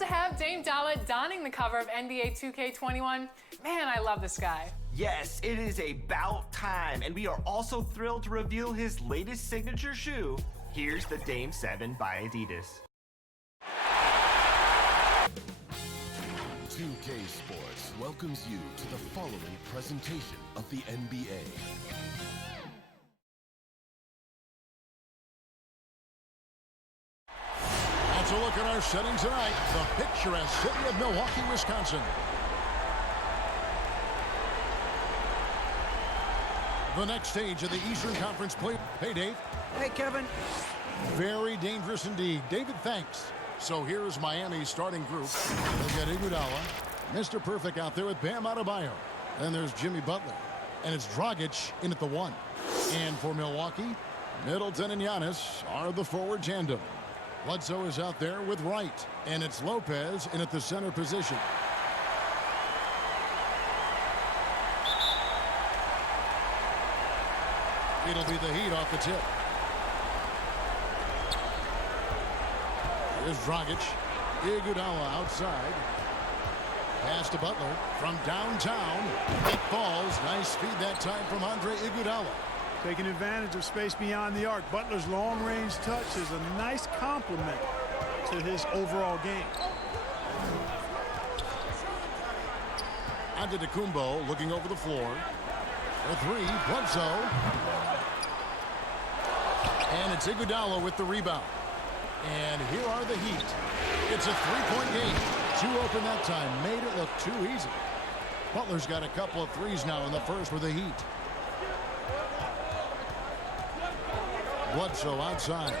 to have Dame Dalla donning the cover of NBA 2K21. Man, I love this guy. Yes, it is about time, and we are also thrilled to reveal his latest signature shoe. Here's the Dame 7 by Adidas. 2K Sports welcomes you to the following presentation of the NBA. That's a look at our setting tonight, the picturesque city of Milwaukee, Wisconsin. The next stage of the Eastern Conference play. Hey, Dave. Hey, Kevin. Very dangerous indeed. David, thanks. So here's Miami's starting group. They've got Iguodala, Mr. Perfect out there with Bam Adebayo. Then there's Jimmy Butler. And it's Dragic in at the 1. And for Milwaukee, Middleton and Giannis are the forward tandem. Bledsoe is out there with Wright. And it's Lopez in at the center position. It'll be the Heat off the tip. Here's Dragic. Iguodala outside. Pass to Butler from downtown. It falls. Nice feed that time from Andre Iguodala. Taking advantage of space beyond the arc. Butler's long-range touch is a nice complement to his overall game. Antetokounmpo looking over the floor. For 3, Bledsoe. And it's Iguodala with the rebound. And here are the Heat. It's a 3-point game. 2 open that time. Made it look too easy. Butler's got a couple of threes now in the first for the Heat. Bledsoe outside.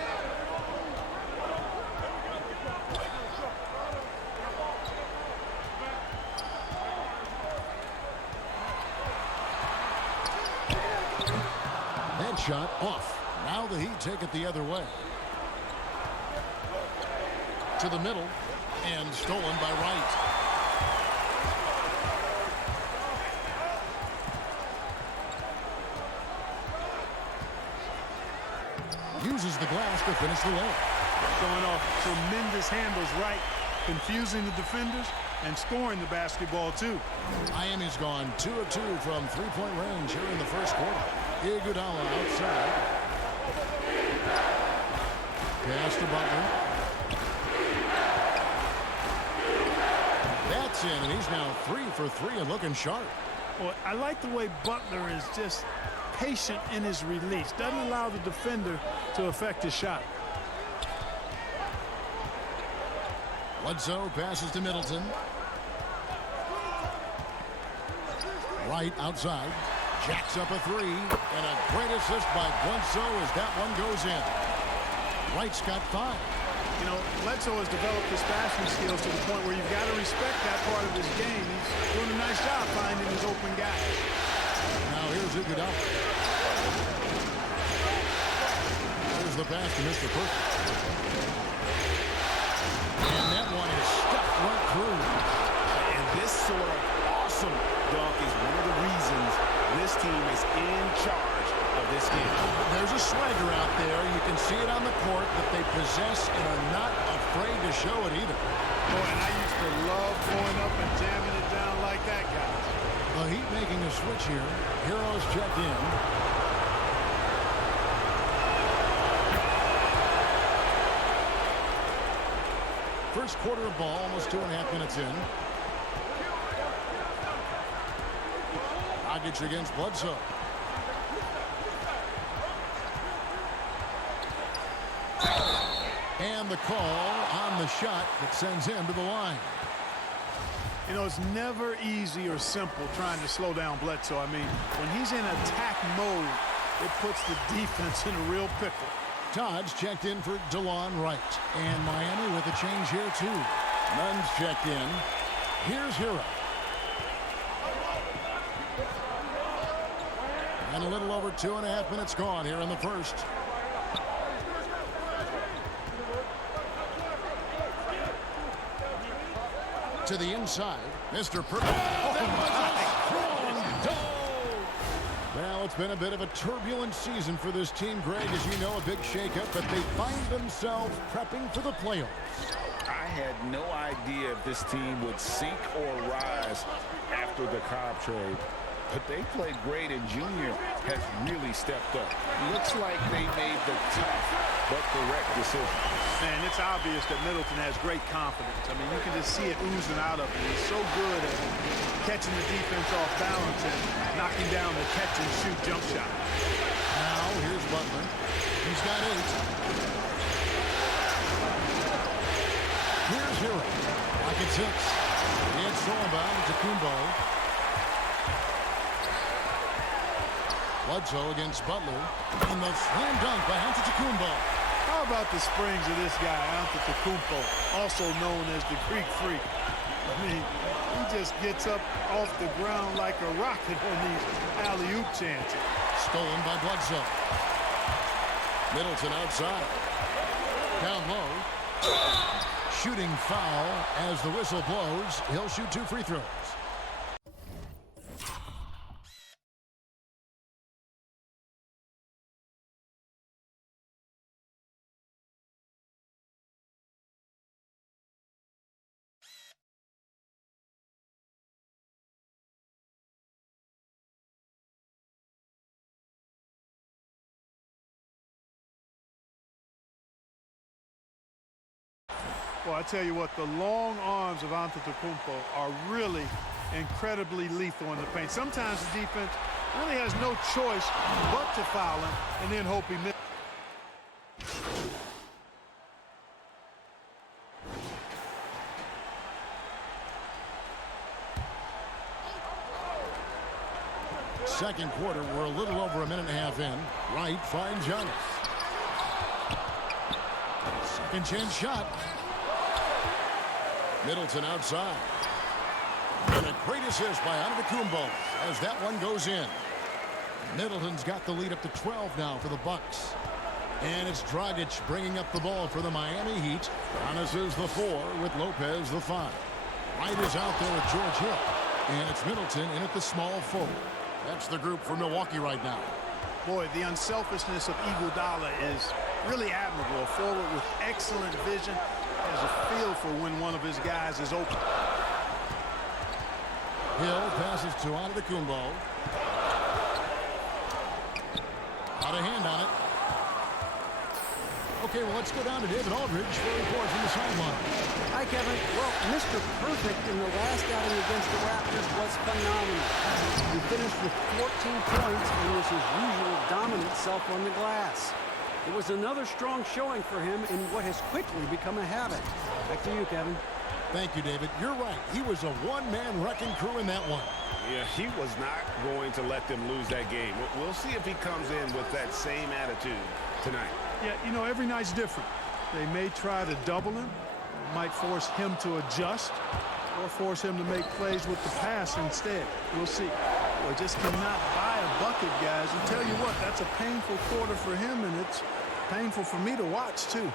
That shot off. Now the Heat take it the other way. To the middle, and stolen by Wright. Uses the glass to finish the layup. Going off tremendous handles right, confusing the defenders and scoring the basketball too. Miami's gone 2 of 2 from 3-point range here in the first quarter. Iguodala outside. Pass to Butler. That's in, and he's now 3 for 3 and looking sharp. Well, I like the way Butler is just patient in his release. Doesn't allow the defender to affect his shot. Bledsoe passes to Middleton. Wright outside. Jacks up a 3. And a great assist by Bledsoe as that one goes in. Wright's got 5. You know, Bledsoe has developed his passing skills to the point where you've got to respect that part of his game. He's doing a nice job finding his open guys. Now here's Iguodala. Here's the pass to Mr. Perfect. And that one is stuffed right through. And this sort of awesome dunk is one of the reasons this team is in charge of this game. There's a swagger out there. You can see it on the court that they possess and are not afraid to show it either. Boy, and I used to love going up and jamming it down like that, guys. The Heat making a switch here. Heroes checked in. First quarter of ball, almost 2.5 minutes in. Dragic against Bledsoe. And the call on the shot that sends him to the line. You know, it's never easy or simple trying to slow down Bledsoe. I mean, when he's in attack mode, it puts the defense in a real pickle. Todd's checked in for DeLon Wright. And Miami with a change here, too. Nunn's checked in. Here's Hero. And a little over 2.5 minutes gone here in the first. To the inside. Mr. Perfect. Oh, that was a strong dunk. Well, it's been a bit of a turbulent season for this team, Greg. As you know, a big shakeup, but they find themselves prepping for the playoffs. I had no idea if this team would sink or rise after the Cobb trade. But they played great, and Junior has really stepped up. Looks like they made the tough but correct decision. Man, it's obvious that Middleton has great confidence. I mean, you can just see it oozing out of him. He's so good at catching the defense off balance and knocking down the catch-and-shoot jump shot. Now, here's Butler. He's got 8. Here's Hero. Pocket 6. It's Solomon to Kumbo. Bledsoe against Butler. And the slam dunk by Antetokounmpo. How about the springs of this guy, Antetokounmpo, also known as the Greek Freak? I mean, he just gets up off the ground like a rocket on these alley-oop chances. Stolen by Bledsoe. Middleton outside. Down low. Shooting foul as the whistle blows. He'll shoot 2 free throws. Well, I tell you what, the long arms of Antetokounmpo are really incredibly lethal in the paint. Sometimes the defense really has no choice but to foul him and then hope he misses. Second quarter, we're a little over a minute and a half in. Wright finds Giannis. Second chance shot. Middleton outside. And a great assist by Antetokounmpo as that one goes in. Middleton's got the lead up to 12 now for the Bucks. And it's Dragic bringing up the ball for the Miami Heat. Giannis is the 4 with Lopez the 5. Wright is out there with George Hill. And it's Middleton in at the small forward. That's the group for Milwaukee right now. Boy, the unselfishness of Iguodala is really admirable. A forward with excellent vision, has a feel for when one of his guys is open. Hill passes to Antetokounmpo. Out of hand on it. Okay, well, let's go down to David Aldridge for a report from the sideline. Hi, Kevin. Well, Mr. Perfect in the last outing against the Raptors was phenomenal. He finished with 14 points and was his usual dominant self on the glass. It was another strong showing for him in what has quickly become a habit. Back to you, Kevin. Thank you, David. You're right. He was a one-man wrecking crew in that one. Yeah, he was not going to let them lose that game. We'll see if he comes in with that same attitude tonight. Yeah, you know, every night's different. They may try to double him, might force him to adjust, or force him to make plays with the pass instead. We'll see. Boy, just cannot buy a bucket, guys. And tell you what, that's a painful quarter for him, and it's painful for me to watch, too.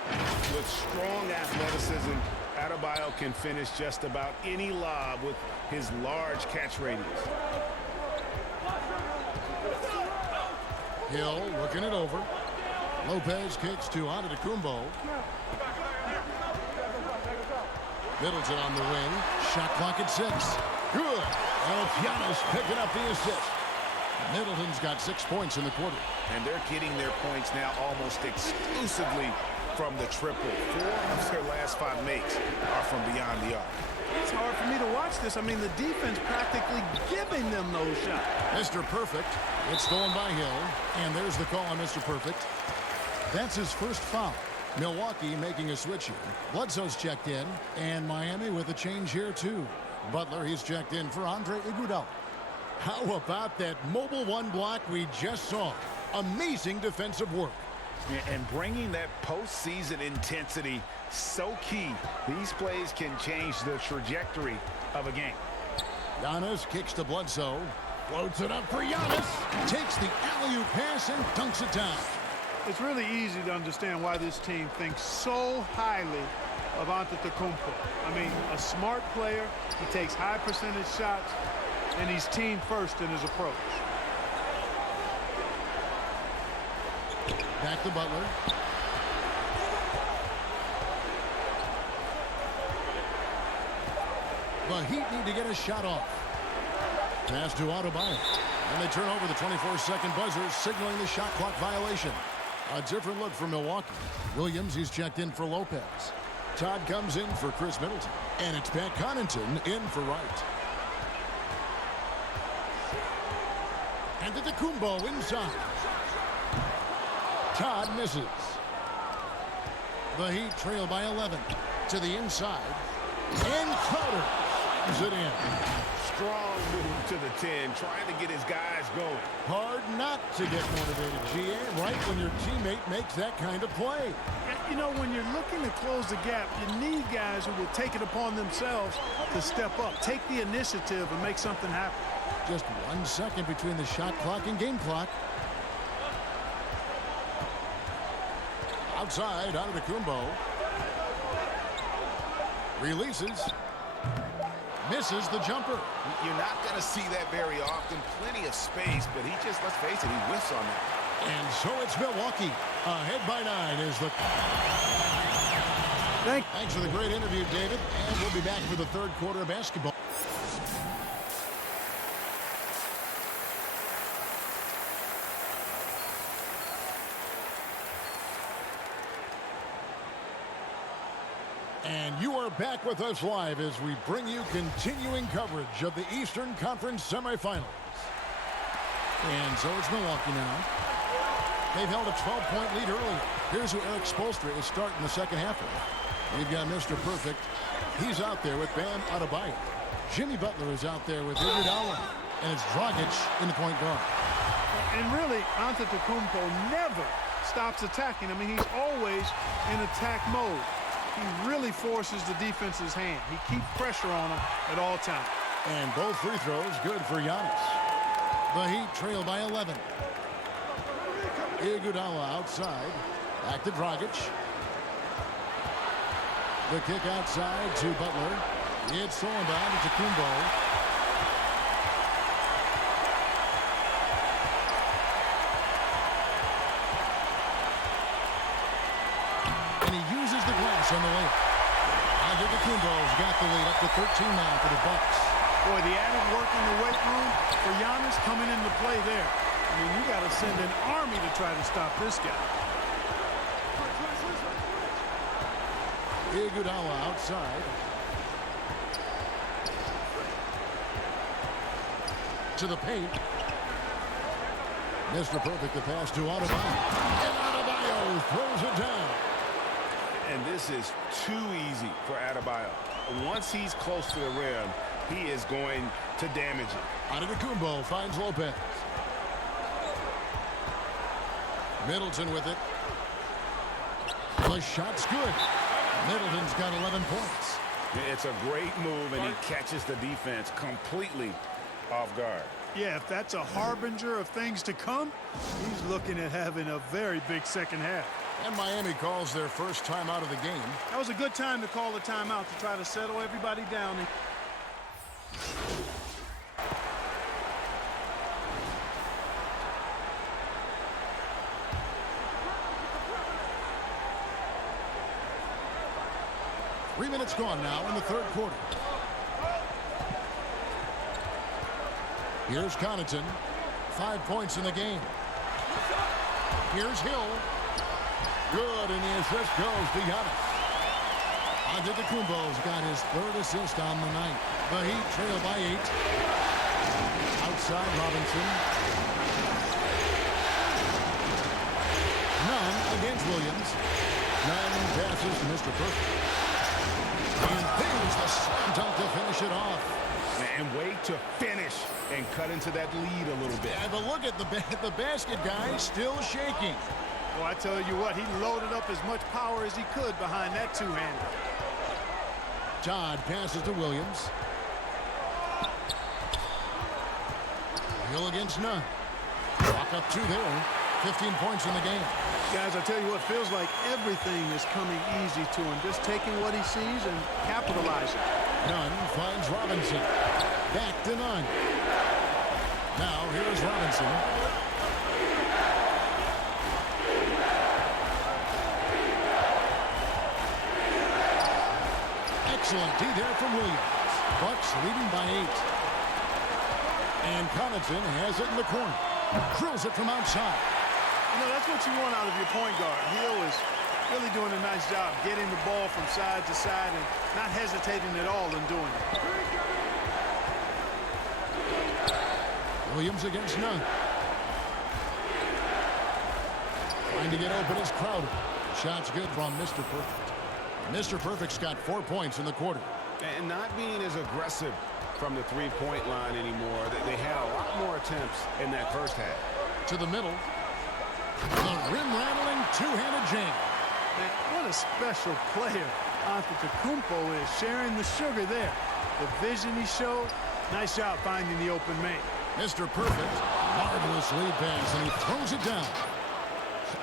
With strong athleticism, Adebayo can finish just about any lob with his large catch radius. Hill looking it over. Lopez kicks to Antetokounmpo. Middleton on the wing. Shot clock at 6. Good. And Giannis picking up the assist. Middleton's got 6 points in the quarter. And they're getting their points now almost exclusively from the triple. 4 of their last 5 makes are from beyond the arc. It's hard for me to watch this. I mean, the defense practically giving them those shots. Mr. Perfect. It's stolen by Hill. And there's the call on Mr. Perfect. That's his first foul. Milwaukee making a switch here. Bledsoe's checked in. And Miami with a change here, too. Butler, he's checked in for Andre Iguodala. How about that mobile one block we just saw? Amazing defensive work. And bringing that postseason intensity, so key. These plays can change the trajectory of a game. Giannis kicks to Bledsoe. Floats it up for Giannis. Takes the alley-oop pass and dunks it down. It's really easy to understand why this team thinks so highly of Antetokounmpo. I mean, a smart player, he takes high percentage shots, and he's team first in his approach. Back to Butler. The Heat need to get a shot off. Pass to Adebayo. And they turn over the 24-second buzzer, signaling the shot clock violation. A different look for Milwaukee. Williams, he's checked in for Lopez. Todd comes in for Chris Middleton. And it's Pat Connaughton in for Wright. And Antetokounmpo inside. Todd misses. The Heat trail by 11. To the inside. And Crowder is it in. Strong move to the 10, trying to get his guys going. Hard not to get motivated, GA, right when your teammate makes that kind of play. You know, when you're looking to close the gap, you need guys who will take it upon themselves to step up, take the initiative, and make something happen. Just 1 second between the shot clock and game clock. Outside, Antetokounmpo. Releases. Misses the jumper. You're not going to see that very often. Plenty of space, but he just, let's face it, he whiffs on that. And so it's Milwaukee. Ahead by 9 is the... Thanks for the great interview, David. And we'll be back for the third quarter of basketball. And you are back with us live as we bring you continuing coverage of the Eastern Conference semifinals. And so it's Milwaukee now. They've held a 12-point lead earlier. Here's who Eric Spoelstra is starting the second half with. We've got Mr. Perfect. He's out there with Bam Adebayo. Jimmy Butler is out there with Iguodala. And it's Dragic in the point guard. And really, Antetokounmpo never stops attacking. I mean, he's always in attack mode. He really forces the defense's hand. He keeps pressure on him at all times. And both free throws good for Giannis. The Heat trail by 11. Iguodala outside. Back to Dragic. The kick outside to Butler. It's stolen by Antetokounmpo. And he uses the glass on the layup. Antetokounmpo's got the lead up to 13 now for the Bucks. Boy, the added work in the weight room for Giannis coming into play there. I mean, you got to send an army to try to stop this guy. Iguodala outside. To the paint. Mr. Perfect, the pass to Adebayo. And Adebayo throws it down. And this is too easy for Adebayo. Once he's close to the rim, he is going to damage it. Antetokounmpo finds Lopez. Middleton with it. The shot's good. Middleton's got 11 points. It's a great move, and he catches the defense completely off guard. Yeah, if that's a harbinger of things to come, he's looking at having a very big second half. And Miami calls their first timeout of the game. That was a good time to call a timeout to try to settle everybody down. 3 minutes gone now in the third quarter. Here's Connaughton. 5 points in the game. Here's Hill. Good, and the assist goes to Giannis. Antetokounmpo's got his third assist on the night. The Heat trail by 8. Outside Robinson. None against Williams. None passes to Mr. Perfect. And there's the slam dunk to finish it off. And wait to finish and cut into that lead a little bit. Yeah, but look at the basket guy still shaking. Well, I tell you what, he loaded up as much power as he could behind that two-hander. Todd passes to Williams. Hill against Nunn. Walk up 2 there. 15 points in the game. Guys, I tell you what, feels like everything is coming easy to him. Just taking what he sees and capitalizing. Nunn finds Robinson. Back to Nunn. Now here's Robinson. Excellent D there from Williams. Bucks leading by 8. And Connaughton has it in the corner. Drills it from outside. You know, that's what you want out of your point guard. Hill is really doing a nice job getting the ball from side to side and not hesitating at all in doing it. Williams against none. Trying to get open is Crowder. Shot's good from Mr. Perfect. Mr. Perfect's got 4 points in the quarter. And not being as aggressive from the three-point line anymore. They had a lot more attempts in that first half. To the middle. The rim-rattling two-handed jam. Man, what a special player Antetokounmpo is, sharing the sugar there. The vision he showed, nice job finding the open man. Mr. Perfect, marvelous lead pass, and he throws it down.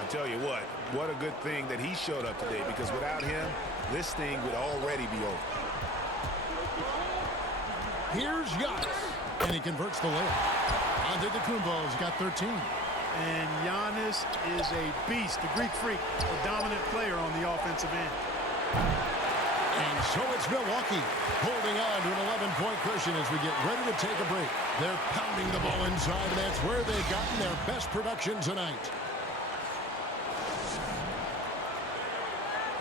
I tell you what a good thing that he showed up today, because without him, this thing would already be over. Here's Giannis, and he converts the layup. Antetokounmpo's got 13. And Giannis is a beast, the Greek freak, a dominant player on the offensive end. And so it's Milwaukee holding on to an 11-point cushion as we get ready to take a break. They're pounding the ball inside, and that's where they've gotten their best production tonight.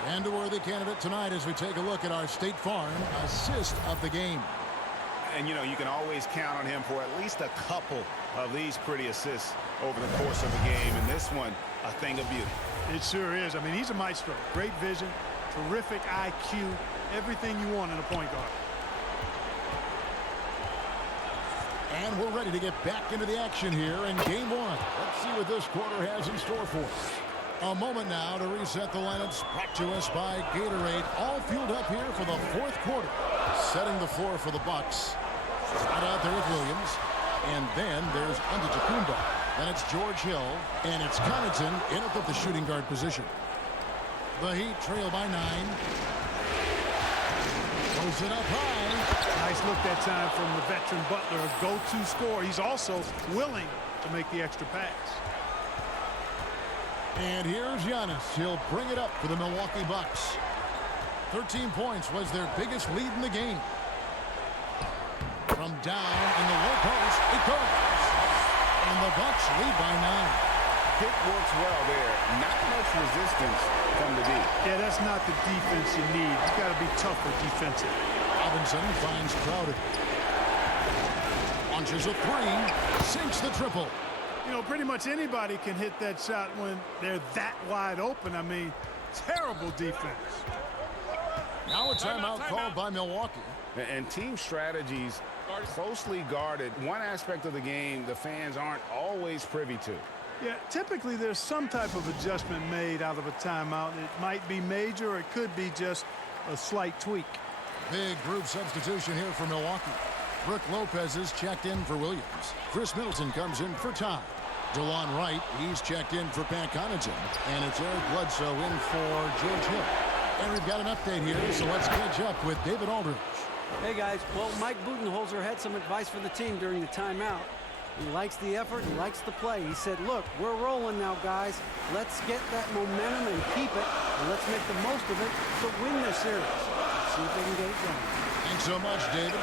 And a worthy candidate tonight as we take a look at our State Farm assist of the game. And, you know, you can always count on him for at least a couple of these pretty assists over the course of the game. And this one, a thing of beauty. It sure is. I mean, he's a maestro. Great vision, terrific IQ, everything you want in a point guard. And we're ready to get back into the action here in game one. Let's see what this quarter has in store for us. A moment now to reset the lineups brought to us by Gatorade. All fueled up here for the fourth quarter. Setting the floor for the Bucks. Right out there with Williams. And then there's Antetokounmpo. Then it's George Hill. And it's Connaughton in at the shooting guard position. The Heat trail by 9. Throws it up high. Nice look that time from the veteran Butler. A go-to scorer. He's also willing to make the extra pass. And here's Giannis. He'll bring it up for the Milwaukee Bucks. 13 points was their biggest lead in the game. From down in the low post, it goes. And the Bucks lead by 9. Pick works well there. Not much resistance from the D. Yeah, that's not the defense you need. You got to be tougher defensive. Robinson finds Crowder. Launches a three. Sinks the triple. You know, pretty much anybody can hit that shot when they're that wide open. I mean, terrible defense. Now a timeout called by Milwaukee. And team strategies closely guarded. One aspect of the game the fans aren't always privy to. Yeah, typically there's some type of adjustment made out of a timeout. It might be major or it could be just a slight tweak. Big group substitution here for Milwaukee. Brooke Lopez is checked in for Williams. Chris Middleton comes in for Todd. DeLon Wright, he's checked in for Pat Connaughton. And it's Eric Bledsoe in for George Hill. And we've got an update here, so let's catch up with David Aldridge. Hey, guys. Well, Mike Budenholzer had some advice for the team during the timeout. He likes the effort. He likes the play. He said, look, we're rolling now, guys. Let's get that momentum and keep it, and let's make the most of it to win this series. See if they can get it done. Thanks so much, David.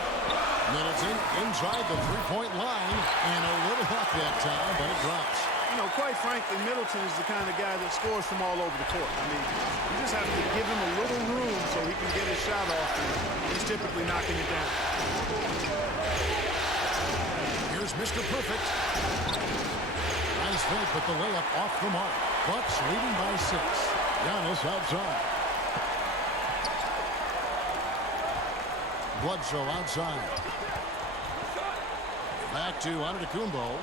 Middleton inside the three-point line, and a little off that time, but it drops. You know, quite frankly, Middleton is the kind of guy that scores from all over the court. I mean, you just have to give him a little room so he can get his shot off, and he's typically knocking it down. Here's Mr. Perfect. Nice fake, but the layup off the mark. Bucks leading by 6. Giannis outside. Bledsoe outside. Back to Antetokounmpo.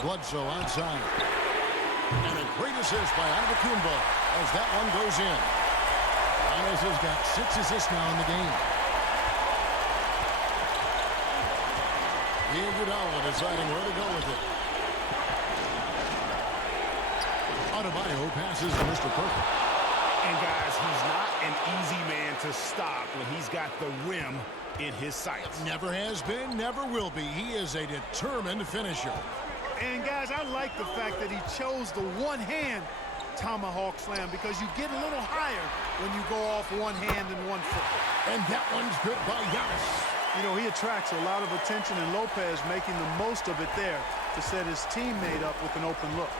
Bledsoe outside. And a great assist by Antetokounmpo as that one goes in. Giannis has got 6 assists now in the game. Iguodala deciding where to go with it. Adebayo passes to Mr. Perfect. And guys, he's not an easy man to stop when he's got the rim in his sights. Never has been, never will be. He is a determined finisher. And guys, I like the fact that he chose the one-hand tomahawk slam because you get a little higher when you go off one hand and one foot. And that one's good by Giannis. You know, he attracts a lot of attention, and Lopez making the most of it there to set his teammate up with an open look.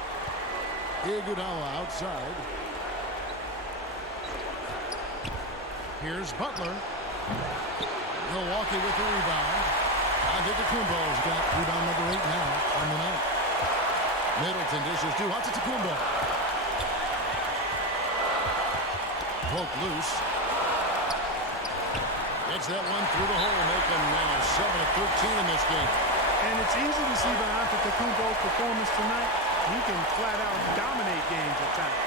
Iguodala outside. Here's Butler. Milwaukee with the rebound. Antetokounmpo's got rebound number 8 now on the night. Middleton dishes to Antetokounmpo. Poke loose. Gets that one through the hole, make them now 7 of 13 in this game. And it's easy to see by Antetokounmpo's performance tonight. He can flat out dominate games at times.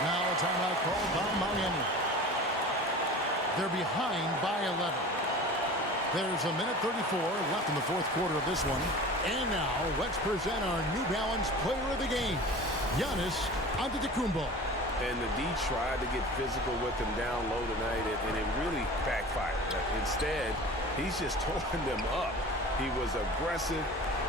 Now a timeout called by Miami. They're behind by 11. There's a minute 34 left in the fourth quarter of this one. And now let's present our New Balance player of the game, Giannis Antetokounmpo. And the D tried to get physical with him down low tonight, and it really backfired. Instead, he's just tore them up. He was aggressive,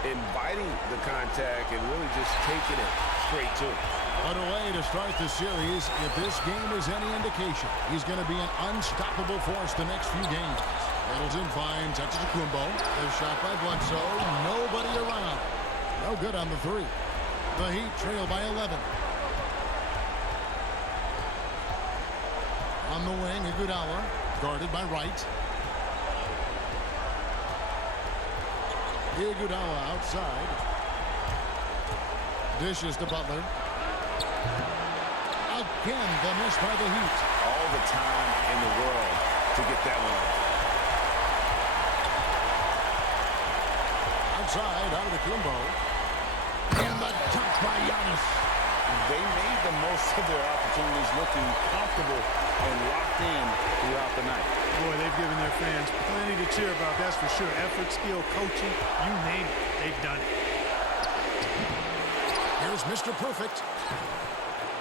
inviting the contact, and really just taking it straight to him. What a way to start the series. If this game is any indication, he's going to be an unstoppable force the next few games. Middleton finds Antetokounmpo. The shot by Bledsoe. Nobody around. No good on the three. The Heat trail by 11. On the wing, Iguodala, guarded by Wright. Iguodala outside. Dishes to Butler. Again, the miss by the Heat. All the time in the world to get that one off. Outside, Antetokounmpo. And the dunk by Giannis. They made the most of their opportunities, looking comfortable and locked in throughout the night. Boy, they've given their fans plenty to cheer about, that's for sure. Effort, skill, coaching, you name it, they've done it. Here's Mr. Perfect.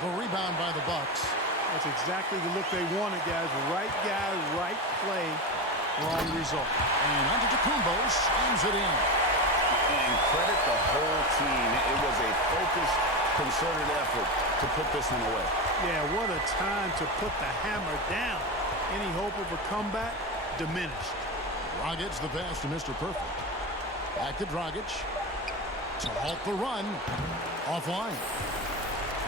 The rebound by the Bucks. That's exactly the look they wanted, guys. Right guy, right play, wrong result. And Antetokounmpo slams it in. And credit the whole team. It was a focused, concerted effort to put this one away. Yeah, what a time to put the hammer down. Any hope of a comeback? Diminished. Dragic the pass to Mr. Perfect. Back to Dragic. To halt the run. Offline.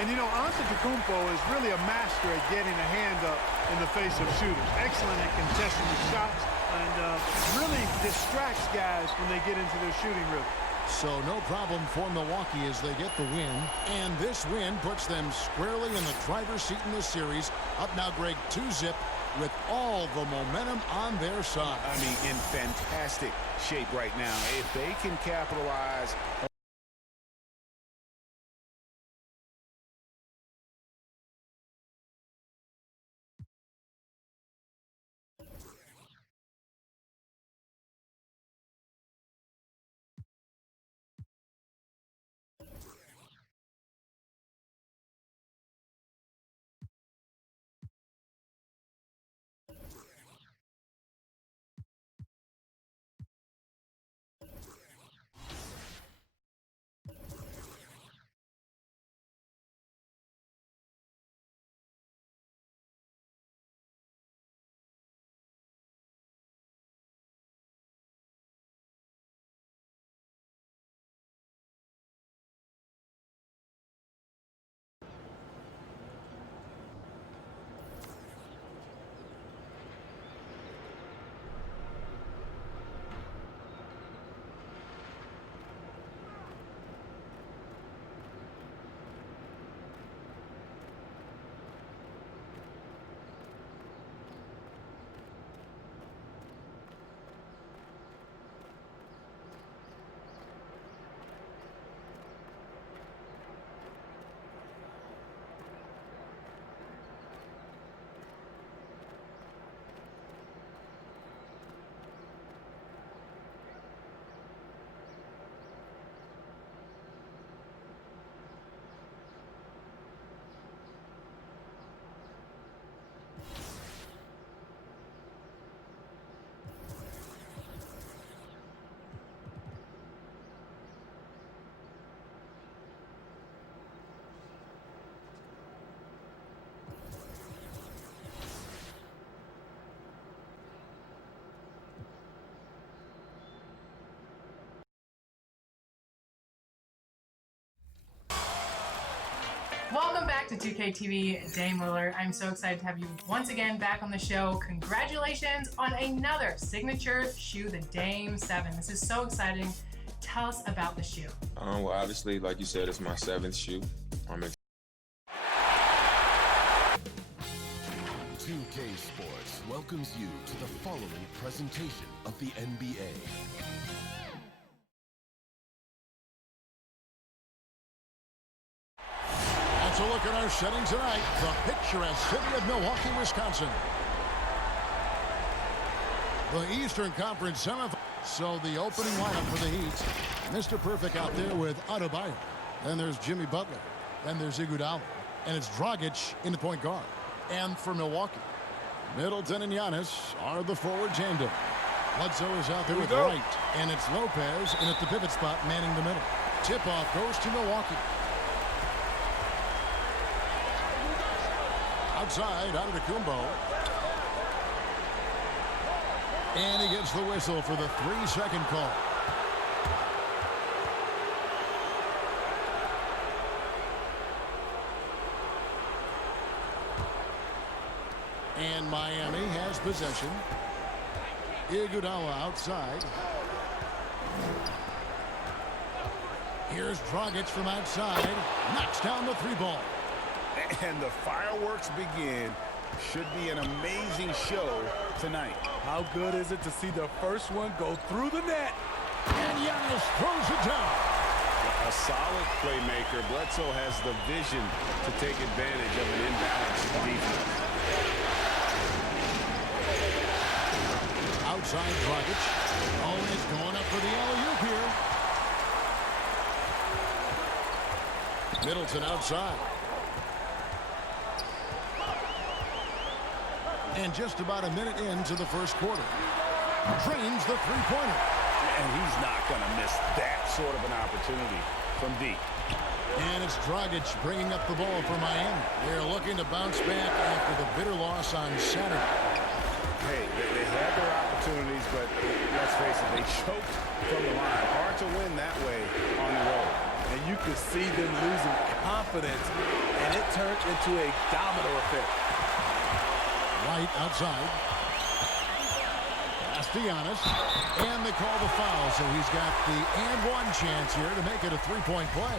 And you know, Antetokounmpo is really a master at getting a hand up in the face of shooters. Excellent at contesting the shots and really distracts guys when they get into their shooting rhythm. So no problem for Milwaukee as they get the win. And this win puts them squarely in the driver's seat in this series. Up now, Greg, 2-zip with all the momentum on their side. I mean, in fantastic shape right now. If they can capitalize Welcome back to 2K TV, Dame Lillard. I'm so excited to have you once again back on the show. Congratulations on another signature shoe, the Dame 7. This is so exciting. Tell us about the shoe. Well, obviously, like you said, it's my 7th shoe. I'm excited. 2K Sports welcomes you to the following presentation of the NBA. That's a look at our setting tonight. The picturesque city of Milwaukee, Wisconsin. The Eastern Conference semifinal. So the opening lineup for the Heat. Mr. Perfect out there with Adebayo. Then there's Jimmy Butler. Then there's Iguodala. And it's Dragic in the point guard. And for Milwaukee, Middleton and Giannis are the forwards aimed at. Bledsoe is out there with Wright. And it's Lopez in at the pivot spot manning the middle. Tip-off goes to Milwaukee. Outside, Antetokounmpo. And he gets the whistle for the 3-second call. And Miami has possession. Iguodala outside. Here's Dragic from outside. Knocks down the 3-ball. And the fireworks begin. Should be an amazing show tonight. How good is it to see the first one go through the net? And Giannis throws it down. A solid playmaker. Bledsoe has the vision to take advantage of an imbalanced defense. Outside Dragic. Oh, and it's going up for the alley-oop here. Middleton outside. And just about a minute into the first quarter. Drains the three-pointer. And he's not going to miss that sort of an opportunity from deep. And it's Dragic bringing up the ball for Miami. They're looking to bounce back after the bitter loss on Saturday. Hey, they had their opportunities, but let's face it, they choked from the line. Hard to win that way on the road. And you could see them losing confidence, and it turned into a domino effect. White outside. Giannis, and they call the foul, so he's got the and-one chance here to make it a three-point play.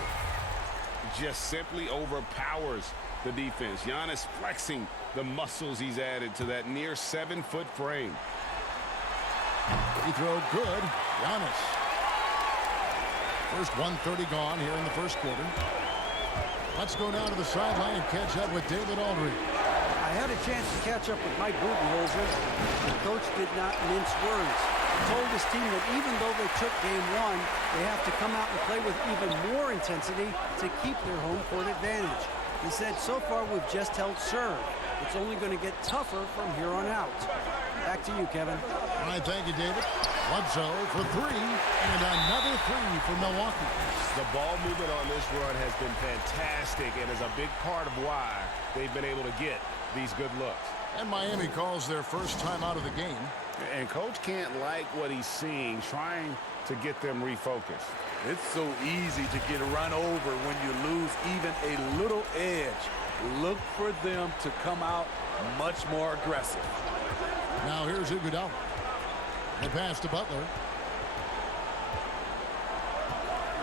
Just simply overpowers the defense. Giannis flexing the muscles he's added to that near 7-foot frame. Free throw good. Giannis. First 1:30 gone here in the first quarter. Let's go down to the sideline and catch up with David Aldridge. I had a chance to catch up with Mike Budenholzer. The coach did not mince words. He told his team that even though they took game one, they have to come out and play with even more intensity to keep their home court advantage. He said, so far we've just held serve. It's only going to get tougher from here on out. Back to you, Kevin. All right, thank you, David. Bledsoe for three, and another three for Milwaukee. The ball movement on this run has been fantastic and is a big part of why they've been able to get these good looks. And Miami calls their first time out of the game. And coach can't like what he's seeing, trying to get them refocused. It's so easy to get run over when you lose even a little edge. Look for them to come out much more aggressive. Now here's Iguodala. The pass to Butler.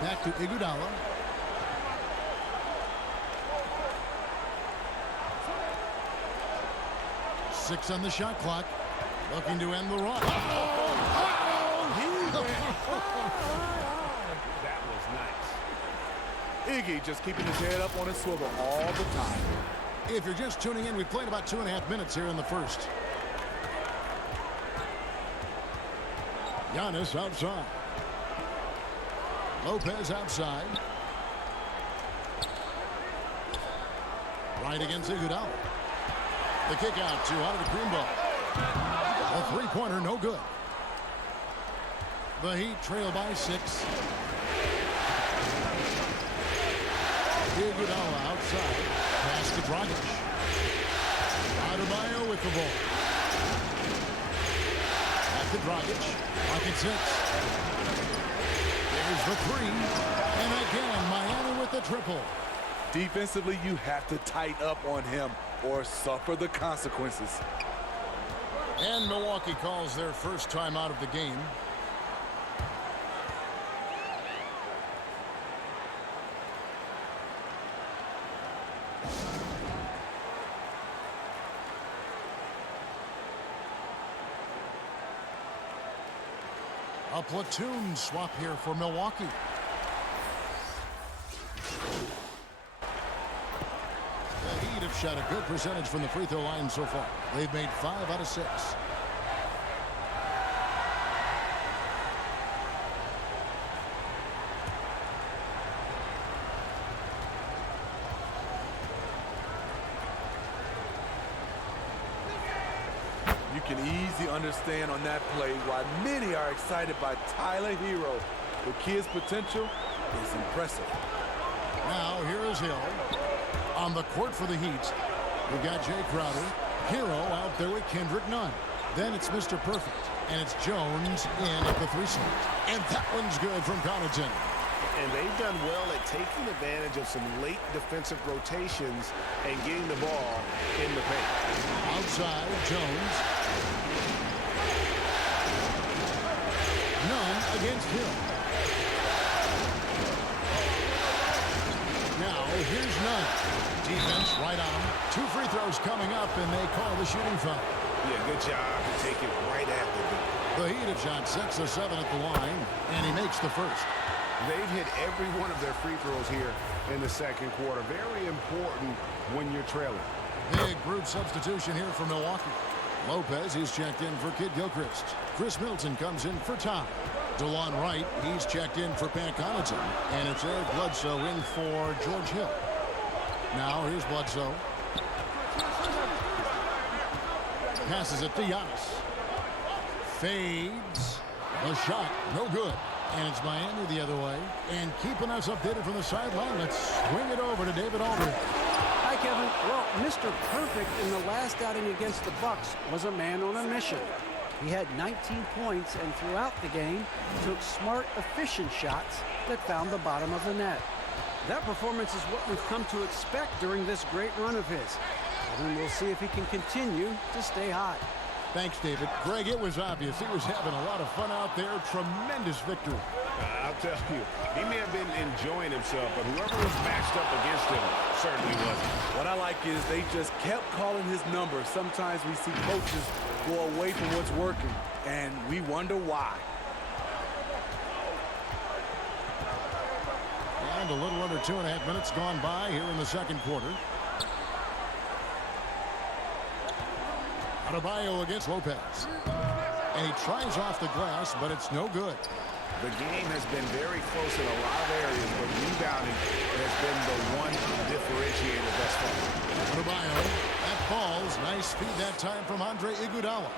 Back to Iguodala. Six on the shot clock. Looking to end the run. That was nice. Iggy just keeping his head up on his swivel all the time. If you're just tuning in, we've played about 2.5 minutes here in the first. Giannis outside. Lopez outside. Right against Iguodala. The kick out to Antetokounmpo. A three-pointer, no good. The Heat trail by 6. Iguodala outside. Pass to Dragic. Adebayo with the ball. Back to Dragic. Pocket 6. There's the three. And again, Miami with the triple. Defensively, you have to tighten up on him or suffer the consequences. And Milwaukee calls their first timeout of the game. A platoon swap here for Milwaukee. The Heat have shot a good percentage from the free throw line so far. They've made 5 out of 6. You can easily understand on that play why many are excited by Tyler Hero. The kid's potential is impressive. Now here is Hill on the court for the Heat. We've got Jay Crowder. Hero out there with Kendrick Nunn. Then it's Mr. Perfect. And it's Jones in at the 3-slot. And that one's good from Connaughton. And they've done well at taking advantage of some late defensive rotations and getting the ball in the paint. Outside, Jones. Nunn against Hill. Now, here's Nunn. Defense right on him. 2 free throws coming up, and they call the shooting foul. Yeah, good job to take it right at the The Heat have shot 6 of 7 at the line, and he makes the first. They've hit every one of their free throws here in the second quarter. Very important when you're trailing. Big group substitution here for Milwaukee. Lopez is checked in for Kid Gilchrist. Chris Middleton comes in for Tom. DeLon Wright, he's checked in for Pat Connaughton. And it's Eric Bledsoe in for George Hill. Now here's Bledsoe. Passes it to Giannis. Fades. The shot, no good. And it's Miami the other way. And keeping us updated from the sideline, let's swing it over to David Aldridge. Hi, Kevin. Well, Mr. Perfect in the last outing against the Bucks was a man on a mission. He had 19 points and throughout the game took smart, efficient shots that found the bottom of the net. That performance is what we've come to expect during this great run of his. And we'll see if he can continue to stay hot. Thanks, David. Greg, it was obvious. He was having a lot of fun out there. Tremendous victory. I'll tell you, he may have been enjoying himself, but whoever was matched up against him certainly wasn't. What I like is they just kept calling his number. Sometimes we see coaches go away from what's working, and we wonder why. And a little under 2.5 minutes gone by here in the second quarter. Adebayo against Lopez. And he tries off the glass, but it's no good. The game has been very close in a lot of areas, but rebounding has been the one differentiator thus far. Adebayo, that falls. Nice feed that time from Andre Iguodala.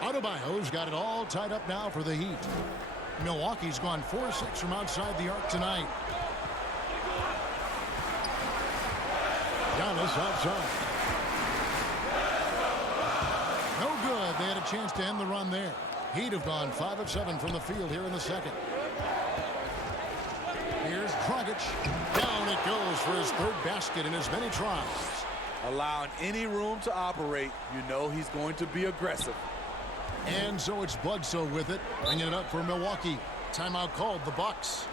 Adebayo's got it all tied up now for the Heat. Milwaukee's gone 4-6 from outside the arc tonight. Giannis outside. No good. They had a chance to end the run there. Heat have gone 5 of 7 from the field here in the second. Here's Dragic. Down it goes for his 3rd basket in as many tries. Allowing any room to operate, you know he's going to be aggressive. And so it's Bledsoe with it, bringing it up for Milwaukee. Timeout called, the Bucks.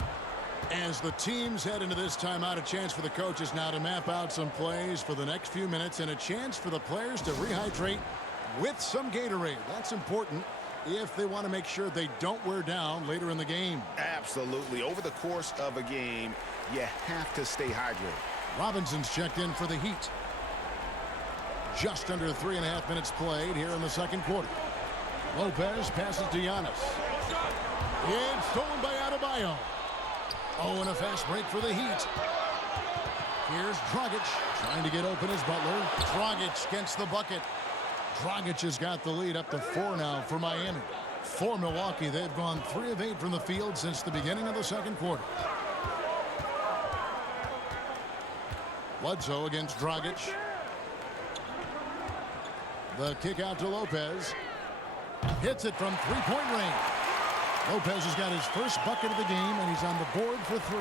As the teams head into this timeout, a chance for the coaches now to map out some plays for the next few minutes and a chance for the players to rehydrate with some Gatorade. That's important if they want to make sure they don't wear down later in the game. Absolutely. Over the course of a game, you have to stay hydrated. Robinson's checked in for the Heat. Just under 3.5 minutes played here in the second quarter. Lopez passes to Giannis. It's stolen by Adebayo. Oh, and a fast break for the Heat. Here's Dragic trying to get open as Butler. Dragic gets the bucket. Dragic has got the lead up to 4 now for Miami. For Milwaukee, they've gone 3 of 8 from the field since the beginning of the second quarter. Bledsoe against Dragic. The kick out to Lopez. Hits it from 3-point range. Lopez has got his first bucket of the game, and he's on the board for 3.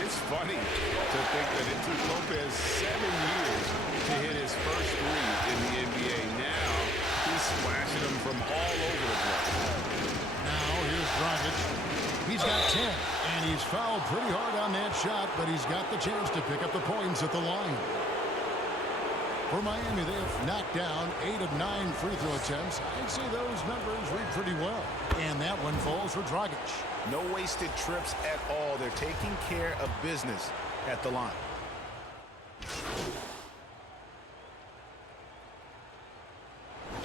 It's funny to think that it took Lopez 7 years to hit his first three in the NBA. Now he's splashing them from all over the place. Now here's Dragic. He's got 10, and he's fouled pretty hard on that shot, but he's got the chance to pick up the points at the line. For Miami, they have knocked down 8 of 9 free throw attempts. I'd say those numbers read pretty well. And that one falls for Dragic. No wasted trips at all. They're taking care of business at the line.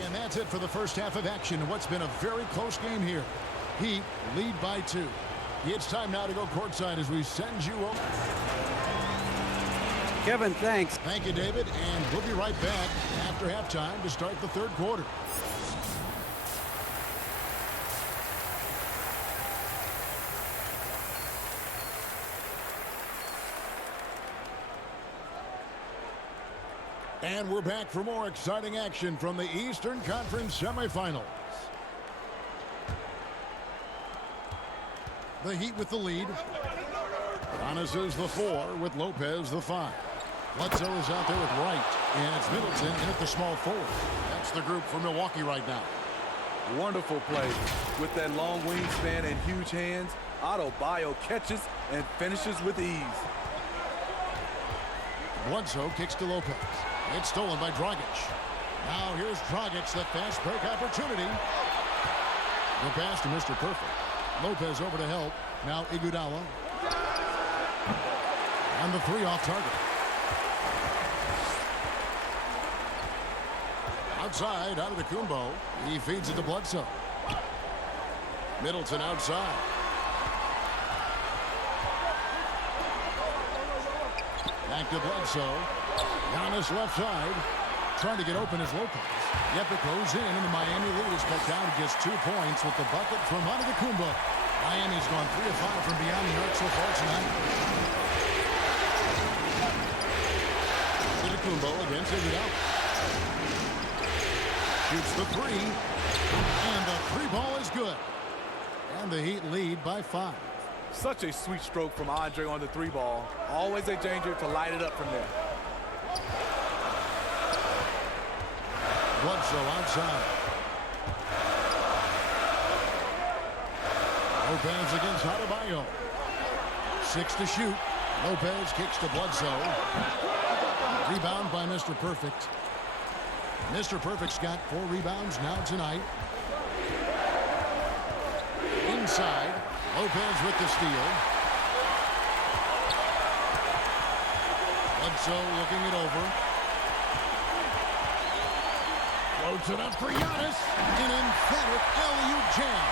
And that's it for the first half of action. What's been a very close game here. Heat lead by 2. It's time now to go courtside as we send you over. Kevin, thanks. Thank you, David. And we'll be right back after halftime to start the third quarter. And we're back for more exciting action from the Eastern Conference semifinals. The Heat with the lead. Giannis is the 4 with Lopez the 5. Bledsoe is out there with Wright, and it's Middleton in at the small forward. That's the group for Milwaukee right now. Wonderful play. With that long wingspan and huge hands, Adebayo catches and finishes with ease. Bledsoe kicks to Lopez. It's stolen by Dragic. Now here's Dragic, the fast break opportunity. The pass to Mr. Perfect. Lopez over to help. Now Iguodala. And the 3 off target. Outside, out of the Kumbo. He feeds it to Bledsoe. Middleton outside. Back to Bledsoe. Giannis left side. Trying to get open is Lopez. Yep, it goes in, and the Miami lead is cut down to just 2 points with the bucket from Antetokounmpo. Miami's gone 3 of 5 from beyond the arc so far tonight. Antetokounmpo against Iguodala. Shoots the 3, and the 3 ball is good. And the Heat lead by 5. Such a sweet stroke from Andre on the 3 ball. Always a danger to light it up from there. Bledsoe outside. Lopez against Adebayo. 6 to shoot. Lopez kicks to Bledsoe. Rebound by Mr. Perfect. Mr. Perfect's got 4 rebounds now tonight. Inside. Lopez with the steal. Bledsoe looking it over. Floats it up for Giannis. An emphatic alley-oop jam.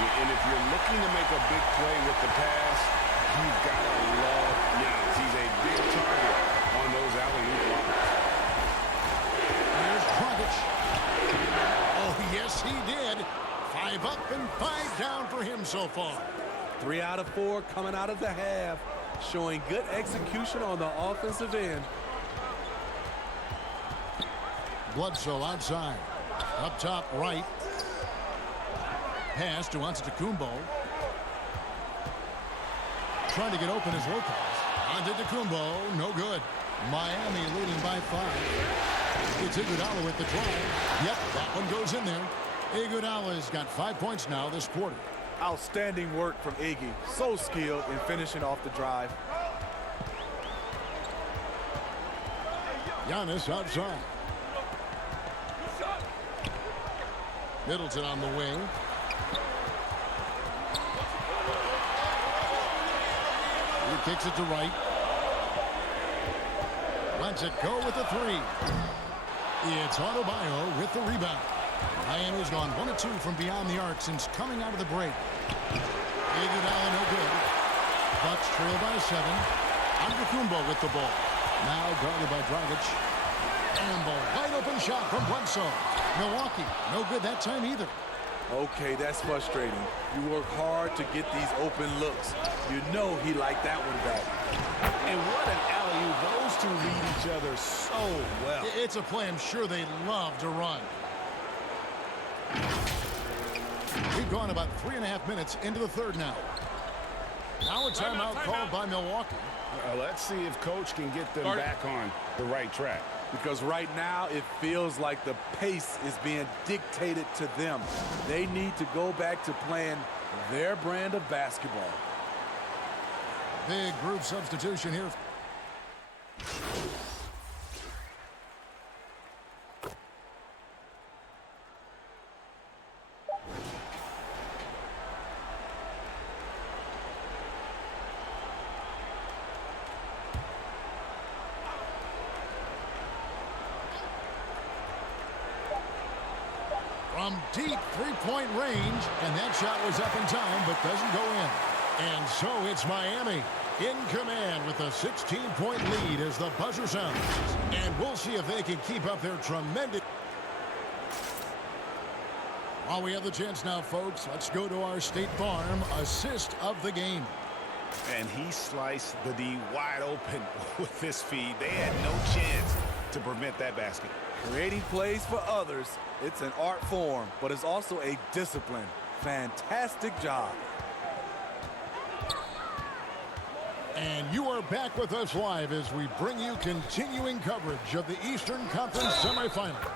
And if you're looking to make a big play with the pass, you've got to love Giannis. He's a big target on those alley-oop blocks. Here's Dragic. Oh, yes, he did. 5 up and 5 down for him so far. 3 out of 4 coming out of the half, showing good execution on the offensive end. Bledsoe outside. Up top right. Pass to Antetokounmpo. Trying to get open is Lopez. Antetokounmpo, no good. Miami leading by 5. It's Iguodala with the drive. Yep, that one goes in there. Iguodala's got 5 points now this quarter. Outstanding work from Iggy. So skilled in finishing off the drive. Giannis outside. Middleton on the wing. He kicks it to right. Lets it go with the 3. It's Adebayo with the rebound. Miami's gone 1 of 2 from beyond the arc since coming out of the break. Iguodala no good. Bucks trail by 7. Antetokounmpo with the ball. Now guarded by Dragic. And the wide open shot from Bledsoe. Milwaukee, no good that time either. Okay, that's frustrating. You work hard to get these open looks. You know he liked that one back. And what an alley-oop. Those two read each other so well. It's a play I'm sure they love to run. We've gone about 3.5 minutes into the third now. Now a timeout called by Milwaukee. Let's see if coach can get them back on the right track. Because right now it feels like the pace is being dictated to them. They need to go back to playing their brand of basketball. Big group substitution here. From deep three-point range, and that shot was up in time, but doesn't go in. And so it's Miami in command with a 16-point lead as the buzzer sounds. And we'll see if they can keep up their tremendous... While we have the chance now, folks, let's go to our State Farm assist of the game. And he sliced the D wide open with this feed. They had no chance to prevent that basket. Creating plays for others, it's an art form, but it's also a discipline. Fantastic job. And you are back with us live as we bring you continuing coverage of the Eastern Conference semifinals.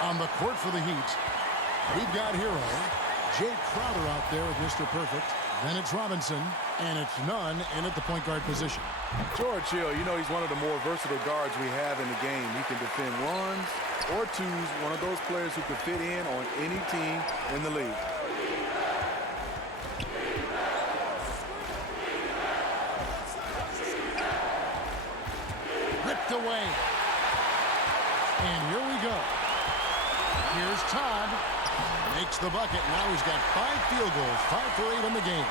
On the court for the Heat, we've got hero Jay Crowder out there with Mr. Perfect. Then it's Robinson, and it's Nunn in at the point guard position. George Hill, you know he's one of the more versatile guards we have in the game. He can defend ones or twos, one of those players who can fit in on any team in the league. Ripped away. And here we go. Here's Todd. Makes the bucket. Now he's got 5 field goals, 5 for 8 in the game.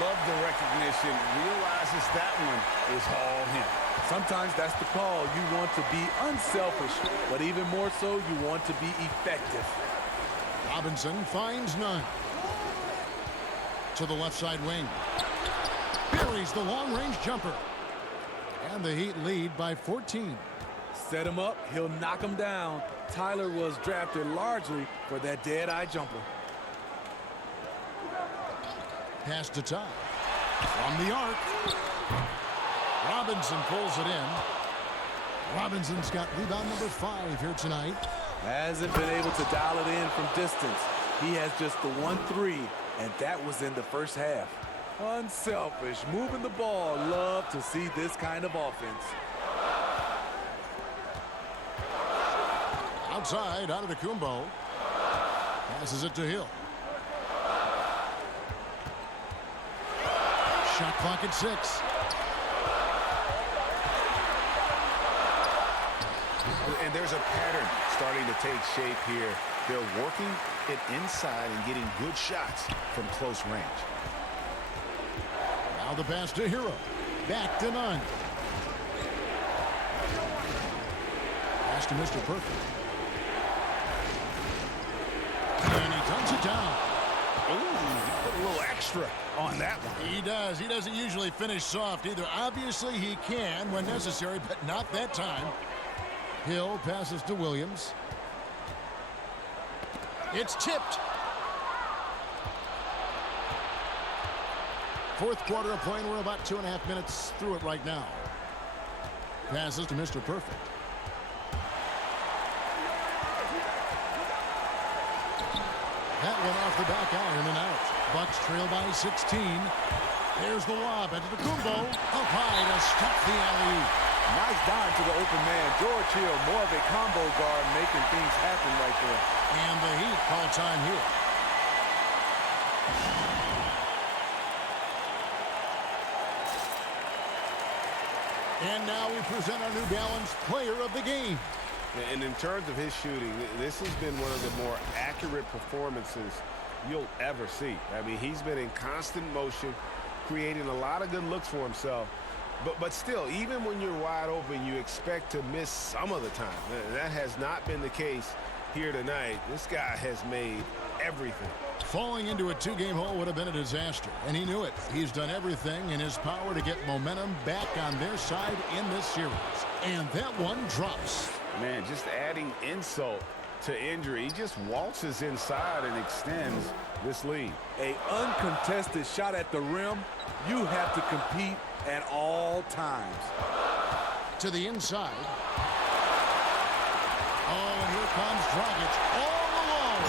Love the recognition. Realizes that one is all him. Sometimes that's the call. You want to be unselfish, but even more so, you want to be effective. Robinson finds none. To the left side wing. Buries the long-range jumper. And the Heat lead by 14. Set him up, he'll knock him down. Tyler was drafted largely for that dead-eye jumper. Pass to Todd. From the arc. Robinson pulls it in. Robinson's got rebound number 5 here tonight. Hasn't been able to dial it in from distance. He has just the 1-3, and that was in the first half. Unselfish, moving the ball. Love to see this kind of offense. Outside, out of the Kumbo. Passes it to Hill. Shot clock at 6. And there's a pattern starting to take shape here. They're working it inside and getting good shots from close range. Now the pass to Hero. Back to Nunn. Pass to Mr. Perfect. And he dumps it down. Ooh, he put a little extra on that one. He does. He doesn't usually finish soft either. Obviously, he can when necessary, but not that time. Hill passes to Williams. It's tipped. Fourth quarter of play, and we're about 2.5 minutes through it right now. Passes to Mr. Perfect. That one off the back iron and out. Bucks trail by 16. There's the lob into the Kumbo. Up high to stop the alley-oop. Nice dime to the open man. George Hill, more of a combo guard, making things happen right there. And the Heat call time here. And now we present our New Balance player of the game. And in terms of his shooting, this has been one of the more accurate performances you'll ever see. I mean, he's been in constant motion, creating a lot of good looks for himself. But still, even when you're wide open, you expect to miss some of the time. That has not been the case here tonight. This guy has made everything. Falling into a 2-game hole would have been a disaster, and he knew it. He's done everything in his power to get momentum back on their side in this series. And that one drops. Man, just adding insult to injury. He just waltzes inside and extends this lead. An uncontested shot at the rim, you have to compete at all times. To the inside. Oh, and here comes Dragic all alone.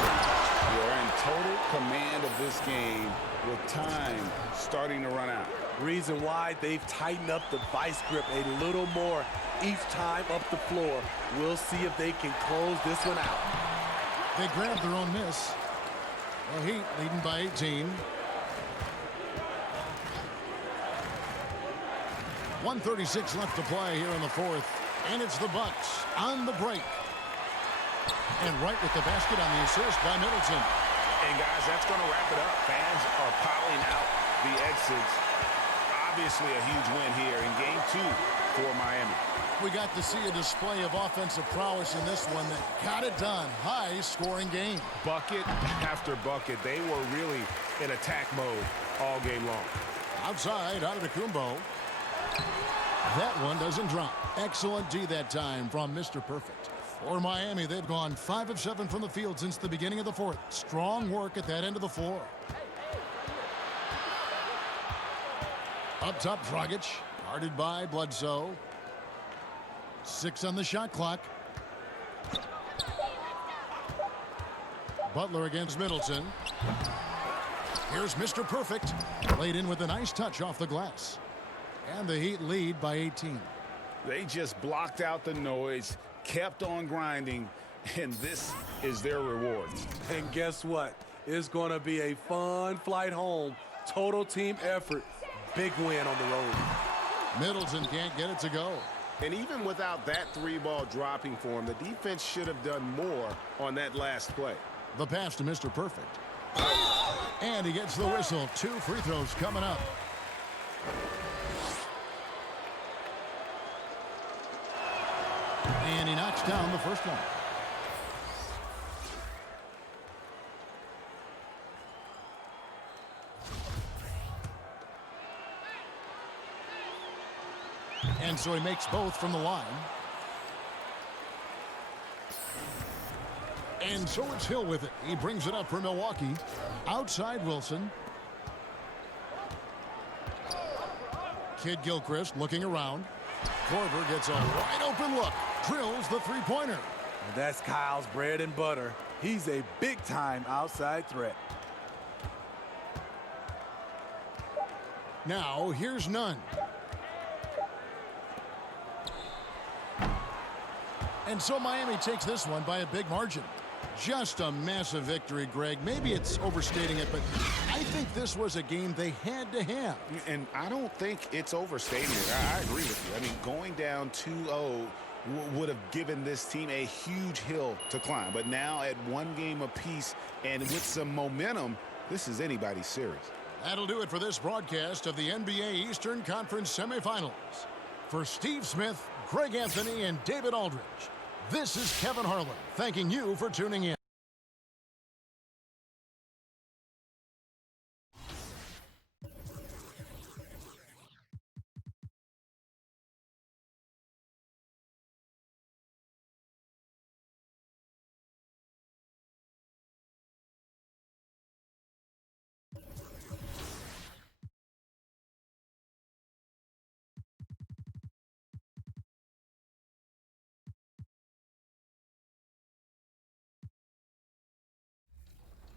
You're in total command of this game with time starting to run out. Reason why they've tightened up the vice grip a little more each time up the floor. We'll see if they can close this one out. They grabbed their own miss. Well, Heat leading by 18. 1:36 left to play here in the fourth. And it's the Bucks on the break. And right with the basket on the assist by Middleton. And guys, that's going to wrap it up. Fans are piling out the exits. Obviously a huge win here in game 2 for Miami. We got to see a display of offensive prowess in this one that got it done. High-scoring game. Bucket after bucket. They were really in attack mode all game long. Outside, Antetokounmpo. That one doesn't drop. Excellent D that time from Mr. Perfect. For Miami, they've gone 5 of 7 from the field since the beginning of the fourth. Strong work at that end of the floor. Up top, Dragic, guarded by Bledsoe. 6 on the shot clock. Butler against Middleton. Here's Mr. Perfect. Laid in with a nice touch off the glass. And the Heat lead by 18. They just blocked out the noise, kept on grinding, and this is their reward. And guess what? It's going to be a fun flight home. Total team effort. Big win on the road. Middleton can't get it to go. And even without that 3-ball dropping for him, the defense should have done more on that last play. The pass to Mr. Perfect. And he gets the whistle. 2 free throws coming up. And he knocks down the first one. And so he makes both from the line. And so it's Hill with it. He brings it up for Milwaukee. Outside Wilson. Kid Gilchrist looking around. Korver gets a wide open look. Drills the three-pointer. And that's Kyle's bread and butter. He's a big-time outside threat. Now here's Nunn. And so Miami takes this one by a big margin. Just a massive victory, Greg. Maybe it's overstating it, but I think this was a game they had to have. And I don't think it's overstating it. I agree with you. I mean, going down 2-0 would have given this team a huge hill to climb. But now at 1 game apiece and with some momentum, this is anybody's series. That'll do it for this broadcast of the NBA Eastern Conference semifinals. For Steve Smith, Greg Anthony, and David Aldridge, this is Kevin Harlan thanking you for tuning in.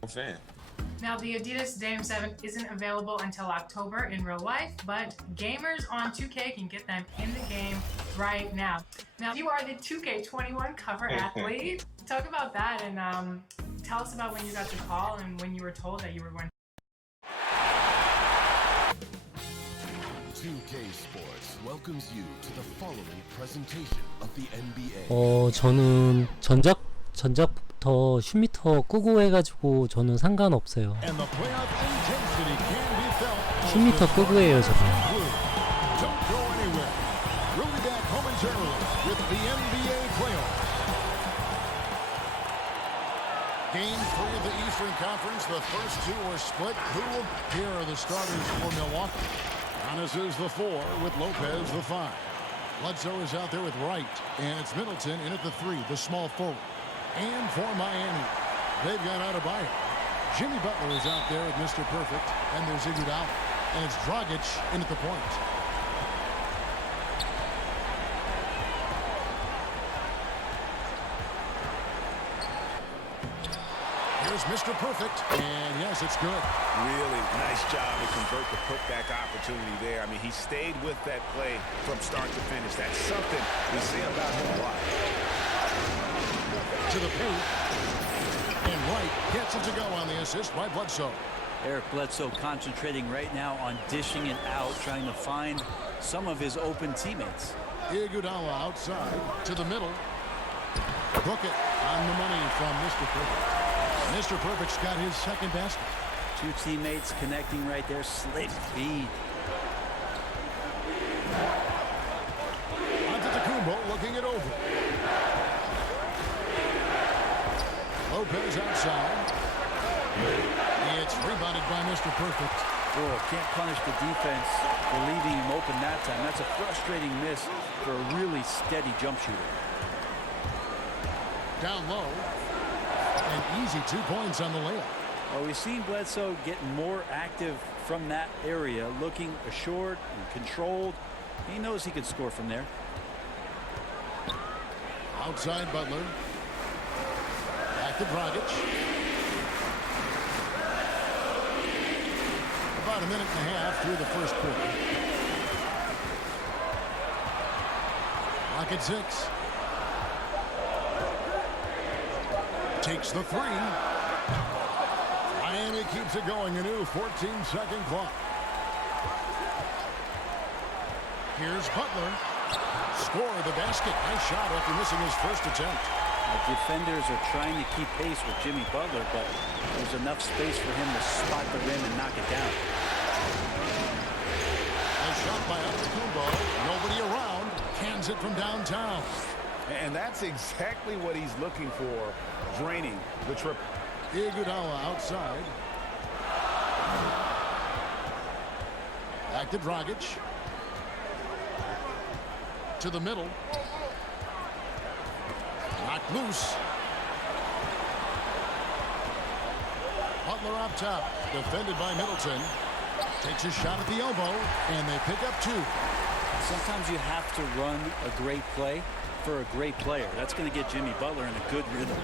Fan. Now, the Adidas Dame 7 isn't available until October in real life, but gamers on 2K can get them in the game right now. Now, you are the 2K21 cover athlete. Talk about that and tell us about when you got the call and when you were told that you were going to. 2K Sports welcomes you to the following presentation of the NBA. 저는 전작부터 슛미터 끄고 해가지고 저는 상관없어요. 슛미터 끄고 해요, 저는. Game 3 of the Eastern Conference. The first 2 were split. Here are the starters for Milwaukee. Giannis is the 4 with Lopez the 5. Bledsoe is out there with Wright. And it's Middleton in at the 3, the small forward. And for Miami, they've got Adebayo. Jimmy Butler is out there with Mr. Perfect, and there's Iguodala. And it's Dragic in at the point. Here's Mr. Perfect, and yes, it's good. Really nice job to convert the putback opportunity there. I mean, he stayed with that play from start to finish. That's something we see about him a lot. To the paint, and Wright gets it to go on the assist by Bledsoe. Eric Bledsoe concentrating right now on dishing it out, trying to find some of his open teammates. Iguodala outside to the middle. Book it on the money from Mr. Perfect. Mr. Perfect's got his second basket. Two teammates connecting right there. Slick feed. Antetokounmpo looking it over. Lopez outside. It's rebounded by Mr. Perfect. Oh, can't punish the defense for leaving him open that time. That's a frustrating miss for a really steady jump shooter. Down low. An easy 2 points on the layup. Well, we've seen Bledsoe get more active from that area, looking assured and controlled. He knows he can score from there. Outside Butler. Back to Dragic. About a minute and a half through the first quarter. Clock at 6. Takes the three. Miami keeps it going. A new 14-second clock. Here's Butler. Score the basket. Nice shot after missing his first attempt. The defenders are trying to keep pace with Jimmy Butler, but there's enough space for him to spot the rim and knock it down. A shot by Antetokounmpo. Nobody around. Cans it from downtown. And that's exactly what he's looking for, draining the triple. Iguodala outside. Back to Dragic. To the middle. Knocked loose. Butler up top. Defended by Middleton. Takes a shot at the elbow, and they pick up 2. Sometimes you have to run a great play for a great player. That's going to get Jimmy Butler in a good rhythm.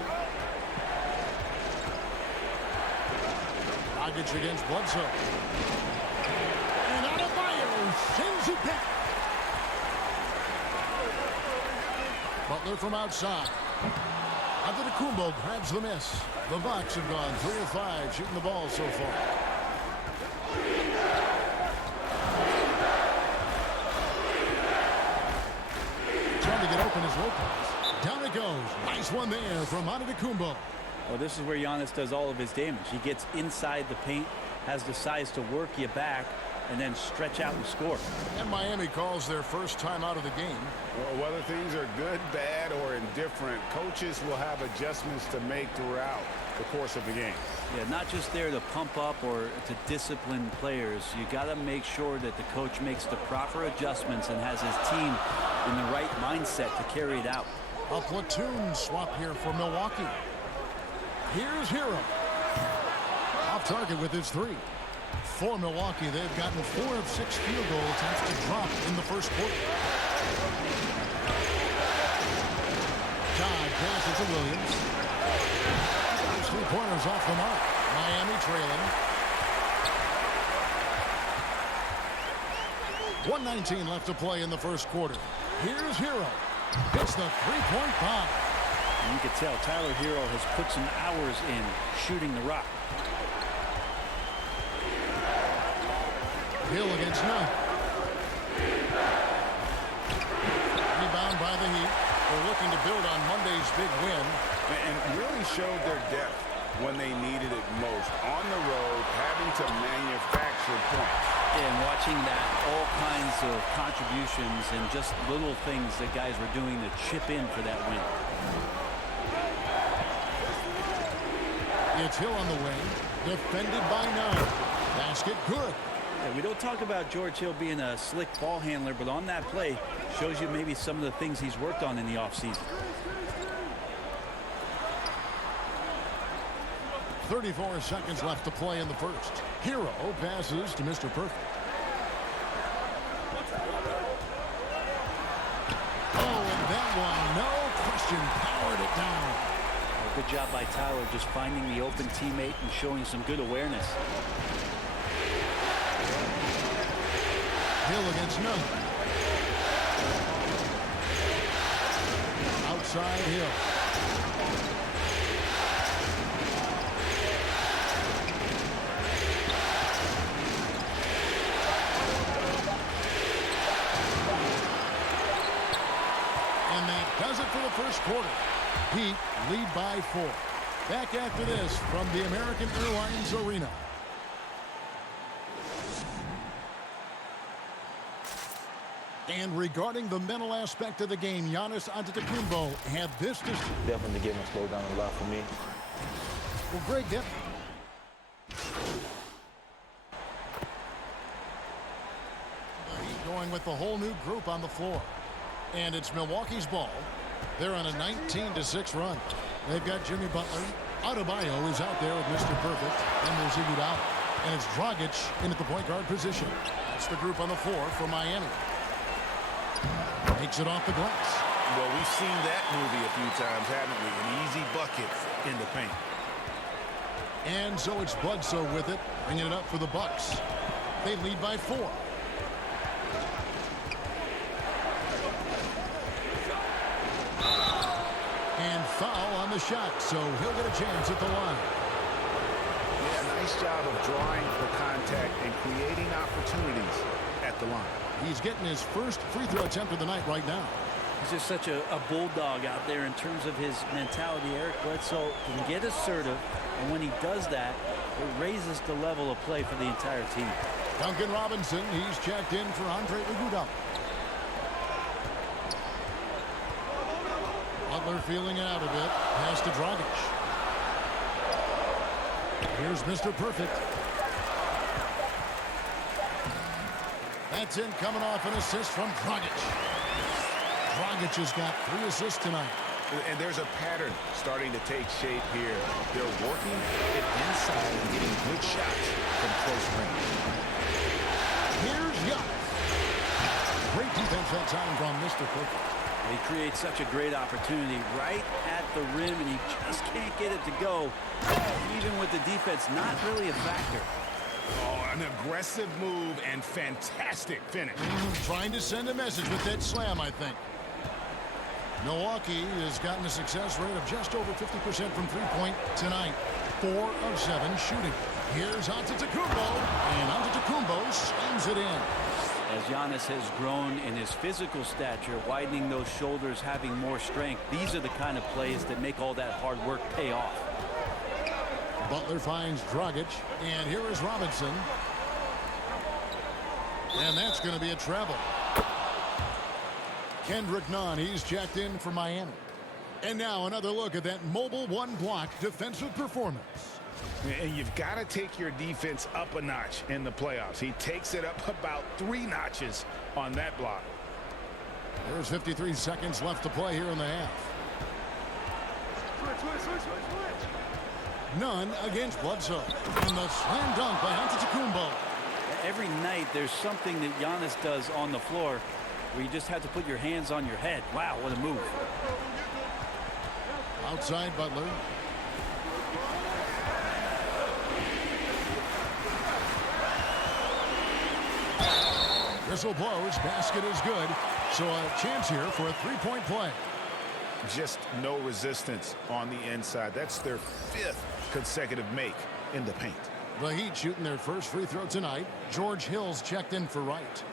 Dragic against Bledsoe. And Adebayo sends it back. Butler from outside. Antetokounmpo grabs the miss. The Bucks have gone 3 of 5 shooting the ball so far. Trying to get open is Lopez. Down it goes. Nice one there from Antetokounmpo. Well, this is where Giannis does all of his damage. He gets inside the paint, has the size to work you back, and then stretch out and score. And Miami calls their first time out of the game. Well, whether things are good, bad, or indifferent, coaches will have adjustments to make throughout the course of the game. Yeah, not just there to pump up or to discipline players. You got to make sure that the coach makes the proper adjustments and has his team in the right mindset to carry it out. A platoon swap here for Milwaukee. Here's Hero. Off target with his 3. For Milwaukee, they've gotten 4 of 6 field goal attempts to drop in the first quarter. Todd passes to Williams. Those 3-pointers off the mark. Miami trailing. 1:19 left to play in the first quarter. Here's Hero. It's the 3-point bomb. And you can tell Tyler Hero has put some hours in shooting the rock. Hill against Nunn. Rebound by the Heat. They're looking to build on Monday's big win. And really showed their depth when they needed it most. On the road, having to manufacture points. And watching that, all kinds of contributions and just little things that guys were doing to chip in for that win. It's Hill on the wing. Defended by Nunn. Basket good. Yeah, we don't talk about George Hill being a slick ball handler, but on that play shows you maybe some of the things he's worked on in the offseason. 34 seconds left to play in the first. Hero passes to Mr. Perfect. Oh, and that one, no question, powered it down. Good job by Tyler just finding the open teammate and showing some good awareness. Hill against Nunn. Outside Hill. And that does it for the first quarter. Heat lead by 4. Back after this from the American Airlines Arena. And regarding the mental aspect of the game, Giannis Antetokounmpo had this to say. Definitely getting to slow down a lot for me. Well, Greg, going with the whole new group on the floor. And it's Milwaukee's ball. They're on a 19-6 run. They've got Jimmy Butler. Adebayo is out there with Mr. Perfect. And there's Iguodala. And it's Dragic in at the point guard position. That's the group on the floor for Miami. Takes it off the glass. Well, we've seen that movie a few times, haven't we? An easy bucket in the paint. And so it's Bledsoe with it, bringing it up for the Bucks. They lead by 4. And foul on the shot, so he'll get a chance at the line. Yeah, nice job of drawing the contact and creating opportunities at the line. He's getting his first free throw attempt of the night right now. He's just such a bulldog out there in terms of his mentality. Eric Bledsoe can get assertive, and when he does that, it raises the level of play for the entire team. Duncan Robinson, he's checked in for Andre Iguodala. Butler feeling it out a bit. Pass to Dragic. Here's Mr. Perfect. That's in, coming off an assist from Dragic. Dragic has got 3 assists tonight. And there's a pattern starting to take shape here. They're working it inside and getting good shots from close range. Here's Giannis. Great defense that time from Mr. Perfect. He creates such a great opportunity right at the rim, and he just can't get it to go. Even with the defense not really a factor. Oh, an aggressive move and fantastic finish. Trying to send a message with that slam, I think. Milwaukee has gotten a success rate of just over 50% from three-point tonight. 4 of 7 shooting. Here's Antetokounmpo, and Antetokounmpo slams it in. As Giannis has grown in his physical stature, widening those shoulders, having more strength, these are the kind of plays that make all that hard work pay off. Butler finds Dragic, and here is Robinson. And that's going to be a travel. Kendrick Nunn, he's checked in for Miami. And now another look at that mobile one-block defensive performance. And you've got to take your defense up a notch in the playoffs. He takes it up about 3 notches on that block. There's 53 seconds left to play here in the half. Nunn against Bledsoe. And the slam dunk by Antetokounmpo. Every night there's something that Giannis does on the floor where you just have to put your hands on your head. Wow, what a move. Outside Butler. Whistle blows, basket is good. So a chance here for a three-point play. Just no resistance on the inside. That's their 5th consecutive make in the paint. The Heat shooting their first free throw tonight. George Hill's checked in for Wright.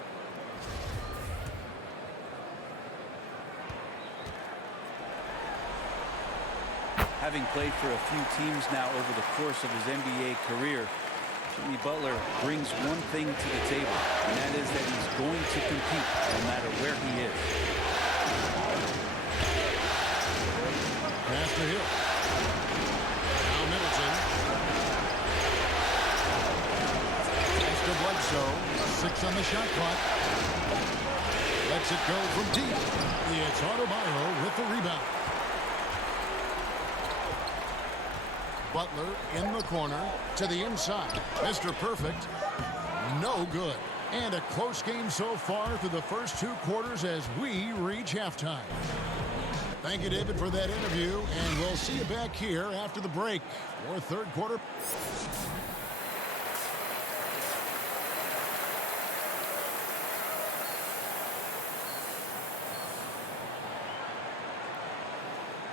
Having played for a few teams now over the course of his NBA career, Jimmy Butler brings one thing to the table, and that is that he's going to compete no matter where he is. Pass to Hill. Now Middleton. Pass to Bledsoe. 6 on the shot clock. Lets it go from deep. It's Adebayo with the rebound. Butler in the corner to the inside. Mr. Perfect, no good. And a close game so far through the first 2 quarters as we reach halftime. Thank you, David, for that interview, and we'll see you back here after the break for third quarter.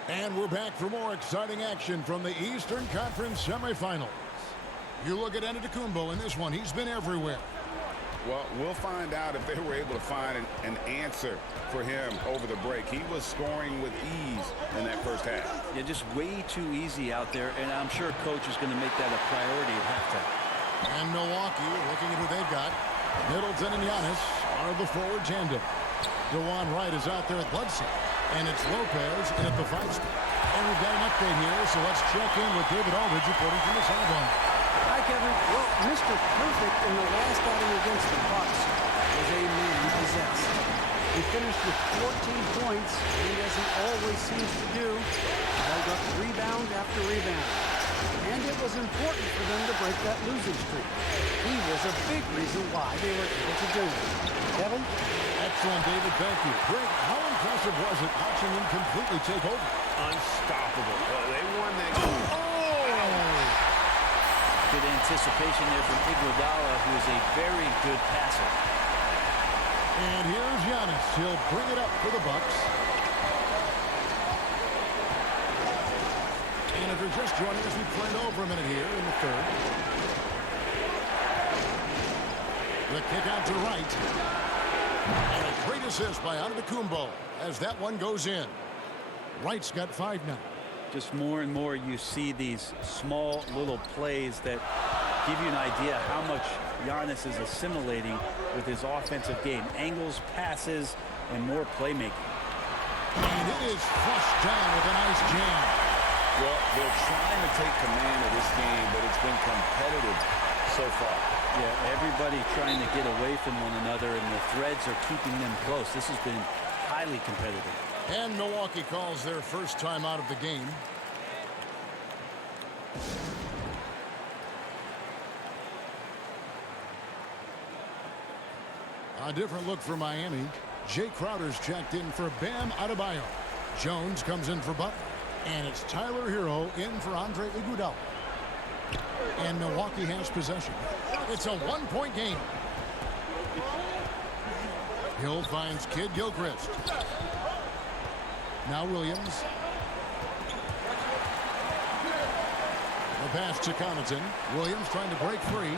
And we're back for more exciting action from the Eastern Conference semifinals. You look at Antetokounmpo in this one. He's been everywhere. Well, we'll find out if they were able to find an answer for him over the break. He was scoring with ease in that first half. Yeah, just way too easy out there, and I'm sure coach is going to make that a priority at halftime. And Milwaukee, looking at who they've got, Middleton and Giannis are the forward tandem. DeJuan Wright is out there at Bledsoe, and it's Lopez in at the 5 spot. And we've got an update here, so let's check in with David Aldridge reporting from the sideline. Hi, Kevin. Well, Mr. Perfect in the last outing against the Bucks was a man possessed. He finished with 14 points, and as he always seems to do, held up rebound after rebound. And it was important for them to break that losing streak. He was a big reason why they were able to do it. Kevin? Excellent, David. Thank you. Greg, how impressive was it watching him completely take over? Unstoppable. They won that game. Good anticipation there from Iguodala, who is a very good passer. And here's Giannis. He'll bring it up for the Bucks. And if you're just joining us, we've played over a minute here in the third. The kick out to Wright. And a great assist by Antetokounmpo as that one goes in. Wright's got 5 now. Just more and more you see these small little plays that give you an idea how much Giannis is assimilating with his offensive game. Angles, passes, and more playmaking. And it is flushed down with a nice jam. Well, they're trying to take command of this game, but it's been competitive so far. Yeah, everybody trying to get away from one another, and the threads are keeping them close. This has been highly competitive. And Milwaukee calls their first time out of the game. A different look for Miami. Jay Crowder's checked in for Bam Adebayo. Jones comes in for Butler. And it's Tyler Hero in for Andre Iguodala. And Milwaukee has possession. It's a 1-point game. Hill finds Kid Gilchrist. Now Williams. The pass to Connaughton. Williams trying to break free.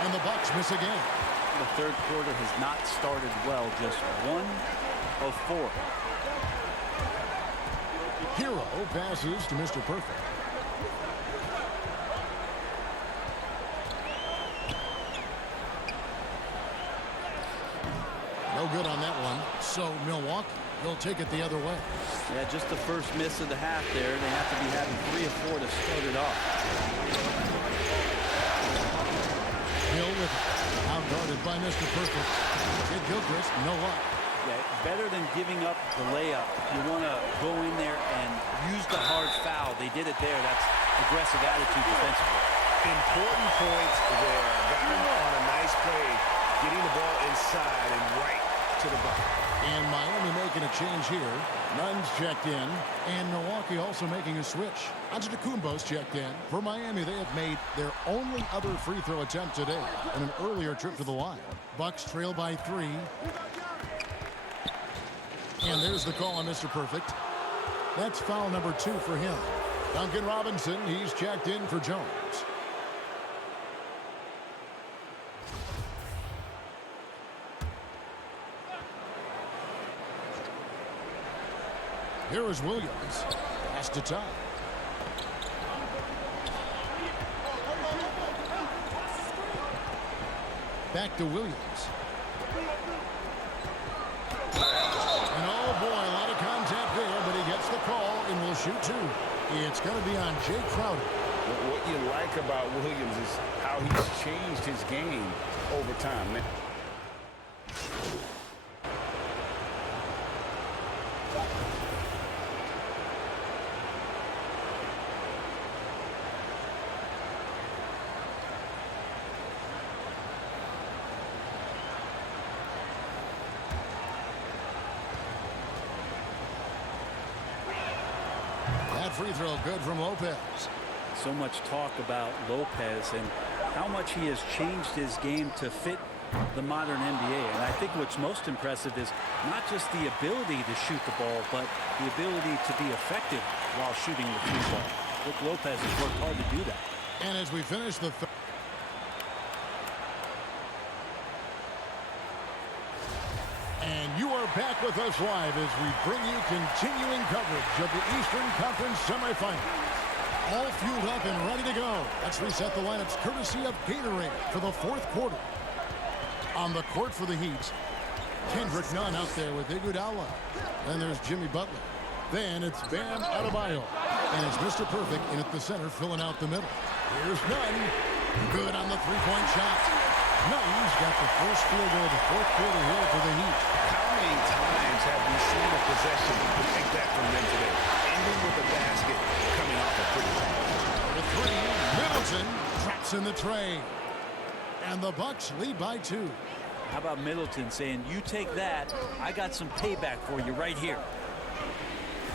And the Bucks miss again. The third quarter has not started well. Just 1 of 4. Hero passes to Mr. Perfect. No good on that one. So Milwaukee will take it the other way. Yeah, just the first miss of the half there. They have to be having 3 of 4 to start it off. Hill with it. Out guarded by Mr. Perfect. Kid Gilchrist, no luck. Yeah, better than giving up the layup. You want to go in there and use the hard foul. They did it there. That's aggressive attitude defensively. Important points there. Got him on a nice play, getting the ball inside and right to the bucket. And Miami making a change here. Nunn's checked in. And Milwaukee also making a switch. Antetokounmpo's checked in. For Miami, they have made their only other free throw attempt today on an earlier trip to the line. Bucks trail by 3. And there's the call on Mr. Perfect. That's foul number 2 for him. Duncan Robinson, he's checked in for Jones. Here is Williams. Pass to Todd. Back to Williams. And oh boy, a lot of contact there, but he gets the call and will shoot 2. It's going to be on Jay Crowder. What you like about Williams is how he's changed his game over time. free throw good from Lopez. So much talk about Lopez and how much he has changed his game to fit the modern NBA. And I think what's most impressive is not just the ability to shoot the ball, but the ability to be effective while shooting the free ball. Look, Lopez has worked hard to do that. And as we finish the and you are back with us live as we bring you continuing coverage of the Eastern Conference semifinals. All fueled up and ready to go. Let's reset the lineups courtesy of Gatorade for the fourth quarter. On the court for the Heat, Kendrick Nunn out there with Iguodala. Then there's Jimmy Butler. Then it's Bam Adebayo. And it's Mr. Perfect in at the center filling out the middle. Here's Nunn. Good on the three-point shot. Nunn's got the first field goal of the fourth quarter here for the Heat. How many times have we seen a possession like that from them today? Ending with a basket coming off a pretty foul. The three, Middleton drops in the tray. And the Bucks lead by 2. How about Middleton saying, you take that, I got some payback for you right here.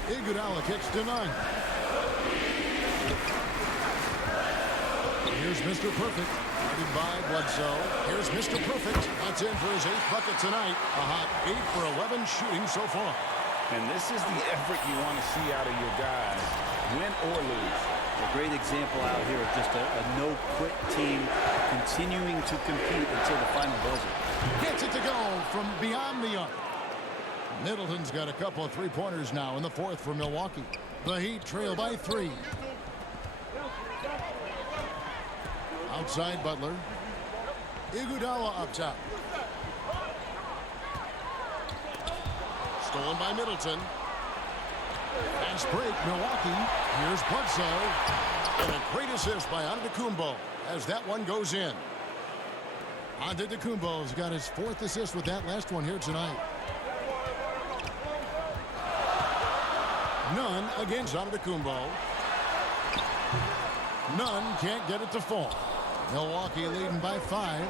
Iguodala kicks to Nunn. Here's Mr. Perfect, guarded by Bledsoe. Here's Mr. Perfect. That's in for his 8th bucket tonight. A hot 8 for 11 shooting so far. And this is the effort you want to see out of your guys, win or lose. A great example out here of just a no-quit team continuing to compete until the final buzzer. Gets it to go from beyond the arc. Middleton's got a couple of three-pointers now in the fourth for Milwaukee. The Heat trail by 3. Outside Butler. Iguodala up top. Stolen by Middleton. Fast break, Milwaukee. Here's Bledsoe. And a great assist by Antetokounmpo as that one goes in. Antetokounmpo's got his 4th assist with that last one here tonight. Nunn against Antetokounmpo. Nunn can't get it to fall. Milwaukee leading by 5.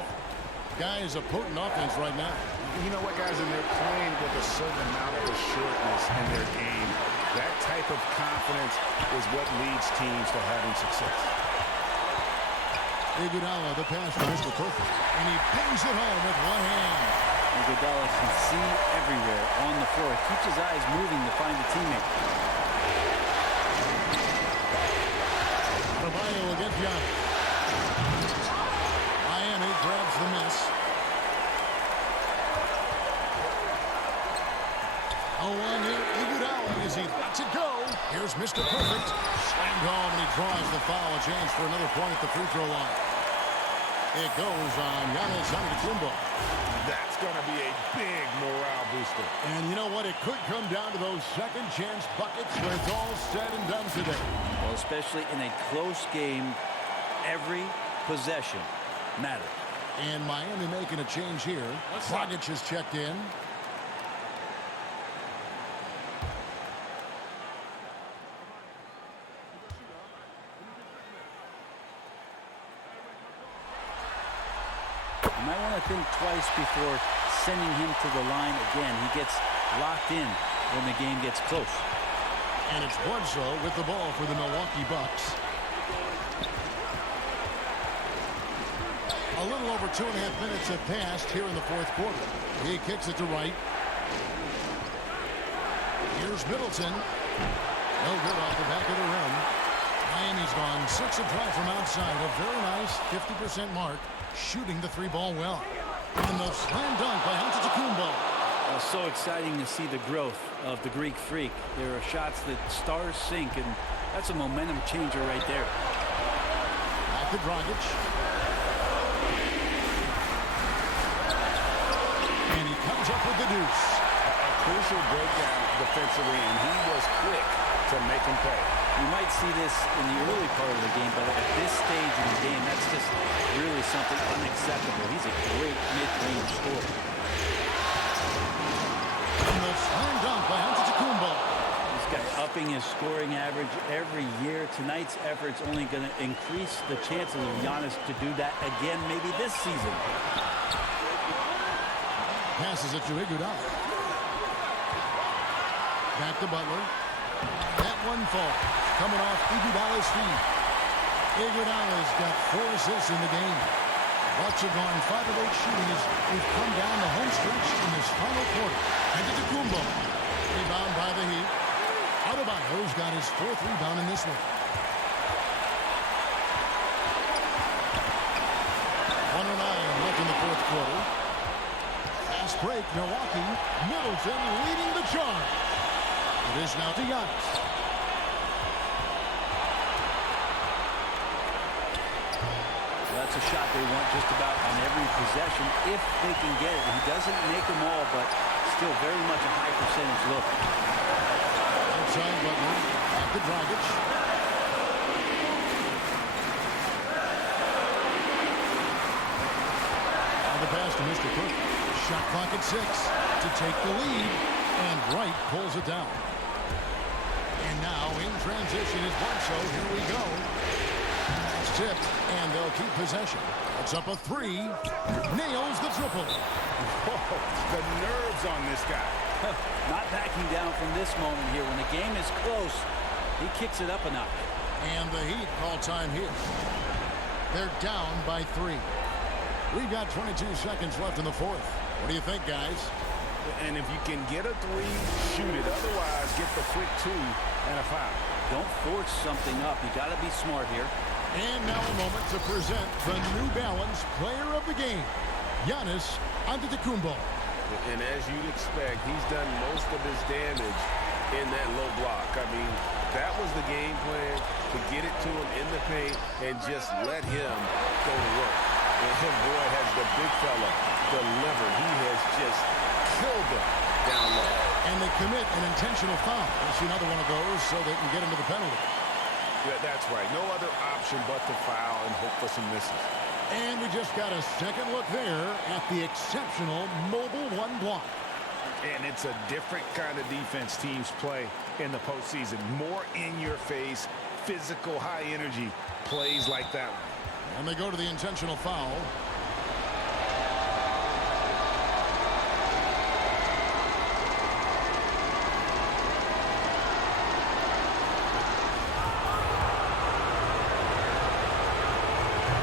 Guys, a potent offense right now. You know what, guys, and they're playing with a certain amount of assuredness in their game. That type of confidence is what leads teams to having success. Iguodala, the pass for Mr. Perfect. And he pings it home with one hand. Iguodala can see everywhere on the floor. Keeps his eyes moving to find a teammate. Adebayo against Giannis. Miami grabs the miss. 0-1 here. Iguodala as he lets it go. Here's Mr. Perfect. Slammed home, and he draws the foul. A chance for another point at the free throw line. It goes on Giannis Antetokounmpo. That's going to be a big morale booster. And you know what? It could come down to those second chance buckets when it's all said and done today. Well, especially in a close game, every possession matters. And Miami making a change here. Dragic has checked in. You might want to think twice before sending him to the line again. He gets locked in when the game gets close. And it's Bledsoe with the ball for the Milwaukee Bucks. A little over 2.5 minutes have passed here in the fourth quarter. He kicks it to right. Here's Middleton. No good off the back of the rim. Miami's gone 6 of 12 from outside. A very nice 50% mark. Shooting the 3-ball well. And the slam dunk by Antetokounmpo. So exciting to see the growth of the Greek Freak. There are shots that stars sink, and that's a momentum changer right there. Back to Dragic. And he comes up with the deuce. A crucial breakdown defensively, and he was quick to make him pay. You might see this in the early part of the game, but at this stage in the game, that's just really something unacceptable. He's a great mid-range scorer. And the slam dunk by Antetokounmpo. This guy upping his scoring average every year. Tonight's effort's only going to increase the chances of Giannis to do that again maybe this season. Passes it to Iguodala. Back to Butler. That one falls. Coming off Iguodala's feet. Iguodala's got 4 assists in the game. Bucks have gone 5 of 8 shooting as we've come down the home stretch in this final quarter. Antetokounmpo. Rebound by the Heat. Adebayo's got his 4th rebound in this one. 109 left in the 4th quarter. Fast break, Milwaukee. Middleton leading the charge. It is now to Giannis. That's a shot they want just about on every possession if they can get it. He doesn't make them all, but still very much a high percentage look. Outside Butler. Back to Dragic. On the pass to Mr. Cook. Shot clock at 6 to take the lead. And Wright pulls it down. And now in transition is Bledsoe. Here we go. It's tipped, and they'll keep possession. It's up a 3. Nails the triple. Whoa, the nerves on this guy. Not backing down from this moment here. When the game is close, he kicks it up a notch. And the Heat call time here. They're down by 3. We've got 22 seconds left in the 4th. What do you think, guys? And if you can get a 3, shoot it. Otherwise, get the quick 2 and a foul. Don't force something up. You got to be smart here. And now a moment to present the New Balance Player of the Game, Giannis Antetokounmpo. And as you'd expect, he's done most of his damage in that low block. I mean, that was the game plan, to get it to him in the paint and just let him go to work. And boy, has the big fella delivered. He has just killed them down low. And they commit an intentional foul. We'll see another one of those so they can get into the penalty. Yeah, that's right. No other option but to foul and hope for some misses. And we just got a second look there at the exceptional mobile 1 block. And it's a different kind of defense teams play in the postseason. More in your face, physical, high energy plays like that one. And they go to the intentional foul.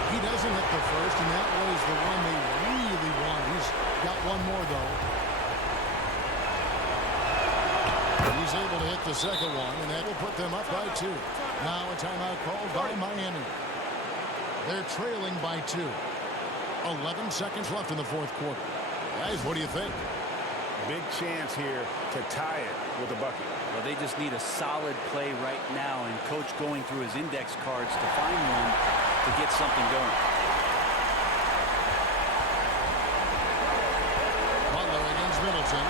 He doesn't hit the first, and that was the one they really want. He's got one more, though. He's able to hit the second one, and that will put them up by 2. Now a timeout called by Miami. They're trailing by 2. 11 seconds left in the 4th quarter. Guys, what do you think? Big chance here to tie it with a bucket. Well, they just need a solid play right now, and Coach going through his index cards to find one to get something going. Butler against Middleton.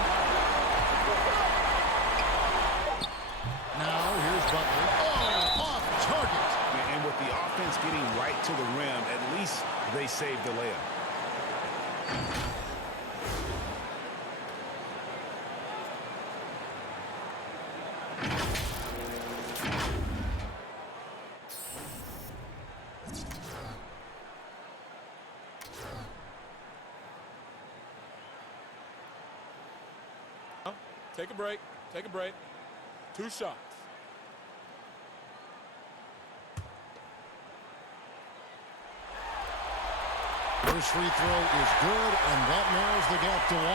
Now here's Butler. Oh, off target. And with the offense getting right to the rim, at least they saved the layup. Take a break. Take a break. 2 shots. First free throw is good, and that narrows the gap to 1.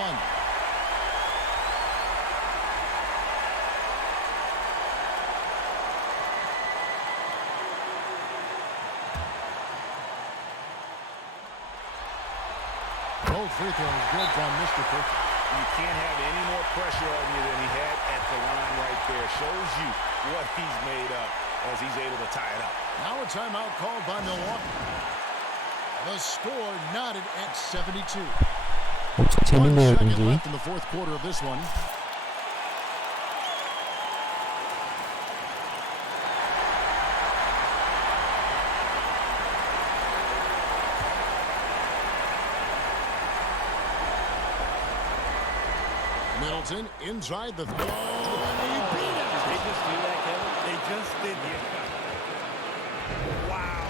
Both free throws good from Mr. Cook. You can't have any more pressure on you than he had at the line right there. Shows you what he's made up as he's able to tie it up. Now a timeout called by Milwaukee. The score knotted at 72. 엄청 재밌네요, 1 second 경기. left in the 4th quarter of this one. Middleton inside the throw. And he beat it. Did they just do that, Kevin? They just did. Wow.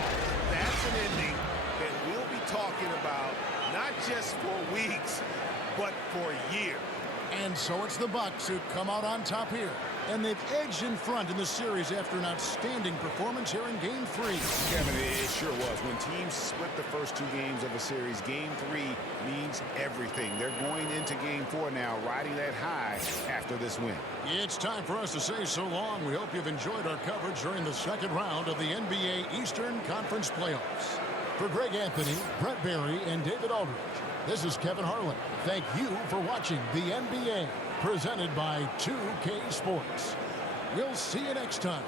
That's an ending that we'll be talking about not just for weeks, but for years. And so it's the Bucks who come out on top here. And they've edged in front in the series after an outstanding performance here in Game 3. Kevin, it sure was. When teams split the first 2 games of a series, Game 3 means everything. They're going into Game 4 now, riding that high after this win. It's time for us to say so long. We hope you've enjoyed our coverage during the second round of the NBA Eastern Conference Playoffs. For Greg Anthony, Brett Barry, and David Aldridge, this is Kevin Harlan. Thank you for watching the NBA, presented by 2K Sports. We'll see you next time.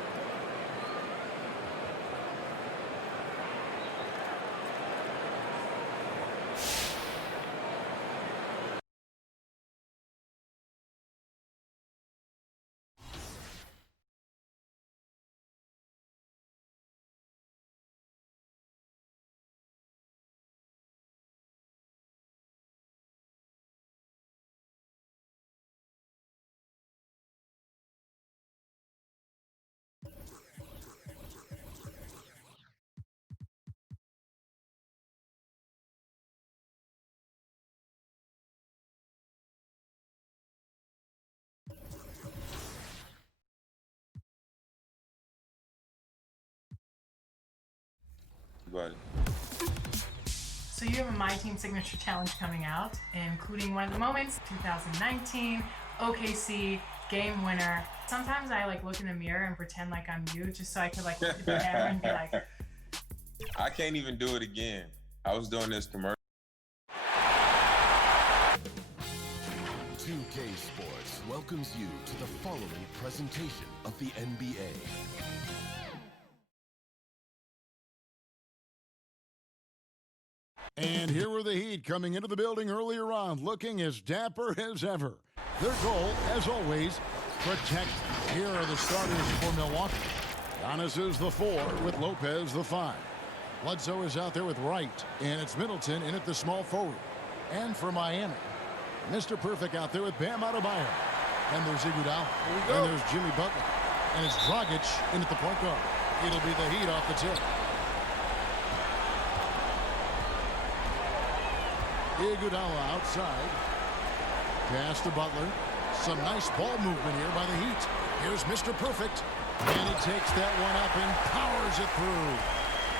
Buddy. So you have a My Team Signature Challenge coming out, including one of the moments, 2019 OKC game winner. Sometimes I look in the mirror and pretend like I'm you, just so I could look at the camera and be like, I can't even do it again. I was doing this commercial. 2K Sports welcomes you to the following presentation of the NBA. And here were the Heat coming into the building earlier on, looking as dapper as ever. Their goal, as always, protect. Here are the starters for Milwaukee. Giannis is the 4 with Lopez the 5. Bledsoe is out there with Wright, and it's Middleton in at the small forward. And for Miami, Mr. Perfect out there with Bam Adebayo. And there's Iguodala. And there's Jimmy Butler. And it's Dragic in at the point guard. It'll be the Heat off the tip. Iguodala outside. Pass to Butler. Some nice ball movement here by the Heat. Here's Mr. Perfect. And he takes that one up and powers it through.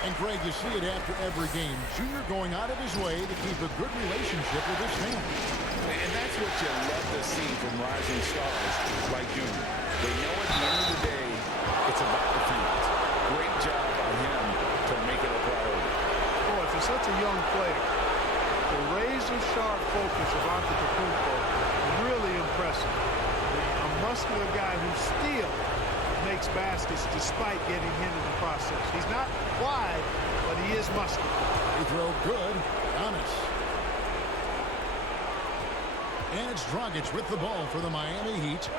And Greg, you see it after every game. Junior going out of his way to keep a good relationship with his fans. And that's what you love to see from rising stars like Junior. They know at the end of the day, it's about the fans. Great job by him to make it a priority. Boy, for such a young player, the razor-sharp focus of Antetokounmpo is really impressive. A muscular guy who still makes baskets despite getting hit in the process. He's not wide, but he is muscular. He throw good. Giannis. And it's Dragic with the ball for the Miami Heat.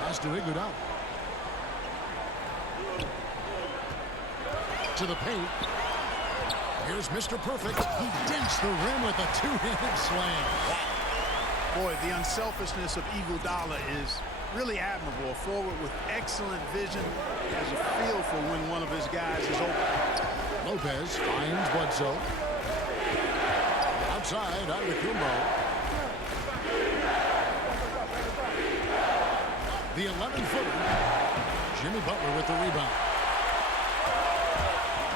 Pass to Iguodala. To the paint. Here's Mr. Perfect. He dents the rim with a two-handed slam. Boy, the unselfishness of Iguodala is really admirable. A forward with excellent vision, has a feel for when one of his guys is open. Lopez finds Bledsoe. Outside, Antetokounmpo. The 11-footer. Jimmy Butler with the rebound.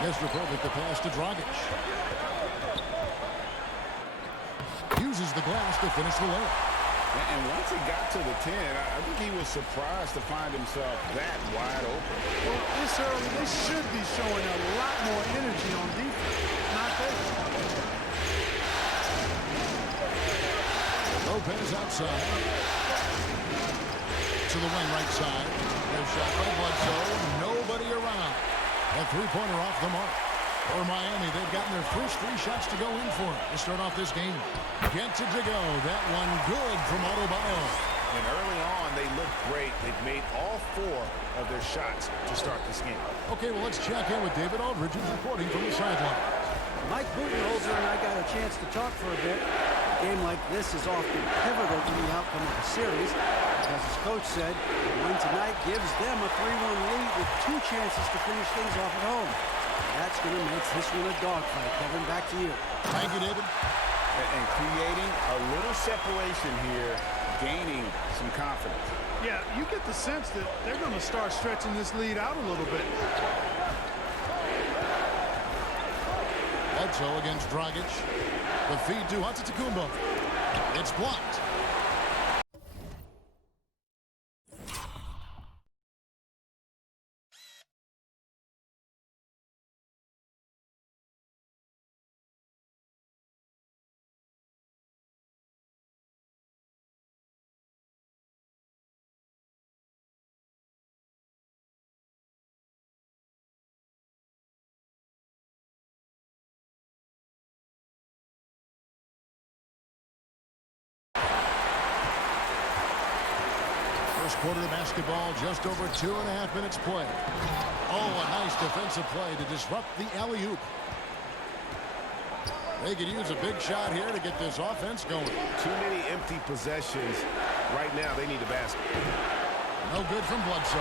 Mr. Perfect, the pass to Dragic. Uses the glass to finish the layup. And once he got to the 10, I think he was surprised to find himself that wide open. Well, this early, they should be showing a lot more energy on defense. Not there. Lopez outside. To the wing right side. There's shot by Bledsoe. Nobody around. A three-pointer off the mark. For Miami, they've gotten their first 3 shots to go in for it to start off this game. Gets it to go. That one good from Adebayo. And early on, they look great. They've made all 4 of their shots to start this game. Okay, well, let's check in with David Aldridge, who's reporting from the sideline. Mike Budenholzer and I got a chance to talk for a bit. A game like this is often pivotal to the outcome of the series. As his coach said, the win tonight gives them a 3-1 lead with 2 chances to finish things off at home. That's going to make this one a dogfight. Kevin, back to you. Thank you, David. And creating a little separation here, gaining some confidence. Yeah, you get the sense that they're going to start stretching this lead out a little bit. Bledsoe against Dragic. The feed to Antetokounmpo. It's blocked. First quarter of basketball, just over 2.5 minutes played. Oh, a nice defensive play to disrupt the alley-oop. They could use a big shot here to get this offense going. Too many empty possessions. Right now, they need a basket. No good from Bledsoe.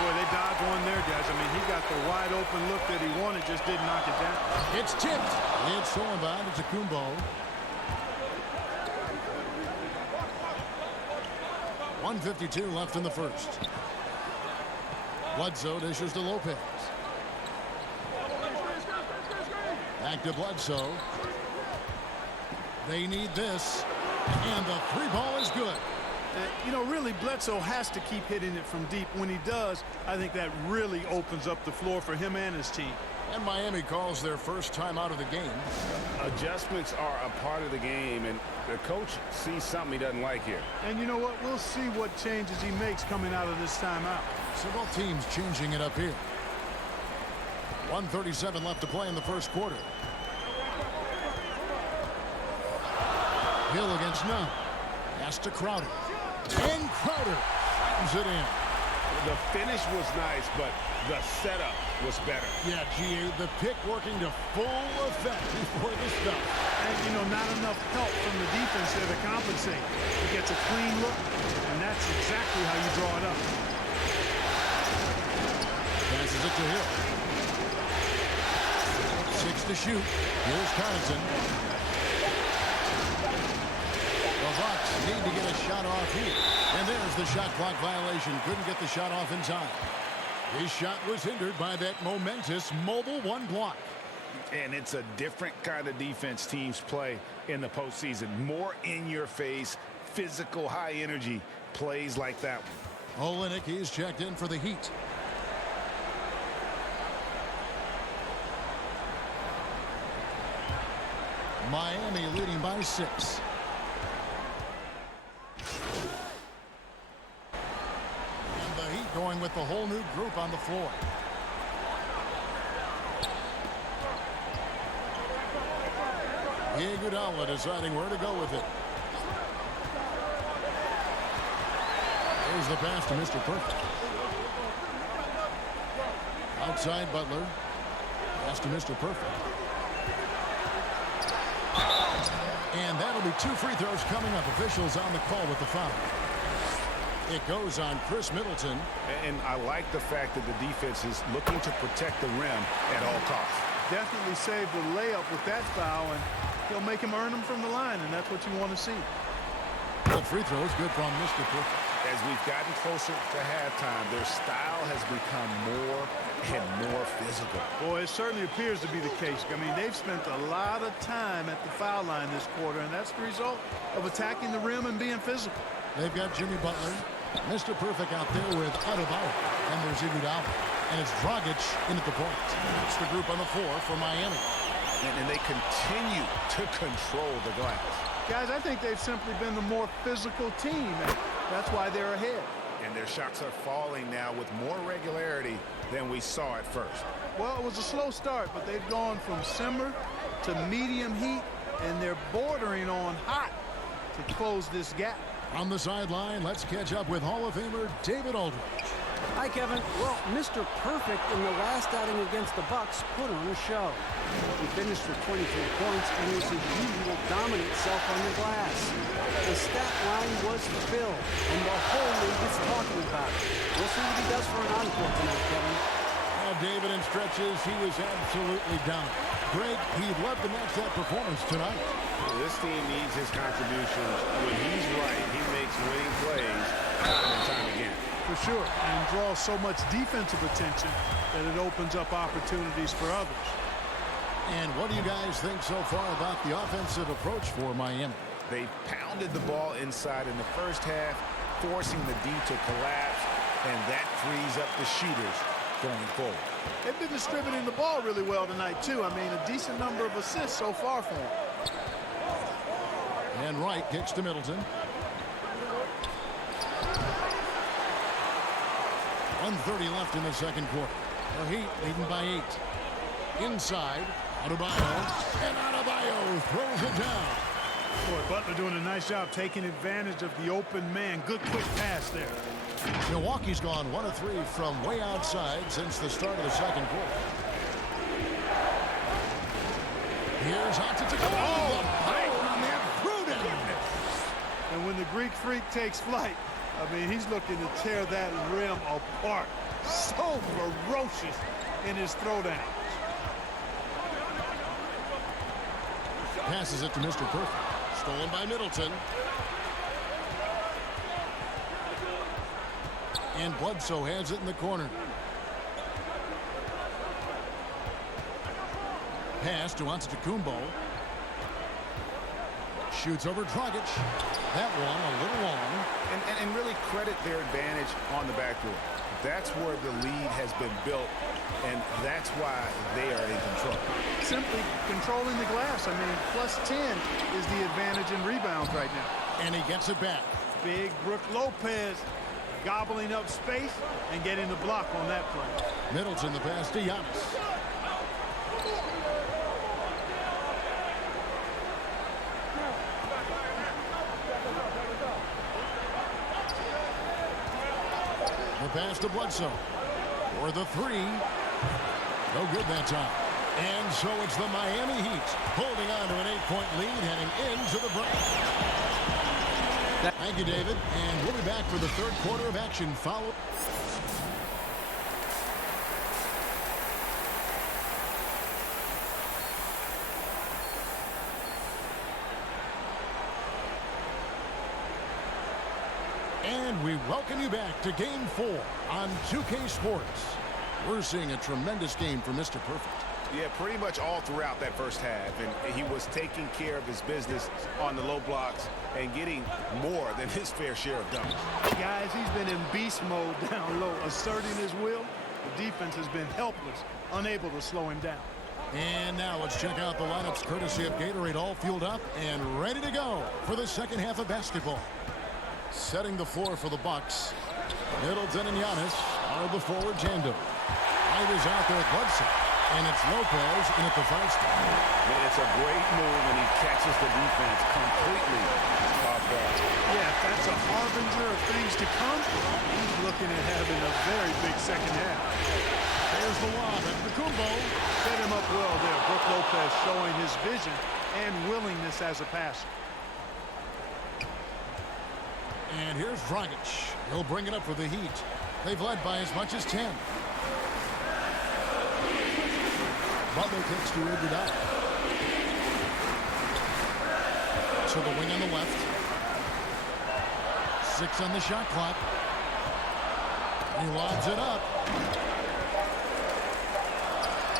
Boy, they dodged one there, guys. I mean, he got the wide open look that he wanted, just didn't knock it down. It's tipped. It's stolen by Antetokounmpo. 1:52 left in the first. Bledsoe dishes to Lopez. Back to Bledsoe. They need this. And the three ball is good. You know, really, Bledsoe has to keep hitting it from deep. When he does, I think that really opens up the floor for him and his team. And Miami calls their first time out of the game. Adjustments are a part of the game, and the coach sees something he doesn't like here. And you know what? We'll see what changes he makes coming out of this timeout. So both teams changing it up here. 1:37 left to play in the first quarter. Hill against Nunn. Pass to Crowder. And Crowder slams it in. The finish was nice, but the setup was better. Yeah, G.A., the pick working to full effect before the stop. And, you know, not enough help from the defense there to compensate. He gets a clean look, and that's exactly how you draw it up. Passes it to Hill. 6 to shoot. Here's Connaughton. The Bucks need to get a shot off here. And there's the shot clock violation. Couldn't get the shot off in time. His shot was hindered by that momentous mobile one block. And it's a different kind of defense teams play in the postseason. More in your face, physical, high energy plays like that. Olynyk, he's checked in for the Heat. Miami leading by 6. And the Heat going with the whole new group on the floor. Iguodala deciding where to go with it. There's the pass to Mr. Perfect. Outside Butler. Pass to Mr. Perfect. And that'll be 2 free throws coming up. Officials on the call with the foul. It goes on Chris Middleton. And I like the fact that the defense is looking to protect the rim at all costs. Definitely saved the layup with that foul, and he'll make him earn them from the line, and that's what you want to see. The free throw is good from Mr. Perfect. As we've gotten closer to halftime, their style has become more and more physical. Boy, it certainly appears to be the case. I mean, they've spent a lot of time at the foul line this quarter, and that's the result of attacking the rim and being physical. They've got Jimmy Butler, Mr. Perfect out there with Adebayo, and there's Iguodala. And it's Dragic in at the point. That's the group on the floor for Miami. And they continue to control the glass. Guys, I think they've simply been the more physical team, and that's why they're ahead. And their shots are falling now with more regularity than we saw at first. Well, it was a slow start, but they've gone from simmer to medium heat, and they're bordering on hot to close this gap. On the sideline, let's catch up with Hall of Famer David Aldridge. Hi, Kevin. Well, Mr. Perfect in the last outing against the Bucks put on a show. He finished with 23 points and was his usual dominant self on the glass. The stat line was filled, and the whole league is talking about it. We'll see what he does for an encore tonight, Kevin. Well, David, in stretches, he was absolutely down. Greg, he led the match that performance tonight. This team needs his contributions. When he's right, he makes winning plays time and time again. For sure, and draws so much defensive attention that it opens up opportunities for others. And what do you guys think so far about the offensive approach for Miami? They pounded the ball inside in the first half, forcing the D to collapse, and that frees up the shooters going forward. They've been distributing the ball really well tonight, too. I mean, a decent number of assists so far for them. And Wright kicks to Middleton. 1:30 left in the second quarter. The Heat leading by 8. Inside, Adebayo, and Adebayo throws it down. Boy, Butler doing a nice job taking advantage of the open man. Good quick pass there. Milwaukee's gone 1 of 3 from way outside since the start of the second quarter. Here's Antetokounmpo. Oh, on that prudent. And when the Greek freak takes flight, I mean, he's looking to tear that rim apart. So ferocious in his throwdown. Passes it to Mr. Perfect. Stolen by Middleton. And Bledsoe has it in the corner. Pass to Antetokounmpo. Shoots over Dragic. That one a little long. And really credit their advantage on the backdoor. That's where the lead has been built, and that's why they are in control. Simply controlling the glass. I mean, plus 10 is the advantage in rebounds right now. And he gets it back. Big Brook Lopez gobbling up space and getting the block on that play. Middleton the pass to Giannis. The pass to Bledsoe for the 3. No good that time. And so it's the Miami Heat holding on to an 8-point lead heading into the break. Thank you, David. And we'll be back for the third quarter of action. Follow. And we welcome you back to Game 4 on 2K Sports. We're seeing a tremendous game for Mr. Perfect. Yeah, pretty much all throughout that first half. And he was taking care of his business on the low blocks and getting more than his fair share of dunks. Guys, he's been in beast mode down low, asserting his will. The defense has been helpless, unable to slow him down. And now let's check out the lineups courtesy of Gatorade, all fueled up and ready to go for the second half of basketball. Setting the floor for the Bucks. Middleton and Giannis are the forward tandem. Wright is out there with Bledsoe. And it's Lopez in at the 5 spot. It's a great move, and he catches the defense completely off guard. Yeah, that's a harbinger of things to come. He's looking at having a very big second half. There's the lob at Antetokounmpo. Set him up well there. Brook Lopez showing his vision and willingness as a passer. And here's Dragic. He'll bring it up for the Heat. They've led by as much as 10. Butler kicks to Iguodala. To the wing on the left. 6 on the shot clock. He lobs it up.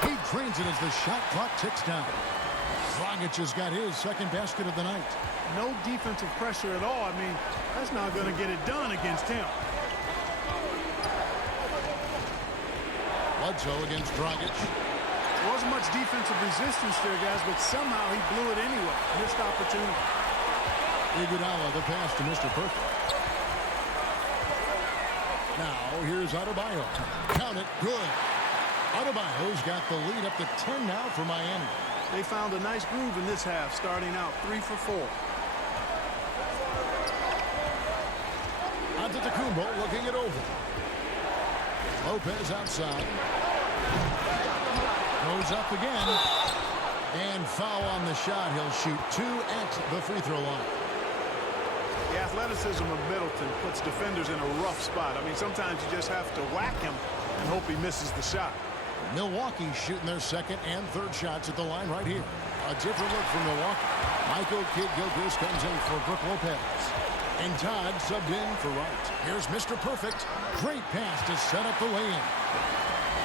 He drains it as the shot clock ticks down. Dragic has got his second basket of the night. No defensive pressure at all. I mean, that's not going to get it done against him. Bledsoe against Dragic. There wasn't much defensive resistance there, guys, but somehow he blew it anyway. Missed opportunity. Iguodala the pass to Mr. Perfect. Now here's Adebayo. Count it, good. Adebayo's got the lead up to 10 now for Miami. They found a nice groove in this half, starting out 3 for 4. Antetokounmpo looking it over. Lopez outside. Goes up again. And foul on the shot. He'll shoot 2 at the free throw line. The athleticism of Middleton puts defenders in a rough spot. I mean, sometimes you just have to whack him and hope he misses the shot. Milwaukee shooting their second and third shots at the line right here. A different look from Milwaukee. Michael Kidd-Gilchrist comes in for Brook Lopez. And Todd subbed in for Wright. Here's Mr. Perfect. Great pass to set up the lay-in.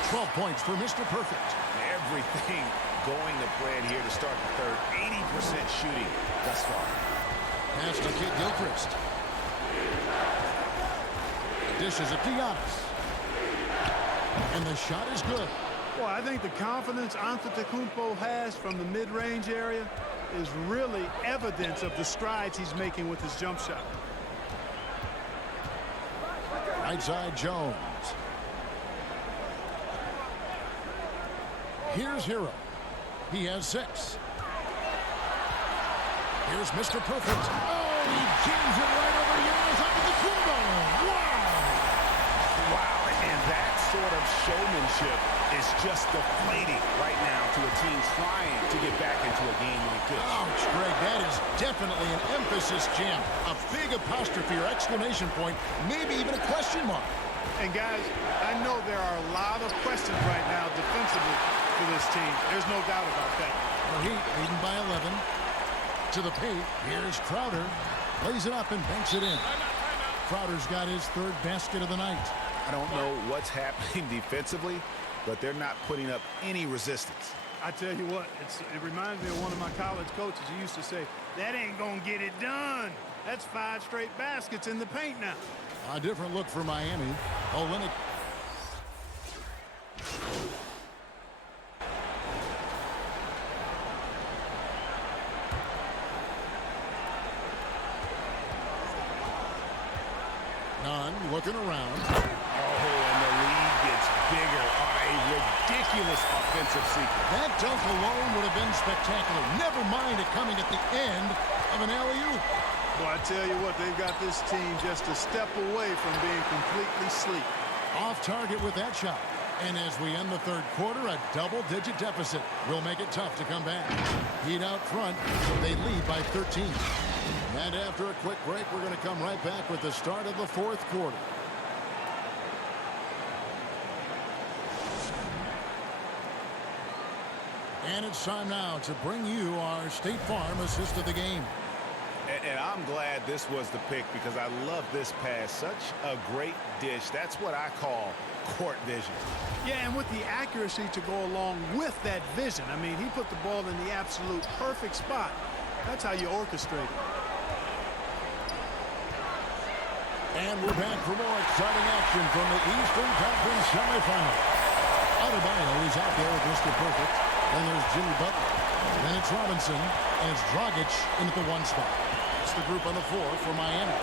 12 points for Mr. Perfect. Everything going to plan here to start the third. 80% shooting thus far. Pass to Kidd-Gilchrist. Dishes it to Giannis. And the shot is good. Well, I think the confidence Antetokounmpo has from the mid-range area is really evidence of the strides he's making with his jump shot. Right side, Jones. Here's Hero. He has 6. Here's Mr. Perfect. Oh, he jams it right over Giannis Antetokounmpo. Wow, and that sort of showmanship is just deflating right now to a team trying to get back into a game-winning pitch. Ouch, Greg, that is definitely an emphasis jam. A big apostrophe or exclamation point, maybe even a question mark. And guys, I know there are a lot of questions right now defensively for this team. There's no doubt about that. The Heat leading by 11. To the paint, here's Crowder. Lays it up and banks it in. Crowder's got his third basket of the night. I don't know what's happening defensively, but they're not putting up any resistance. I tell you what, it reminds me of one of my college coaches. He used to say, that ain't gonna get it done. That's 5 straight baskets in the paint now. A different look for Miami. Olynyk. Nunn looking around. Oh, and the lead gets bigger on a ridiculous offensive sequence. That dunk alone would have been spectacular. Never mind it coming at the end of an alley-oop. Well, I tell you what, they've got this team just a step away from being completely asleep. Off target with that shot. And as we end the third quarter, a double-digit deficit will make it tough to come back. Heat out front, they lead by 13. And after a quick break, we're going to come right back with the start of the fourth quarter. And it's time now to bring you our State Farm assist of the game. And I'm glad this was the pick because I love this pass. Such a great dish. That's what I call court vision. Yeah, and with the accuracy to go along with that vision. I mean, he put the ball in the absolute perfect spot. That's how you orchestrate it. And we're back for more exciting action from the Eastern Conference semifinal. Adebayo is out there with Mr. Perfect. Then there's Jimmy Butler. Then it's Robinson. And it's Dragic into the 1 spot. It's the group on the floor for Miami.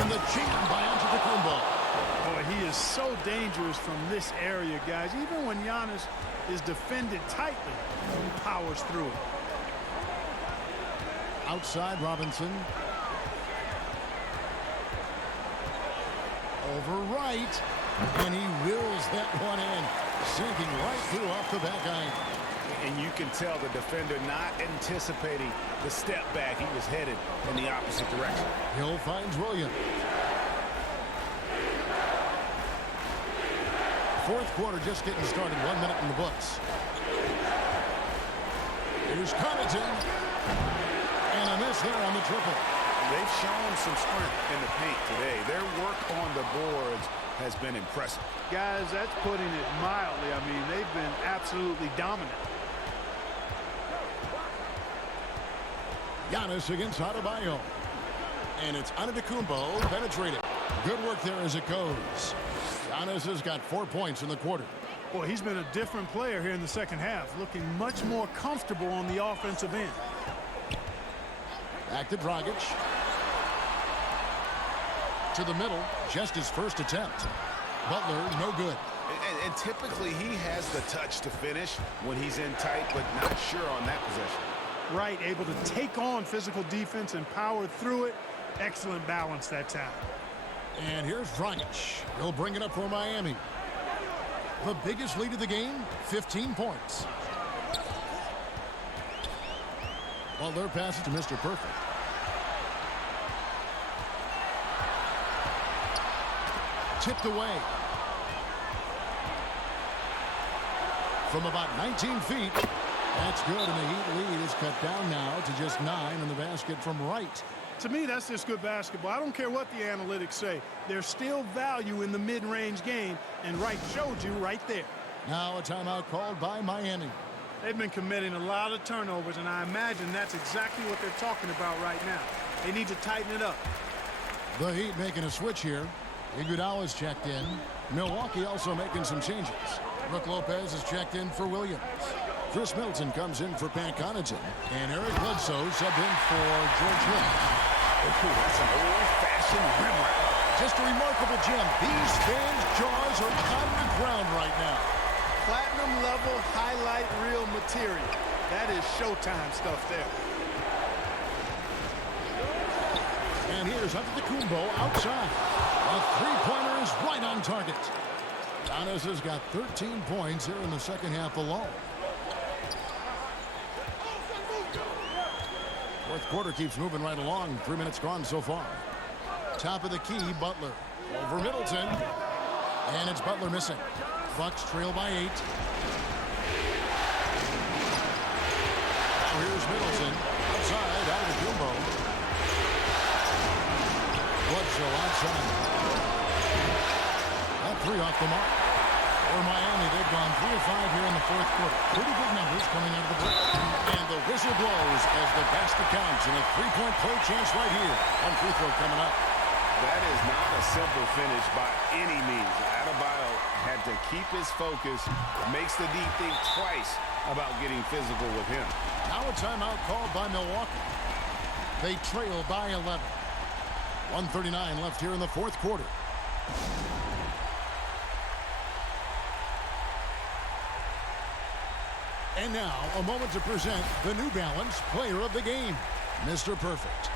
And the jam by Antetokounmpo. Boy, he is so dangerous from this area, guys. Even when Giannis is defended tightly, he powers through it. Outside Robinson. Over right. And he wills that one in. Sinking right through off the back iron. And you can tell the defender not anticipating the step back. He was headed in the opposite direction. Hill finds Williams. Fourth quarter just getting started. 1 minute in the books. Here's Connaughton. And a miss there on the triple. They've shown some strength in the paint today. Their work on the boards has been impressive. Guys, that's putting it mildly. I mean, they've been absolutely dominant. Giannis against Adebayo. And it's Antetokounmpo penetrating. Good work there as it goes. Giannis has got 4 points in the quarter. Boy, he's been a different player here in the second half, looking much more comfortable on the offensive end. Back to Dragic. To the middle, just his first attempt. Butler, no good. And typically he has the touch to finish when he's in tight, but not sure on that possession. Right, able to take on physical defense and power through it. Excellent balance that time. And here's Dragic. He'll bring it up for Miami. The biggest lead of the game, 15 points. Butler passes to Mr. Perfect. Tipped away. from about 19 feet. That's good, and the Heat lead is cut down now to just 9 in the basket from Wright. To me, that's just good basketball. I don't care what the analytics say. There's still value in the mid-range game, and Wright showed you right there. Now a timeout called by Miami. They've been committing a lot of turnovers, and I imagine that's exactly what they're talking about right now. They need to tighten it up. The Heat making a switch here. Iguodala's checked in. Milwaukee also making some changes. Brook Lopez is checked in for Williams. Chris Middleton comes in for Pat Connaughton. And Eric Bledsoe subbed in for George Hill. That's an old-fashioned rim route. Just a remarkable gem. These fans' jaws are on the ground right now. Platinum level highlight reel material. That is Showtime stuff there. And here's Antetokounmpo outside. A three-pointer is right on target. Giannis has got 13 points here in the second half alone. Fourth quarter keeps moving right along. 3 minutes gone so far. Top of the key, Butler. Over Middleton. And it's Butler missing. Bucks trail by 8. Now here's Middleton. Outside, out of the Kumbo. Bledsoe outside. That 3 off the mark. For Miami, they've gone 3 of 5 here in the fourth quarter. Pretty good numbers coming out of the break. And the whistle blows as the basket counts. And a 3-point play chance right here. One free throw coming up. That is not a simple finish by any means. Adebayo had to keep his focus. Makes the D think twice about getting physical with him. Now a timeout called by Milwaukee. They trail by 11. 1:39 left here in the fourth quarter. And now, a moment to present the New Balance Player of the Game, Mr. Perfect.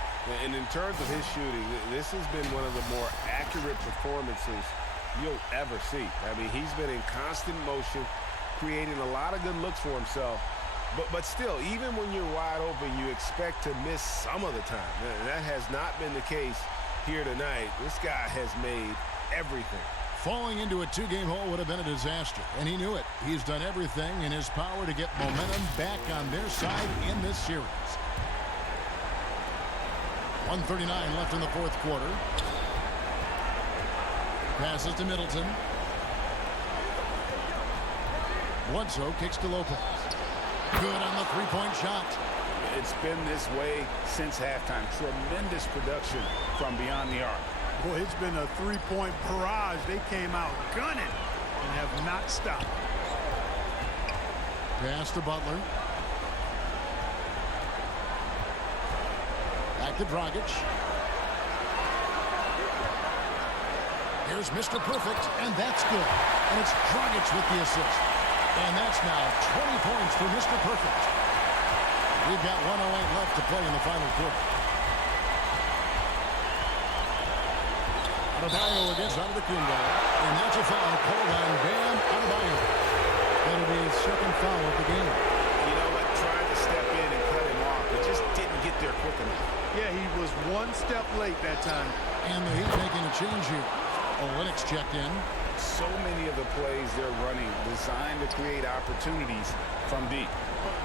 And in terms of his shooting, this has been one of the more accurate performances you'll ever see. I mean, he's been in constant motion, creating a lot of good looks for himself. But still, even when you're wide open, you expect to miss some of the time. And that has not been the case here tonight. This guy has made everything. Falling into a 2-game hole would have been a disaster, and he knew it. He's done everything in his power to get momentum back on their side in this series. 1:39 left in the fourth quarter. Passes to Middleton. Bledsoe kicks to Lopez. Good on the three-point shot. It's been this way since halftime. Tremendous production from beyond the arc. Boy, it's been a three-point barrage. They came out gunning and have not stopped. Pass to Butler. Back to Dragic. Here's Mr. Perfect, and that's good. And it's Dragic with the assist. And that's now 20 points for Mr. Perfect. We've got 1:08 left to play in the final quarter. Adebayo against Antetokounmpo, and that's a foul called on Bam Adebayo. That'll be his second foul of the game. You know what? Trying to step in and cut him off, but just didn't get there quick enough. Yeah, he was one step late that time. And the Heat making a change here. Olynyk's checked in. So many of the plays they're running designed to create opportunities from deep.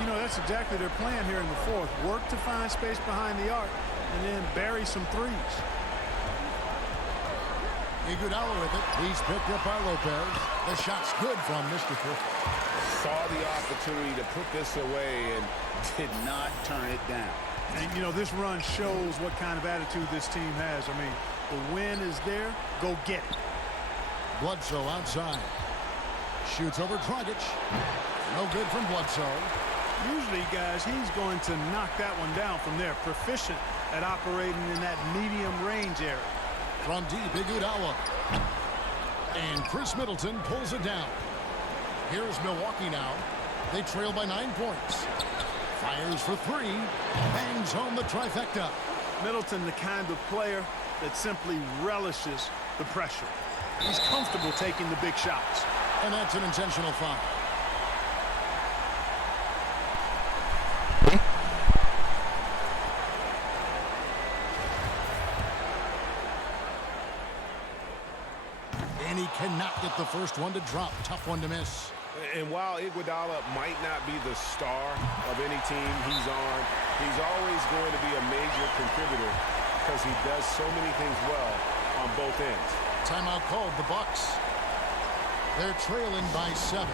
You know, that's exactly their plan here in the fourth. Work to find space behind the arc and then bury some threes. Iguodala with it. He's picked up by Lopez. The shot's good from Mr. Perfect. Saw the opportunity to put this away and did not turn it down. And, you know, this run shows what kind of attitude this team has. I mean, the win is there. Go get it. Bledsoe outside. Shoots over Dragic. No good from Bledsoe. Usually, guys, he's going to knock that one down from there. Proficient at operating in that medium range area. From deep, Iguodala. And Chris Middleton pulls it down. Here's Milwaukee now. They trail by 9 points. Fires for 3. Bangs home the trifecta. Middleton, the kind of player that simply relishes the pressure. He's comfortable taking the big shots. And that's an intentional foul. And he cannot get the first one to drop. Tough one to miss. And while Iguodala might not be the star of any team he's on, he's always going to be a major contributor because he does so many things well on both ends. Timeout called, the Bucks. They're trailing by 7.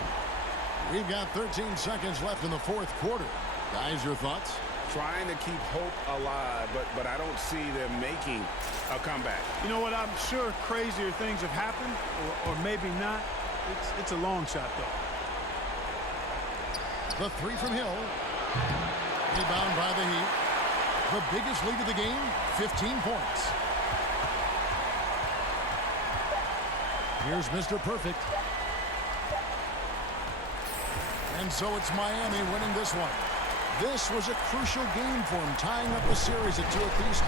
We've got 13 seconds left in the fourth quarter. Guys, your thoughts? Trying to keep hope alive, but I don't see them making a comeback. You know what? I'm sure crazier things have happened, or maybe not. It's a long shot, though. The three from Hill. Rebound by the Heat. The biggest lead of the game, 15 points. Here's Mr. Perfect. And so it's Miami winning this one. This was a crucial game for him, tying up the series at 2 apiece. A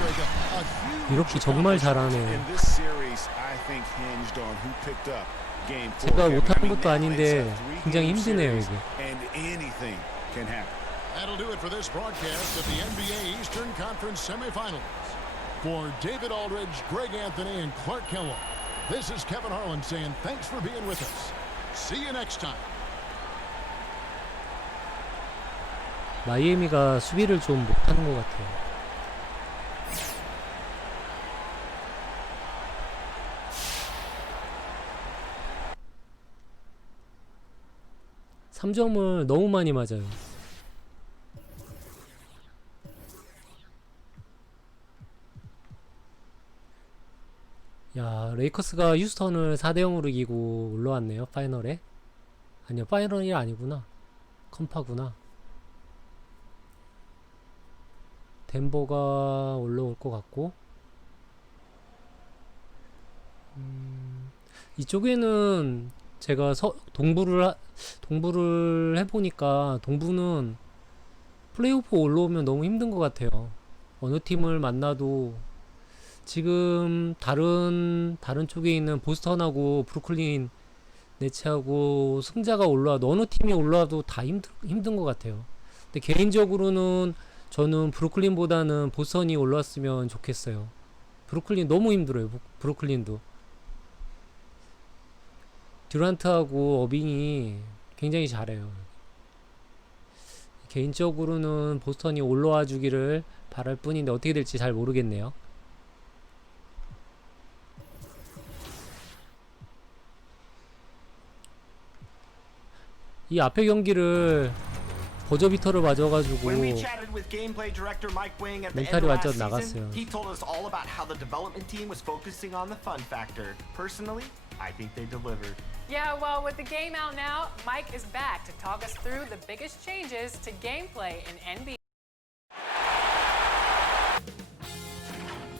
huge 이렇게 정말 잘하네. In this series, I think hinged on who picked up game 4. 제가 못하는 것도 아닌데 굉장히 힘드네요, 이게. And anything can happen. That'll do it for this broadcast of the NBA Eastern Conference semifinals. For David Aldridge, Greg Anthony, and Clark Kellogg, this is Kevin Harlan saying thanks for being with us. See you next time. 마이애미가 수비를 좀 못하는 것 같아요. (3점을) 너무 많이 맞아요. 야, 레이커스가 휴스턴을 4대0으로 이기고 올라왔네요. 파이널에. 아니요, 파이널이 아니구나. 컴파구나. 덴버가 올라올 것 같고, 이쪽에는 제가 동부를 해보니까 동부는 플레이오프 올라오면 너무 힘든 것 같아요. 어느 팀을 만나도 지금 다른 쪽에 있는 보스턴하고 브루클린 네츠하고 승자가 올라와도 어느 팀이 올라와도 다 힘든 것 같아요. 근데 개인적으로는 저는 브루클린보다는 보스턴이 올라왔으면 좋겠어요. 브루클린 너무 힘들어요. 브루클린도 듀란트하고 어빙이 굉장히 잘해요. 개인적으로는 보스턴이 올라와 주기를 바랄 뿐인데 어떻게 될지 잘 모르겠네요. 이 앞에 경기를 버저비터를 맞아가지고 멘탈이 완전 나갔어요. He told us all about how the development team was focusing on the fun factor. Personally, I think they delivered. Yeah, well, with the game out now, Mike is back to talk us through the biggest changes to gameplay in NBA.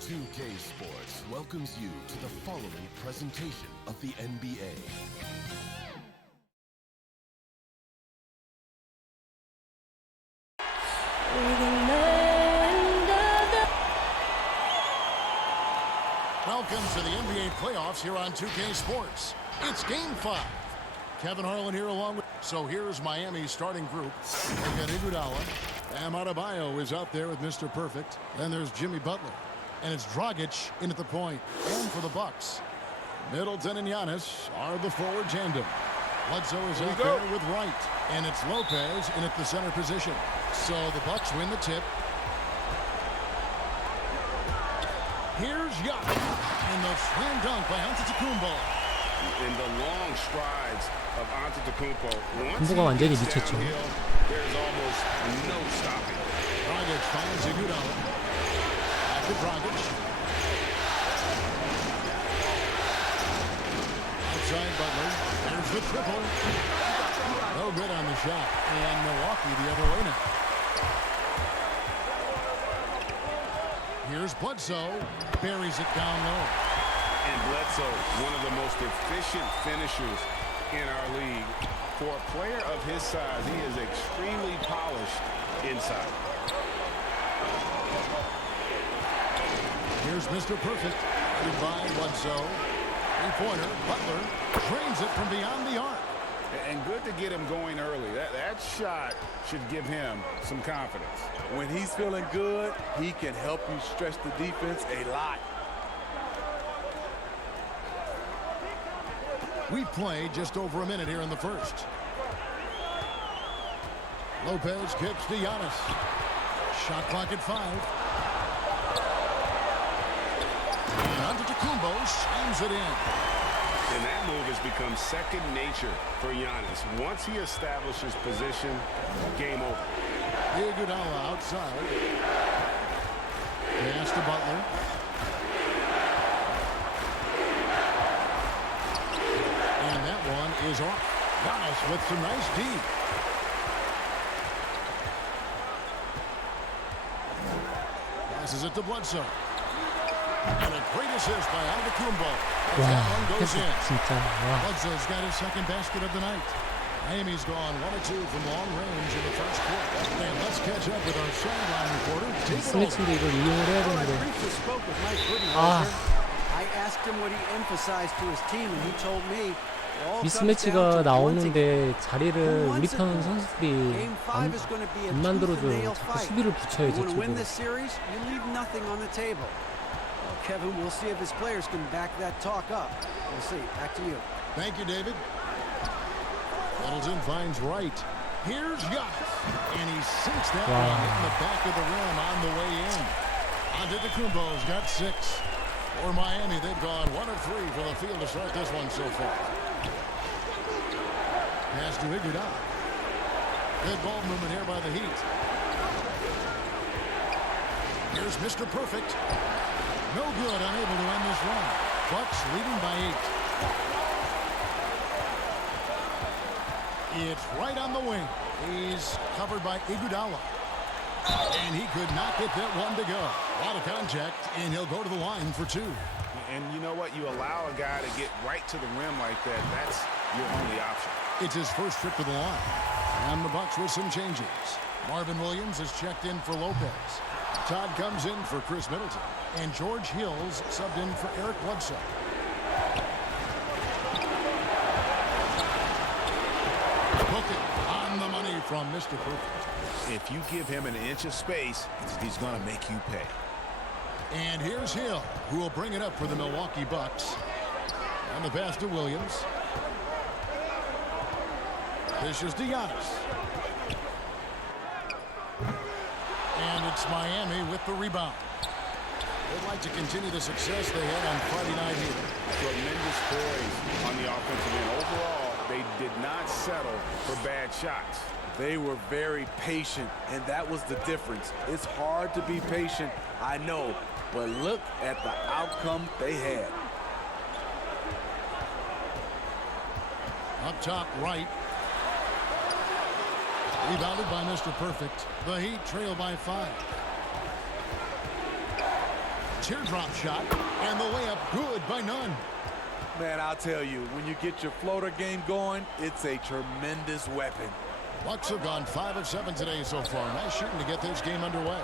2K Sports welcomes you to the following presentation of the NBA. Welcome to the NBA playoffs here on 2K Sports. It's Game 5. Kevin Harlan here along with... So here's Miami's starting group. They've got Iguodala. Bam Adebayo is out there with Mr. Perfect. Then there's Jimmy Butler. And it's Dragic in at the point. And for the Bucks, Middleton and Giannis are the forward tandem. Bledsoe is out there with Wright. And it's Lopez in at the center position. So the Bucks win the tip. Here's Giannis. And the slam dunk by Antetokounmpo. In the long strides of Antetokounmpo, 공부가 완전히 미쳤죠. there's almost no stopping. Dragic finds Iguodala. Back to Dragic. Outside Butler. There's the triple. No good on the shot. And Milwaukee the other way now. Here's Bledsoe. Buries it down low. And Bledsoe, one of the most efficient finishers in our league. For a player of his size, he is extremely polished inside. Here's Mr. Perfect. Goodbye, Bledsoe. Three-pointer. Butler drains it from beyond the arc. And good to get him going early. That shot should give him some confidence. When he's feeling good, he can help you stretch the defense a lot. We played just over a minute here in the first. Lopez kicks to Giannis. Shot clock at 5. And Antetokounmpo slams it in. And that move has become second nature for Giannis. Once he establishes position, game over. Iguodala outside. Pass to Butler. And that one is off. Giannis with some nice D. Passes it to Bledsoe. And a great assist by Antetokounmpo. That one goes in. Bledsoe's got his second basket of the night. Miami's gone 1 of 2 from long range in the first quarter. And let's catch up with our sideline reporter. 스매치인데 이걸 이용을 해야 되는데. I asked him what he emphasized to his team, and he told me. 미스매치가 나오는데 자리를 우리 편 선수들이 안 만들어줘요. 자꾸 수비를 붙여요, 저쪽으로. Kevin, we'll see if his players can back that talk up. We'll see. Back to you. Thank you, David. Middleton finds Wright. Here's Giannis. And he sinks that one in the back of the rim on the way in. Antetokounmpo's got 6. For Miami, they've gone 1 of 3 from the field to start this one so far. Pass to Iguodala. Good ball movement here by the Heat. Here's Mr. Perfect. No good, unable to end this run. Bucks leading by 8. It's right on the wing. He's covered by Iguodala. And he could not get that one to go. A lot of contact, and he'll go to the line for 2. And you know what? You allow a guy to get right to the rim like that. That's your only option. It's his first trip to the line. And the Bucks with some changes. Marvin Williams is checked in for Lopez. Todd comes in for Chris Middleton. And George Hills subbed in for Eric Bledsoe. Booking on the money from Mr. Perfect. If you give him an inch of space, he's going to make you pay. And here's Hill, who will bring it up for the Milwaukee Bucks. And the pass to Williams. Dishes to Giannis. And it's Miami with the rebound. They'd like to continue the success they had on Friday night here. Tremendous poise on the offensive end. Overall, they did not settle for bad shots. They were very patient, and that was the difference. It's hard to be patient, I know, but look at the outcome they had. Up top right. Rebounded by Mr. Perfect. The Heat trail by 5. Teardrop shot, and the layup good by none. Man, I'll tell you, when you get your floater game going, it's a tremendous weapon. Bucks have gone 5 of 7 today so far. Nice shooting to get this game underway.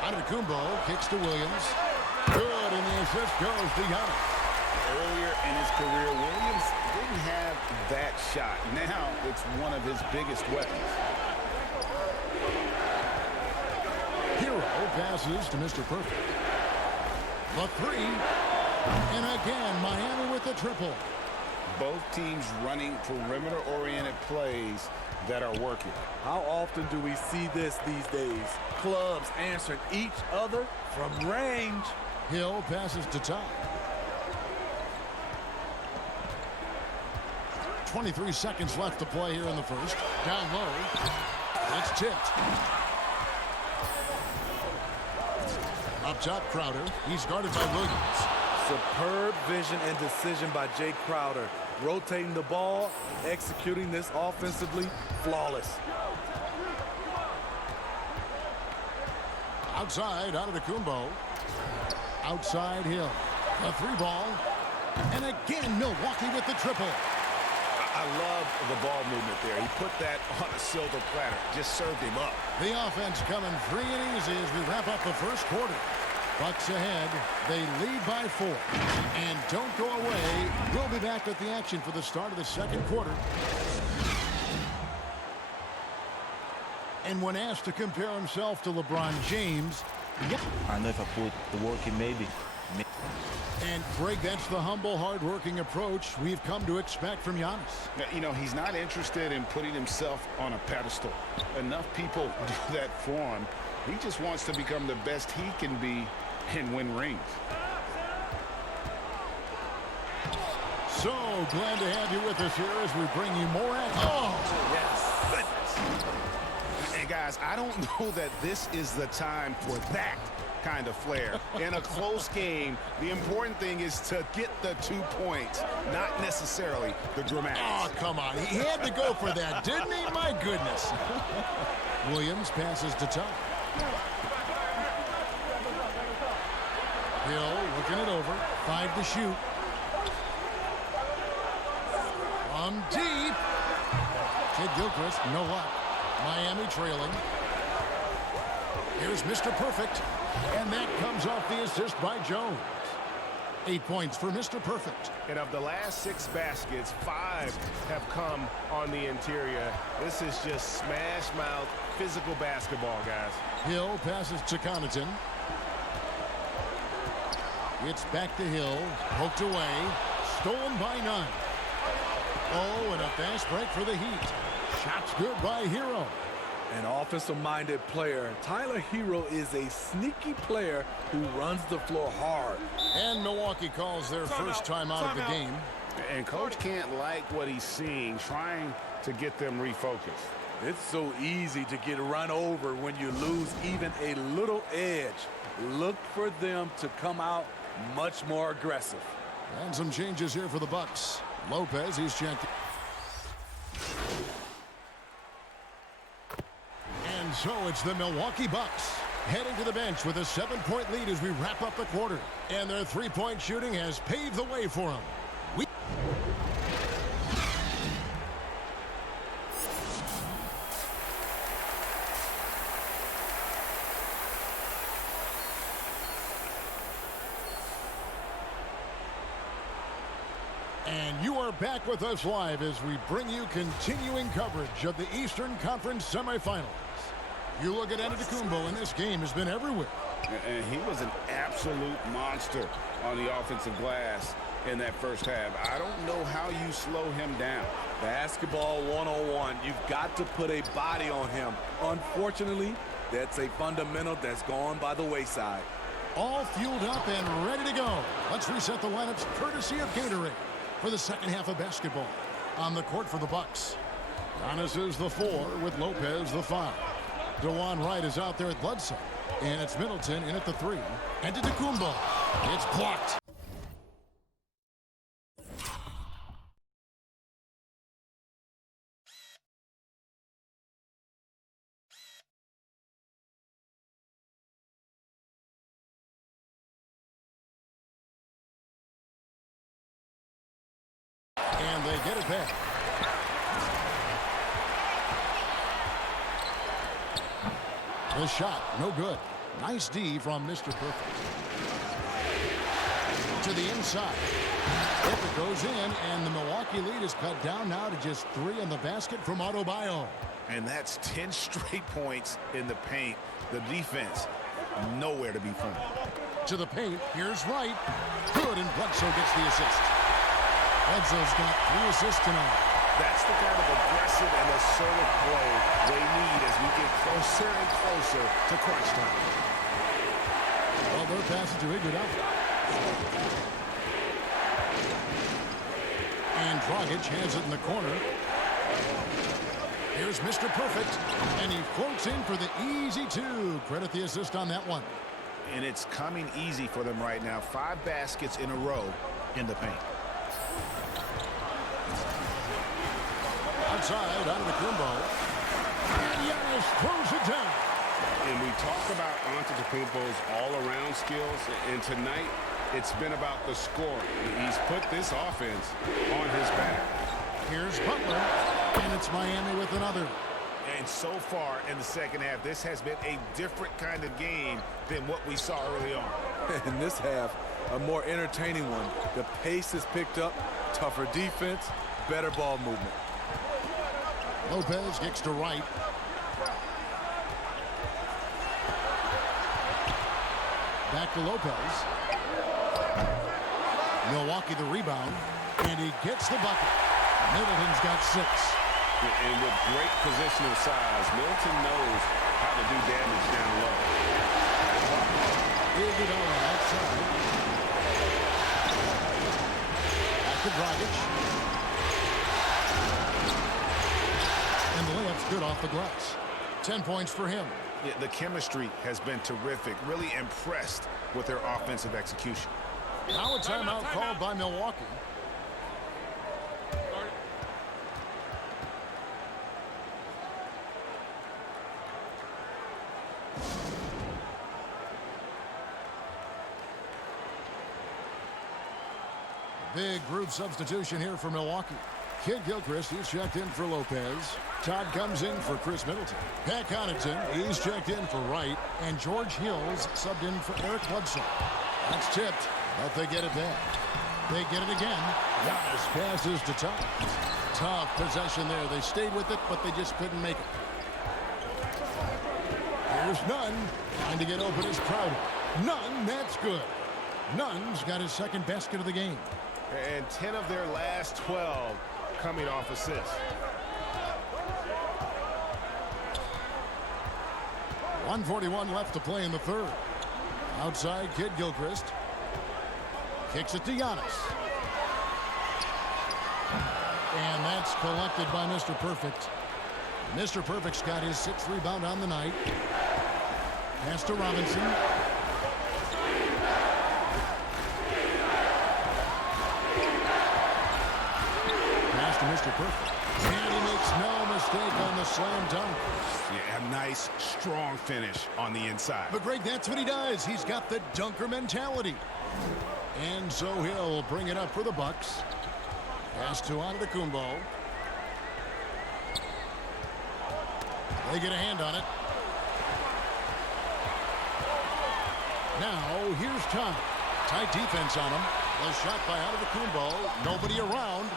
Antetokounmpo kicks to Williams. Good, and the assist goes to Giannis. Earlier in his career, Williams didn't have that shot. Now it's one of his biggest weapons. Hero passes to Mr. Perfect. The 3. And again, Miami with the triple. Both teams running perimeter-oriented plays that are working. How often do we see this these days? Clubs answering each other from range. Hill passes to Todd. 23 seconds left to play here in the first. Down low. It's tipped. Up top, Crowder. He's guarded by Williams. Superb vision and decision by Jay Crowder. Rotating the ball, executing this offensively, flawless. Outside, Antetokounmpo. Outside, Hill. A 3 ball. And again, Milwaukee with the triple. I love the ball movement there. He put that on a silver platter. Just served him up. The offense coming free and easy as we wrap up the first quarter. Bucks ahead. They lead by 4. And don't go away. We'll be back with the action for the start of the second quarter. And when asked to compare himself to LeBron James, I know if I put the work in, maybe. And Greg, that's the humble, hard-working approach we've come to expect from Giannis. You know, he's not interested in putting himself on a pedestal. Enough people do that for him. He just wants to become the best he can be and win rings. So glad to have you with us here as we bring you more action. Oh, yes. Goodness. Hey, guys, I don't know that this is the time for that kind of flair. In a close game, the important thing is to get the 2 points, not necessarily the dramatics. Oh, come on. He had to go for that, didn't he? My goodness. Williams passes to Tuck. Hill looking it over. 5 to shoot. From deep. Kid Gilchrist, no luck. Miami trailing. Here's Mr. Perfect. And that comes off the assist by Jones. 8 points for Mr. Perfect. And of the last 6 baskets, 5 have come on the interior. This is just smash mouth, physical basketball, guys. Hill passes to Connaughton. It's back to Hill. Poked away. Stolen by none. Oh, and a fast break for the Heat. Shots good by Hero. An offensive-minded player. Tyler Hero is a sneaky player who runs the floor hard. And Milwaukee calls their first time out of the game. And Coach can't like what he's seeing, trying to get them refocused. It's so easy to get run over when you lose even a little edge. Look for them to come out much more aggressive. And some changes here for the Bucks. Lopez, he's checked. And so it's the Milwaukee Bucks heading to the bench with a 7-point lead as we wrap up the quarter. And their three-point shooting has paved the way for them. And you are back with us live as we bring you continuing coverage of the Eastern Conference semifinals. You look at Antetokounmpo, and this game has been everywhere. And he was an absolute monster on the offensive glass in that first half. I don't know how you slow him down. Basketball 101. You've got to put a body on him. Unfortunately, that's a fundamental that's gone by the wayside. All fueled up and ready to go. Let's reset the lineups courtesy of Gatorade for the second half of basketball. On the court for the Bucks, Giannis is the 4 with Lopez the 5. DeJuan Wright is out there at Bledsoe. And it's Middleton in at the 3. And Antetokounmpo. It's blocked. And they get it back. The shot, no good. Nice D from Mr. Perfect. To the inside. If it goes in, and the Milwaukee lead is cut down now to just 3 in the basket from Adebayo. And that's 10 straight points in the paint. The defense, nowhere to be found. To the paint, here's Wright. Good, and Bledsoe gets the assist. Bledsoe's got 3 assists tonight. That's the kind of aggressive and assertive play they need as we get closer and closer to crunch time. Well, they're passing to Iguodala. And Dragic has it in the corner. Here's Mr. Perfect, and he floats in for the easy 2. Credit the assist on that one. And it's coming easy for them right now. 5 baskets in a row in the paint. Outside, out of the Antetokounmpo. And Giannis throws it down. And we talk about Antetokounmpo's all-around skills, and tonight it's been about the scoring. He's put this offense on his back. Here's Butler, and it's Miami with another. And so far in the second half, this has been a different kind of game than what we saw early on. In this half, a more entertaining one. The pace has picked up, tougher defense, better ball movement. Lopez kicks to Wright. Back to Lopez. Milwaukee the rebound, and he gets the bucket. Middleton's got 6. And with great positional size, Middleton knows how to do damage down low. Iguodala outside. Back to Dragic. And the layup's good off the glass. 10 points for him. Yeah, the chemistry has been terrific. Really impressed with their offensive execution. Now a timeout called by Milwaukee. Big group substitution here for Milwaukee. Kid Gilchrist, he's checked in for Lopez. Todd comes in for Chris Middleton. Pat Connaughton, he's checked in for Wright. And George Hills subbed in for Eric Bledsoe. That's tipped, but they get it back. They get it again. Giannis passes to Todd. Tough possession there. They stayed with it, but they just couldn't make it. Here's Nunn. Trying to get open is Crowder. Nunn, that's good. Nunn's got his second basket of the game. And 10 of their last 12 coming off assists. 1:41 left to play in the third. Outside, Kid Gilchrist. Kicks it to Giannis. And that's collected by Mr. Perfect. Mr. Perfect's got his 6th rebound on the night. Pass to Robinson. Pass to Mr. Perfect. And he makes no mistake on the slam dunk. Yeah, a nice, strong finish on the inside. But Greg, that's what he does. He's got the dunker mentality. And so he'll bring it up for the Bucks. Pass to Antetokounmpo. They get a hand on it. Now, here's Todd. Tight defense on him. The shot by Antetokounmpo. Nobody around.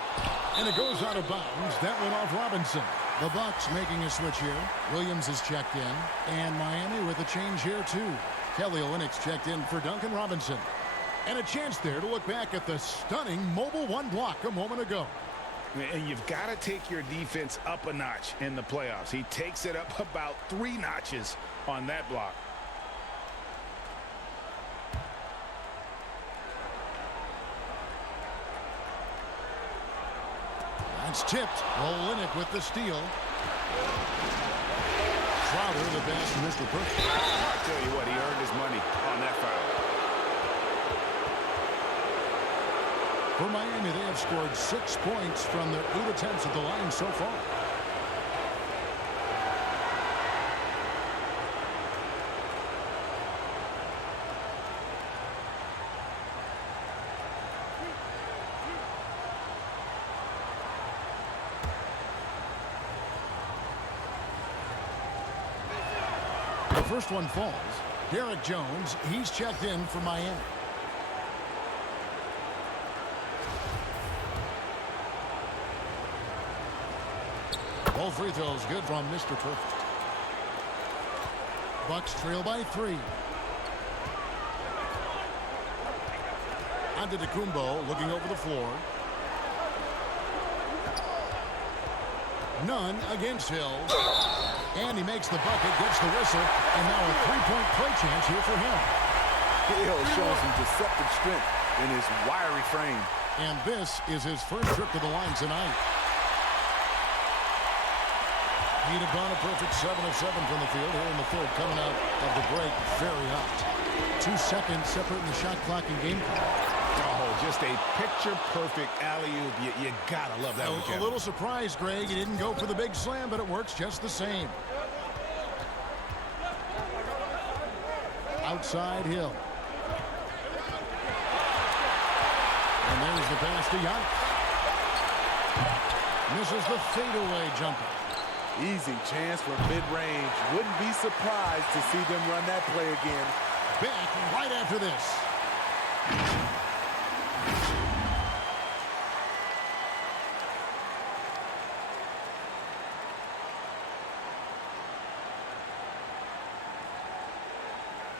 And it goes out of bounds. That went off Robinson. The Bucks making a switch here. Williams is checked in. And Miami with a change here, too. Kelly Olynyk's checked in for Duncan Robinson. And a chance there to look back at the stunning mobile 1 block a moment ago. And you've got to take your defense up a notch in the playoffs. He takes it up about 3 notches on that block. That's tipped. Olynyk with the steal. Crowder the pass to Mr. Perfect. I tell you what, he earned his money on that foul. For Miami, they have scored 6 points from their 8 attempts at the line so far. The first one falls. Derek Jones, he's checked in for Miami. All free throws good from Mr. Perfect. Bucks trail by 3. Antetokounmpo looking over the floor. Nunn against Hill. And he makes the bucket, gets the whistle, and now a 3-point play chance here for him. Hill showing some deceptive strength in his wiry frame. And this is his first trip to the line tonight. He'd have gone a perfect 7 of 7 from the field here in the third, coming out of the break very hot. 2 seconds separating the shot clock and game clock. Oh, just a picture-perfect alley-oop. You gotta love that one. A little surprised, Greg. He didn't go for the big slam, but it works just the same. Outside Hill. And there's the pass to Giannis. Misses the fadeaway jumper. Easy chance for mid-range. Wouldn't be surprised to see them run that play again. Back right after this.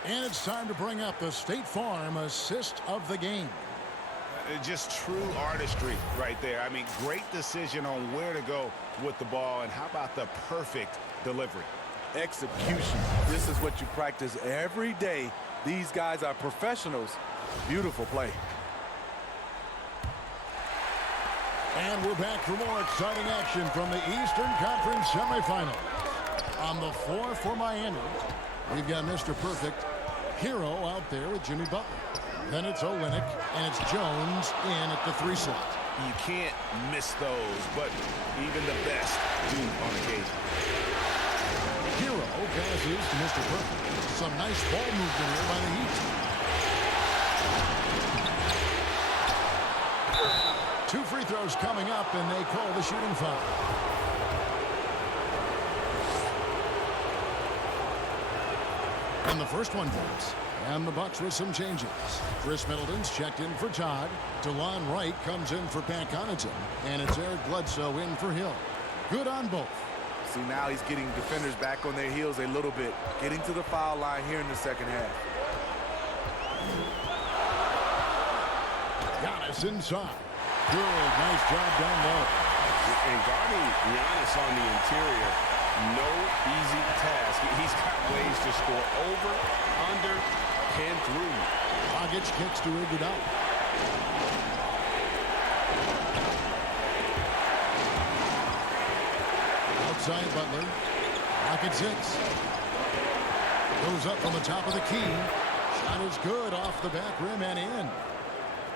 And it's time to bring up the State Farm assist of the game. Just true artistry right there. I mean, great decision on where to go with the ball, and how about the perfect delivery? Execution. This is what you practice every day. These guys are professionals. Beautiful play. And we're back for more exciting action from the Eastern Conference semifinals. On the floor for Miami, we've got Mr. Perfect, Hero out there with Jimmy Butler. Then it's Olynyk, and it's Jones in at the 3 slot. You can't miss those, but even the best do on occasion. Hero passes to Mr. Perfect. Some nice ball movement here by the Heat. 2 free throws coming up, and they call the shooting foul. And the first one goes. And the Bucks with some changes. Chris Middleton's checked in for Todd. DeLon Wright comes in for Pat Connaughton. And it's Eric Bledsoe in for Hill. Good on both. See, now he's getting defenders back on their heels a little bit. Getting to the foul line here in the second half. Giannis inside. Good, nice job down low. And guarding Giannis on the interior, no easy task. He's got ways to score over, under, and through. Dragic kicks to Iguodala. Outside Butler. Rocket 6. Goes up from the top of the key. Shot is good off the back rim and in.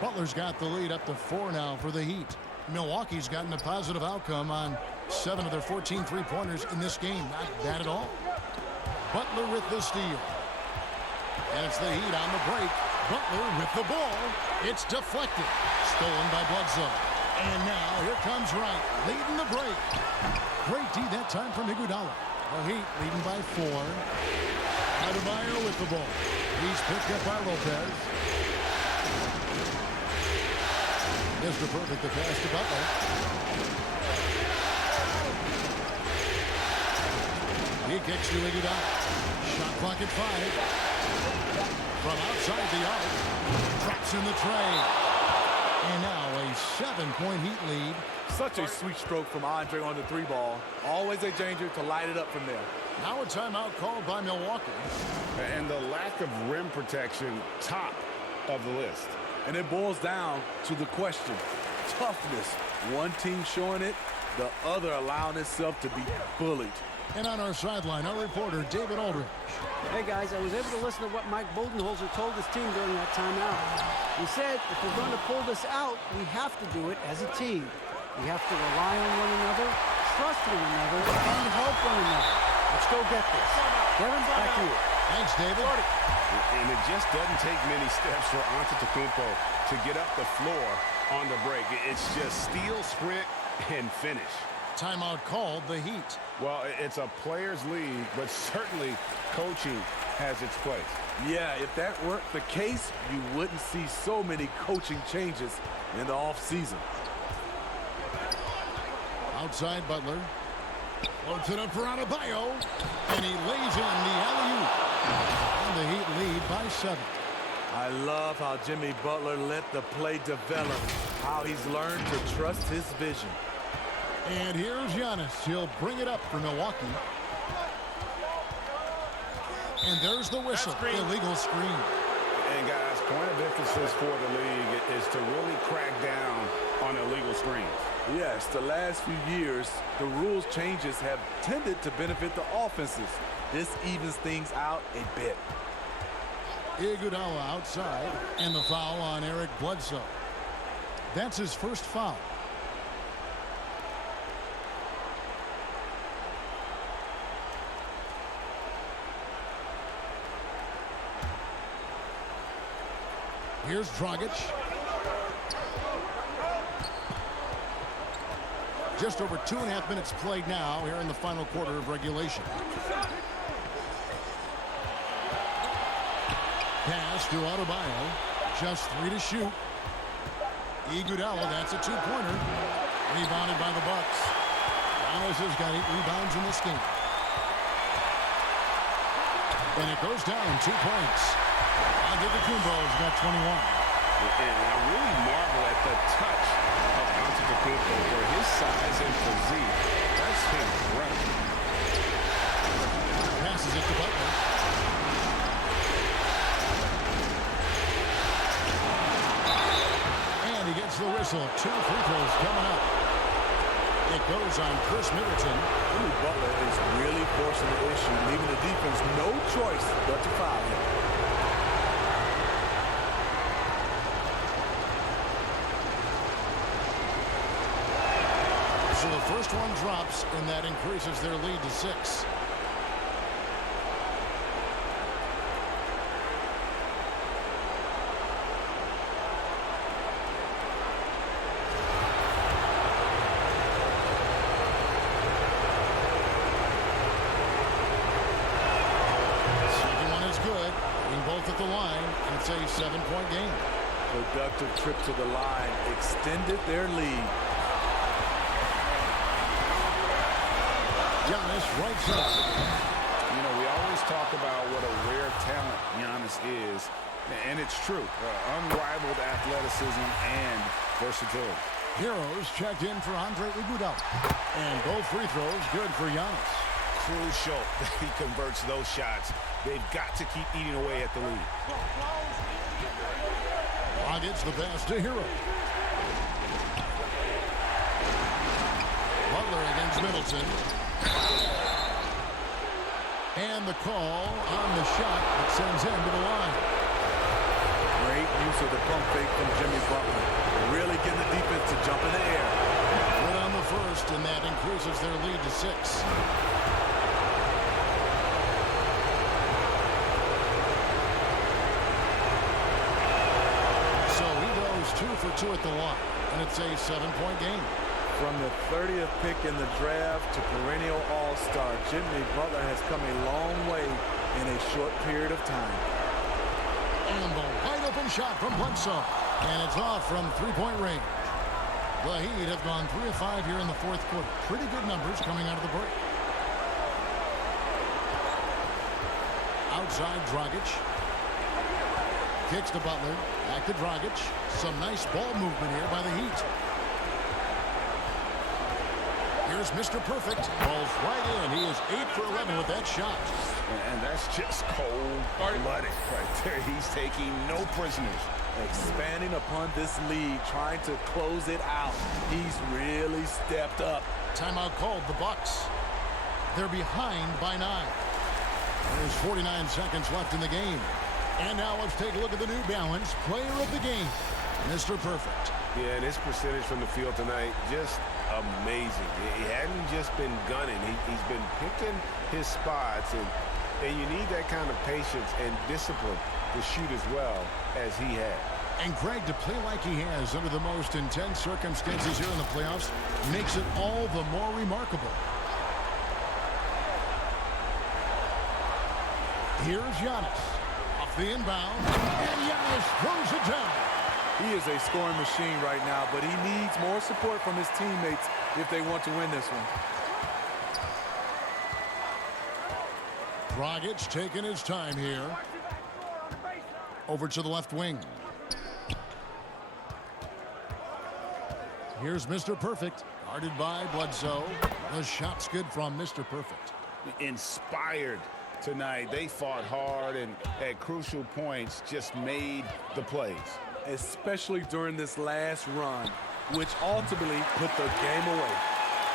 Butler's got the lead up to 4 now for the Heat. Milwaukee's gotten a positive outcome on 7 of their 14 three-pointers in this game. Not bad at all. Butler with the steal. And it's the Heat on the break. Butler with the ball. It's deflected. Stolen by Bledsoe. And now here comes Wright, leading the break. Great D that time from Iguodala. The Heat leading by 4. Adebayo with the ball. He's picked up by Lopez. Mr. Perfect, the pass to Butler. He kicks to Iguodala. Shot clock at 5. From outside the arc. Drops in the tray. And now a 7-point Heat lead. Such a sweet stroke from Andre on the 3 ball. Always a danger to light it up from there. Now a timeout called by Milwaukee. And the lack of rim protection, top of the list. And it boils down to the question. Toughness. One team showing it, the other allowing itself to be bullied. And on our sideline, our reporter, David Aldridge. Hey, guys, I was able to listen to what Mike Budenholzer told his team during that timeout. He said, if we're going to pull this out, we have to do it as a team. We have to rely on one another, trust one another, and help one another. Let's go get this. Kevin, back to you. Thanks, David. And it just doesn't take many steps for Antetokounmpo to get up the floor on the break. It's just steal, sprint, and finish. Timeout called the Heat. Well, it's a players' league, but certainly coaching has its place. Yeah, if that weren't the case, you wouldn't see so many coaching changes in the offseason. Outside Butler. Floats it up for Adebayo. And he lays in the alley-oop. And the Heat lead by 7. I love how Jimmy Butler let the play develop, how he's learned to trust his vision. And here's Giannis. He'll bring it up for Milwaukee. And there's the whistle. Illegal screen. And guys, point of emphasis for the league is to really crack down on illegal screens. Yes, the last few years, the rules changes have tended to benefit the offenses. This evens things out a bit. Iguodala outside, and the foul on Eric Bledsoe. That's his first foul. Here's Dragic. Just over 2.5 minutes played now here in the final quarter of regulation. Pass to Adebayo. Just 3 to shoot. Iguodala, that's a 2-pointer. Rebounded by the Bucks. Giannis has got 8 rebounds in this game. And it goes down 2 points. Antetokounmpo's got 21. And I really marvel at the touch of Antetokounmpo for his size and physique. That's incredible. Passes it to Butler. And he gets the whistle. 2 free throws coming up. It goes on Chris Middleton. Jimmy Butler is really forcing the issue, leaving the defense no choice but to foul him. So the first one drops, and that increases their lead to 6. Second one is good. Being both at the line, and it's a 7-point game. Productive trip to the line extended their lead. Giannis right side. You know, we always talk about what a rare talent Giannis is, and it's true. Unrivaled athleticism and versatility. Heroes checked in for Andre Iguodala. And both free throws good for Giannis. Crucial that he converts those shots. They've got to keep eating away at the lead. Gets the pass to Hero. Butler against Middleton. And the call on the shot that sends him to the line. Great use of the pump fake from Jimmy Butler. Really getting the defense to jump in the air. Good on the first, and that increases their lead to 6. So he goes 2 for 2 at the line, and it's a 7-point game. From the 30th pick in the draft to perennial all-star, Jimmy Butler has come a long way in a short period of time. And the wide open shot from Bledsoe. And it's off from 3-point range. The Heat have gone 3 of 5 here in the fourth quarter. Pretty good numbers coming out of the break. Outside Dragic. Kicks to Butler. Back to Dragic. Some nice ball movement here by the Heat. Here's Mr. Perfect. Falls right in. He is 8 for 11 with that shot. And that's just cold-blooded right there. He's taking no prisoners. Expanding upon this lead, trying to close it out. He's really stepped up. Timeout called, the Bucks. They're behind by 9. There's 49 seconds left in the game. And now let's take a look at the New Balance player of the game, Mr. Perfect. Yeah, and his percentage from the field tonight, just amazing. He hadn't just been gunning. He's been picking his spots, and you need that kind of patience and discipline to shoot as well as he had. And Greg, to play like he has under the most intense circumstances here in the playoffs makes it all the more remarkable. Here's Giannis. Off the inbound, and Giannis throws it down. He is a scoring machine right now, but he needs more support from his teammates if they want to win this one. Dragic taking his time here. Over to the left wing. Here's Mr. Perfect, guarded by Bledsoe. The shot's good from Mr. Perfect. Inspired tonight. They fought hard and at crucial points just made the plays. Especially during this last run, which ultimately put the game away.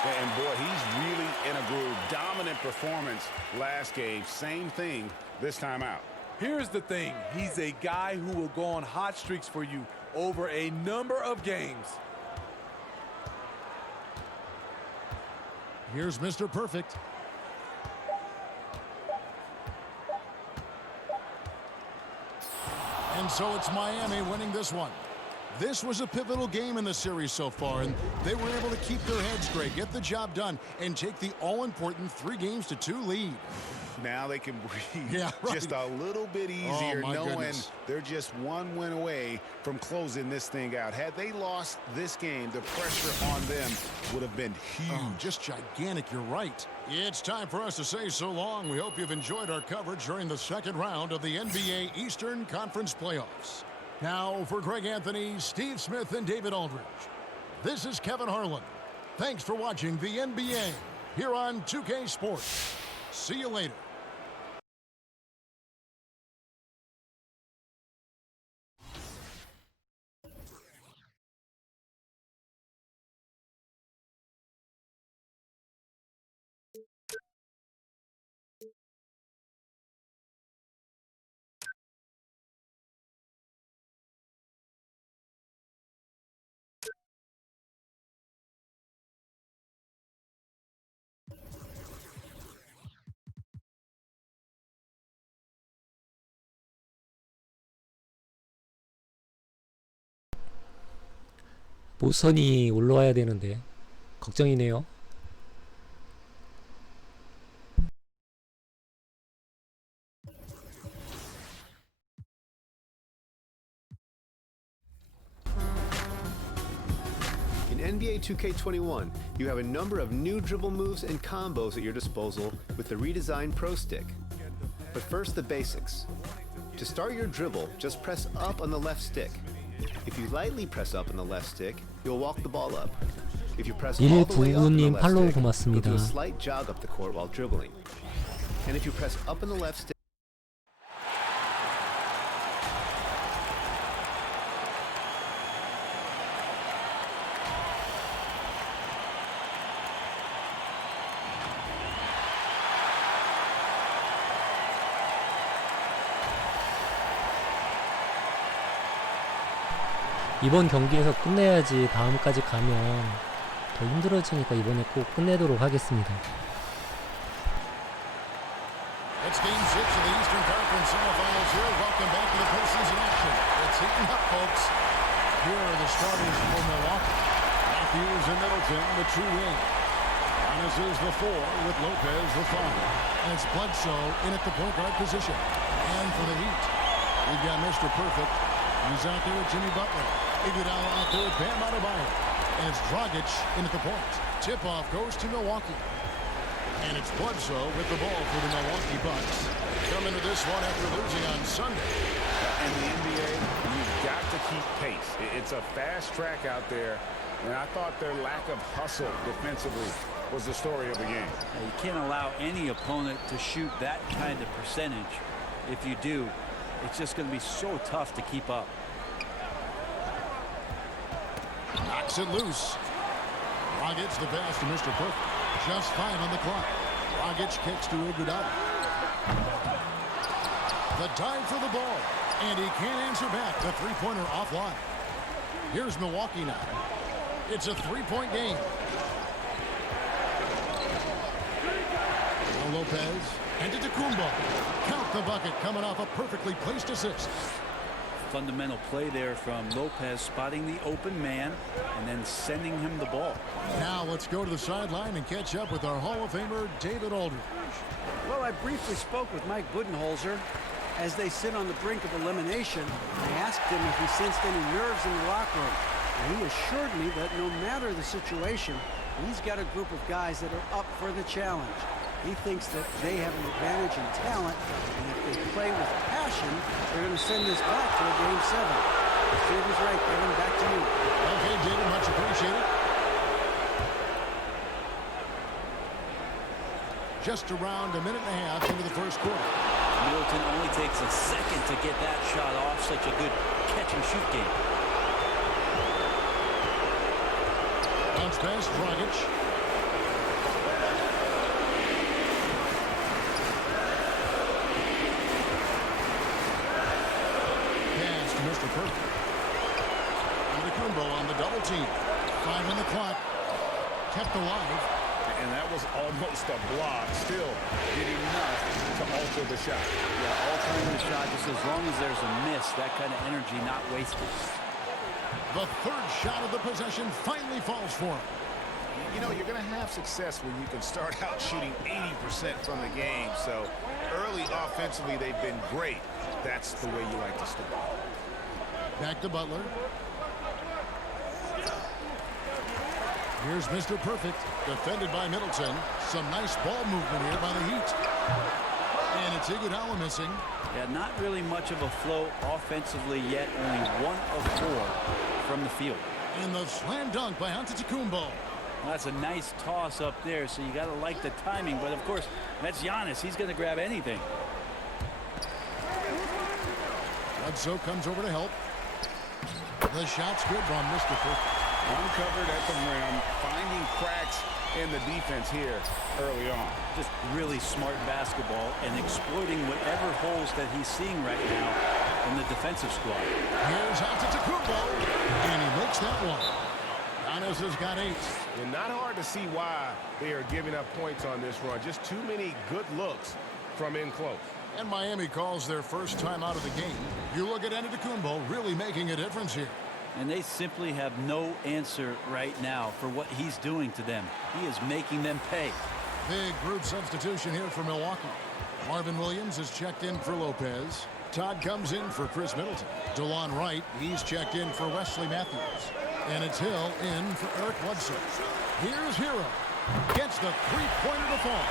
And boy, he's really in a groove. Dominant performance last game. Same thing this time out. Here's the thing. He's a guy who will go on hot streaks for you over a number of games. Here's Mr. Perfect. And so it's Miami winning this one. This was a pivotal game in the series so far, and they were able to keep their heads straight, get the job done, and take the all-important 3-2 lead. Now they can breathe just a little bit easier, knowing goodness. they're just one win away from closing this thing out. Had they lost this game, the pressure on them would have been huge. Oh, just gigantic, you're right. It's time for us to say so long. We hope you've enjoyed our coverage during the second round of the NBA Eastern Conference Playoffs. Now for Greg Anthony, Steve Smith, and David Aldridge. This is Kevin Harlan. Thanks for watching the NBA here on 2K Sports. See you later. 보선이 올라와야 되는데 걱정이네요. In NBA 2K21, you have a number of new dribble moves and combos at your disposal with the redesigned Pro Stick. But first, the basics. To start your dribble, just press up on the left stick. If you lightly press up on the left stick, you'll walk the ball up. If you press all the way up on the 님 left 팔로우 stick, you'll 고맙습니다. do a slight jog up the court while dribbling. And if you press up on the left stick, 이번 경기에서 끝내야지 다음까지 가면 더 힘들어지니까 이번에 꼭 끝내도록 하겠습니다. It's Game 6 of the Eastern Conference semifinals here. Welcome back to the postseason action. It's heating up, folks. Here are the starters for Milwaukee. Matthews and Middleton, the true wing. Giannis is the 4 with Lopez the 5. And it's Bledsoe in at the point guard position. And for the Heat, we've got Mr. Perfect. He's out there with Jimmy Butler. Iguodala out there with Bam Adebayo. And it's Dragic in at the point. Tip-off goes to Milwaukee. And it's Bledsoe with the ball for the Milwaukee Bucks. Coming to this one after losing on Sunday. In the NBA, you've got to keep pace. It's a fast track out there, and I thought their lack of hustle defensively was the story of the game. You can't allow any opponent to shoot that kind of percentage. If you do, it's just going to be so tough to keep up. Knocks it loose. Dragic the pass to Mr. Perfect. Just 5 on the clock. Dragic kicks to Iguodala. The dive for the ball. And he can't answer back. The three-pointer offline. Here's Milwaukee now. It's a three-point game. Now Lopez. And to Kumbo. Count the bucket coming off a perfectly placed assist. Fundamental play there from Lopez, spotting the open man and then sending him the ball. Now let's go to the sideline and catch up with our Hall of Famer, David Aldridge. Well, I briefly spoke with Mike Budenholzer. As they sit on the brink of elimination, I asked him if he sensed any nerves in the locker room. And he assured me that no matter the situation, he's got a group of guys that are up for the challenge. He thinks that they have an advantage in talent, and if they play with passion, they're going to send this back to a Game 7. Steve was right, Kevin. Back to you. Okay, David, much appreciated. Just around a minute and a half into the first quarter. Middleton only takes a second to get that shot off. Such a good catch-and-shoot game. Bounce pass, Dragic. Mr. Perfect. And Kumbo on the double team. 5 on the clock. Kept alive. And that was almost a block. Still did enough to alter the shot. Yeah, altering the shot, just as long as there's a miss, that kind of energy not wasted. The third shot of the possession finally falls for him. You know, you're going to have success when you can start out shooting 80% from the game. So early offensively, they've been great. That's the way you like to start. Back to Butler. Here's Mr. Perfect, defended by Middleton. Some nice ball movement here by the Heat. And it's Iguodala missing. Yeah, not really much of a flow offensively yet. Only 1 of 4 from the field. And the slam dunk by Antetokounmpo. Well, that's a nice toss up there, so you got to like the timing. But, of course, that's Giannis. He's going to grab anything. Bledsoe comes over to help. The shot's good from Mr. Perfect. Uncovered at the rim, finding cracks in the defense here early on. Just really smart basketball and exploiting whatever holes that he's seeing right now in the defensive squad. Here's Antetokounmpo, and he makes that one. Giannis has got 8. And not hard to see why they are giving up points on this run. Just too many good looks from in close. And Miami calls their first time out of the game. You look at Antetokounmpo really making a difference here. And they simply have no answer right now for what he's doing to them. He is making them pay. Big group substitution here for Milwaukee. Marvin Williams is checked in for Lopez. Todd comes in for Chris Middleton. DeLon Wright, he's checked in for Wesley Matthews. And it's Hill in for Eric Bledsoe. Here's Hero. Gets the three-pointer to fall.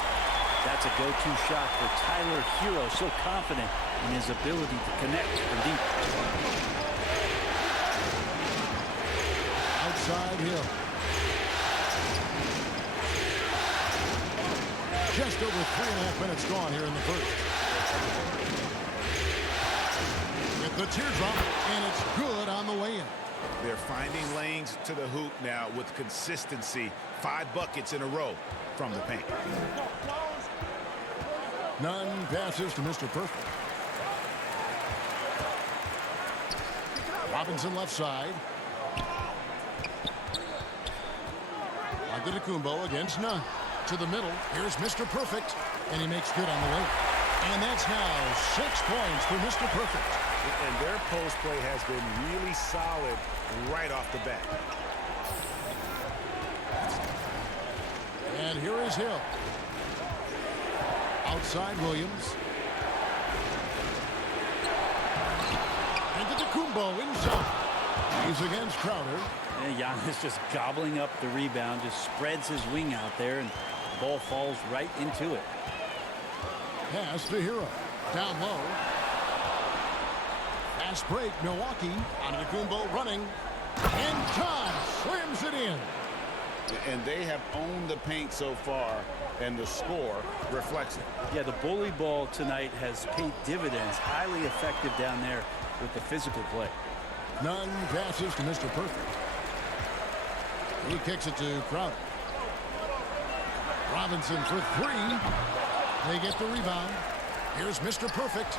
That's a go-to shot for Tyler Hero. So confident in his ability to connect from deep. Outside Hill. Just over 3.5 minutes gone here in the first. With the teardrop, and it's good on the way in. They're finding lanes to the hoop now with consistency. 5 buckets in a row from the paint. None passes to Mr. Perfect. Robinson left side. Antetokounmpo against none. To the middle. Here's Mr. Perfect. And he makes good on the way. And that's now 6 points for Mr. Perfect. And their post play has been really solid right off the bat. And here is Hill. Outside Williams. Antetokounmpo inside. He's against Crowder. And Giannis just gobbling up the rebound, just spreads his wing out there, and the ball falls right into it. Pass to Hero. Down low. Fast break, Milwaukee. Antetokounmpo running. And Todd slams it in. And they have owned the paint so far, and the score reflects it. Yeah, the bully ball tonight has paid dividends. Highly effective down there with the physical play. None passes to Mr. Perfect. He kicks it to Crowder. Robinson for 3. They get the rebound. Here's Mr. Perfect.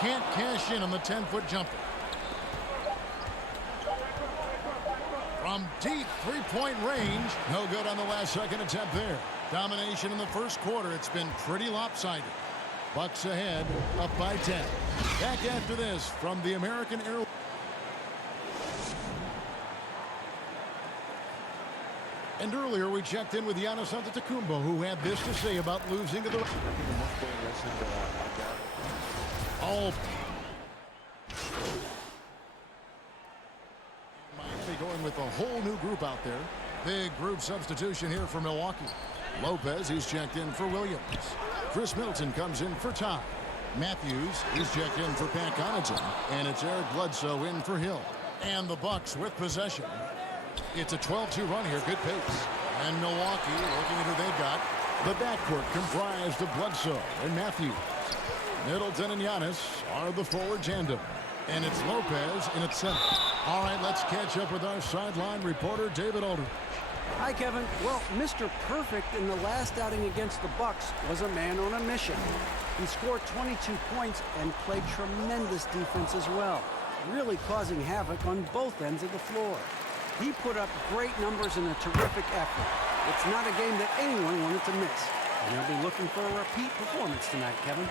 Can't cash in on the 10-foot jumper. From deep three-point range. No good on the last second attempt there. Domination in the first quarter. It's been pretty lopsided. Bucks ahead, up by 10. Back after this from the American Airlines. And earlier we checked in with Giannis Antetokounmpo, who had this to say about losing to the... Miami going with a whole new group out there. Big group substitution here for Milwaukee. Lopez, he's checked in for Williams. Chris Middleton comes in for Todd. Matthews, he's checked in for Pat Connaughton. And it's Eric Bledsoe in for Hill. And the Bucks with possession. It's a 12-2 run here, good pace. And Milwaukee, looking at who they've got, the backcourt comprised of Bledsoe and Matthews. Middleton and Giannis are the forward tandem. And it's Lopez in at center. All right, let's catch up with our sideline reporter, David Aldridge. Hi, Kevin. Well, Mr. Perfect in the last outing against the Bucks was a man on a mission. He scored 22 points and played tremendous defense as well, really causing havoc on both ends of the floor. He put up great numbers and a terrific effort. It's not a game that anyone wanted to miss. And he'll be looking for a repeat performance tonight, Kevin.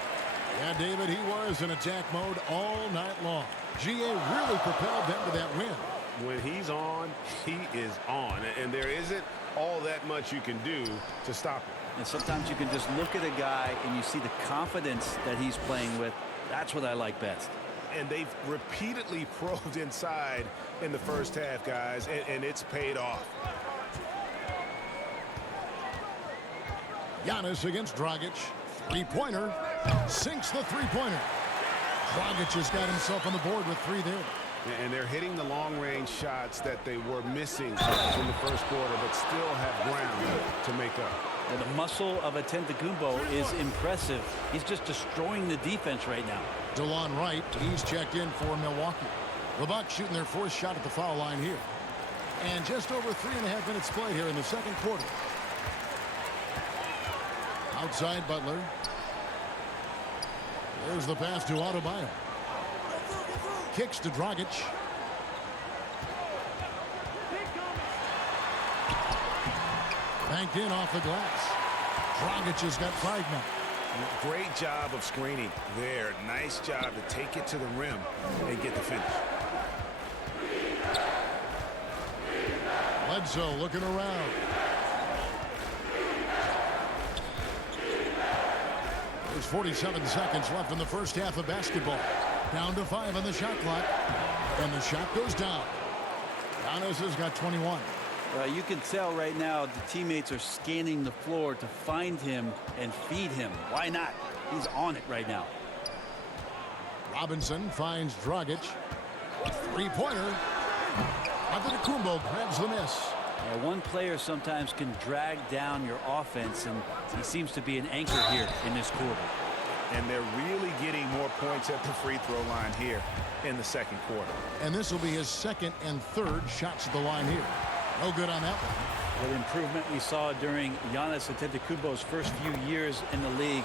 Yeah, David, he was in attack mode all night long. GA really propelled them to that win. When he's on, he is on. And there isn't all that much you can do to stop him. And sometimes you can just look at a guy and you see the confidence that he's playing with. That's what I like best. And they've repeatedly probed inside in the first half, guys, and it's paid off. Giannis against Dragic. Three-pointer. Sinks the three-pointer. Dragic has got himself on the board with 3 there. And they're hitting the long-range shots that they were missing in the first quarter, but still have ground to make up. And the muscle of Antetokounmpo is impressive. He's just destroying the defense right now. DeLon Wright, he's checked in for Milwaukee. The Bucks shooting their 4th shot at the foul line here. And just over 3.5 minutes played here in the second quarter. Outside Butler. There's the pass to Adebayo. Kicks to Dragic. Banked in off the glass. Dragic has got 5 now. Great job of screening there. Nice job to take it to the rim and get the finish. Bledsoe looking around. There's 47 seconds left in the first half of basketball. Down to 5 on the shot clock. And the shot goes down. Giannis has got 21. You can tell right now the teammates are scanning the floor to find him and feed him. Why not? He's on it right now. Robinson finds Dragic. Three-pointer. Antetokounmpo grabs the miss. One player sometimes can drag down your offense, and he seems to be an anchor here in this quarter. And they're really getting more points at the free throw line here in the second quarter. And this will be his 2nd and 3rd shots at the line here. No good on that one. What improvement we saw during Giannis Antetokounmpo's first few years in the league.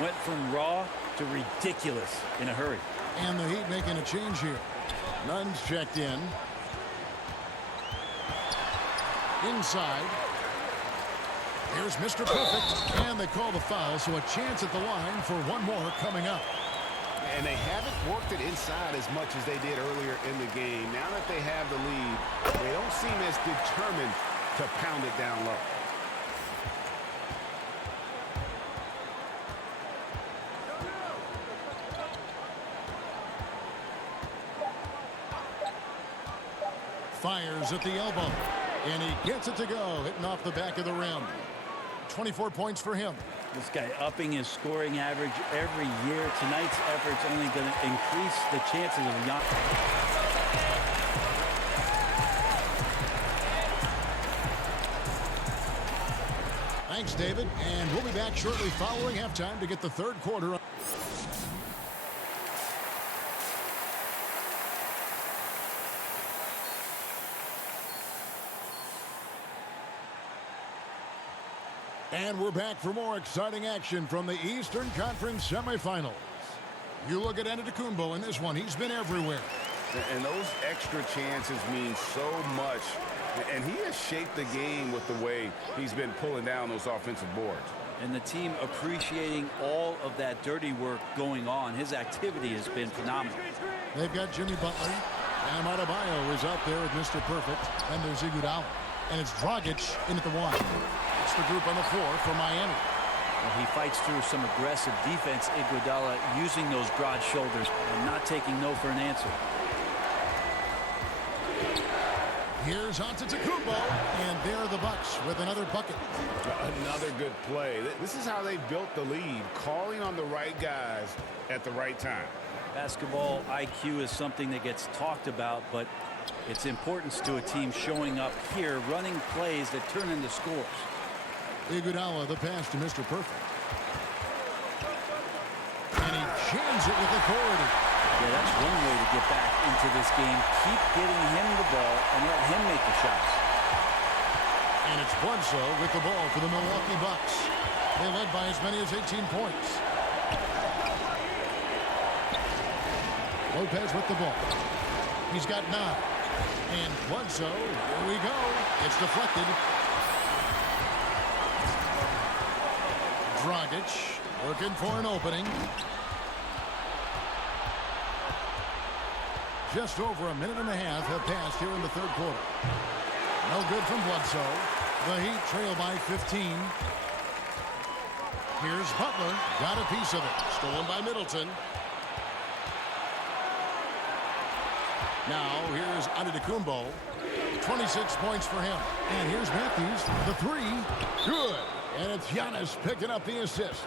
Went from raw to ridiculous in a hurry. And the Heat making a change here. Nunn's checked in. Inside. Here's Mr. Perfect. And they call the foul, so a chance at the line for one more coming up. And they haven't worked it inside as much as they did earlier in the game. Now that they have the lead, they don't seem as determined to pound it down low. Fires at the elbow. And he gets it to go, hitting off the back of the rim. 24 points for him. This guy upping his scoring average every year. Tonight's effort's only going to increase the chances of Giannis. Thanks, David. And we'll be back shortly following halftime to get the 3rd quarter. And we're back for more exciting action from the Eastern Conference semifinals. You look at Antetokounmpo in this one. He's been everywhere. And those extra chances mean so much. And he has shaped the game with the way he's been pulling down those offensive boards. And the team appreciating all of that dirty work going on. His activity has been phenomenal. They've got Jimmy Butler. And Adebayo is out there with Mr. Perfect. And there's Iguodala. And it's Dragic in at the 1. It's the group on the floor for Miami. Well, he fights through some aggressive defense. Iguodala using those broad shoulders and not taking no for an answer. Here's Antetokounmpo, and there are the Bucks with another bucket. Another good play. This is how they built the lead, calling on the right guys at the right time. Basketball IQ is something that gets talked about, but its importance to a team showing up here, running plays that turn into scores. Iguodala, the pass to Mr. Perfect. And he jams it with authority. Yeah, that's one way to get back into this game. Keep getting him the ball and let him make the shots. And it's Bledsoe with the ball for the Milwaukee Bucks. They led by as many as 18 points. Lopez with the ball. He's got 9. And Bledsoe, here we go. It's deflected. Dragic looking for an opening. Just over a minute and a half have passed here in the 3rd quarter. No good from Bledsoe. The Heat trail by 15. Here's Butler. Got a piece of it. Stolen by Middleton. Now here's Antetokounmpo. 26 points for him. And here's Matthews. The 3. Good. And it's Giannis picking up the assist.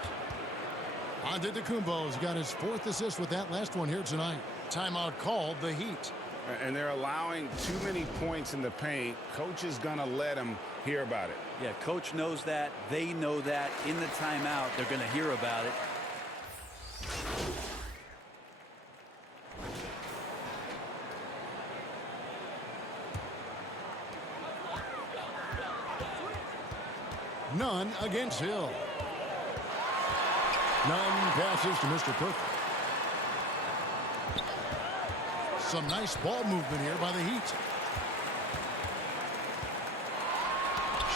Antetokounmpo's got his 4th assist with that last one here tonight. Timeout called, the Heat. And they're allowing too many points in the paint. Coach is going to let them hear about it. Yeah, coach knows that. They know that. In the timeout, they're going to hear about it. None against Hill. None passes to Mr. Perfect. Some nice ball movement here by the Heat.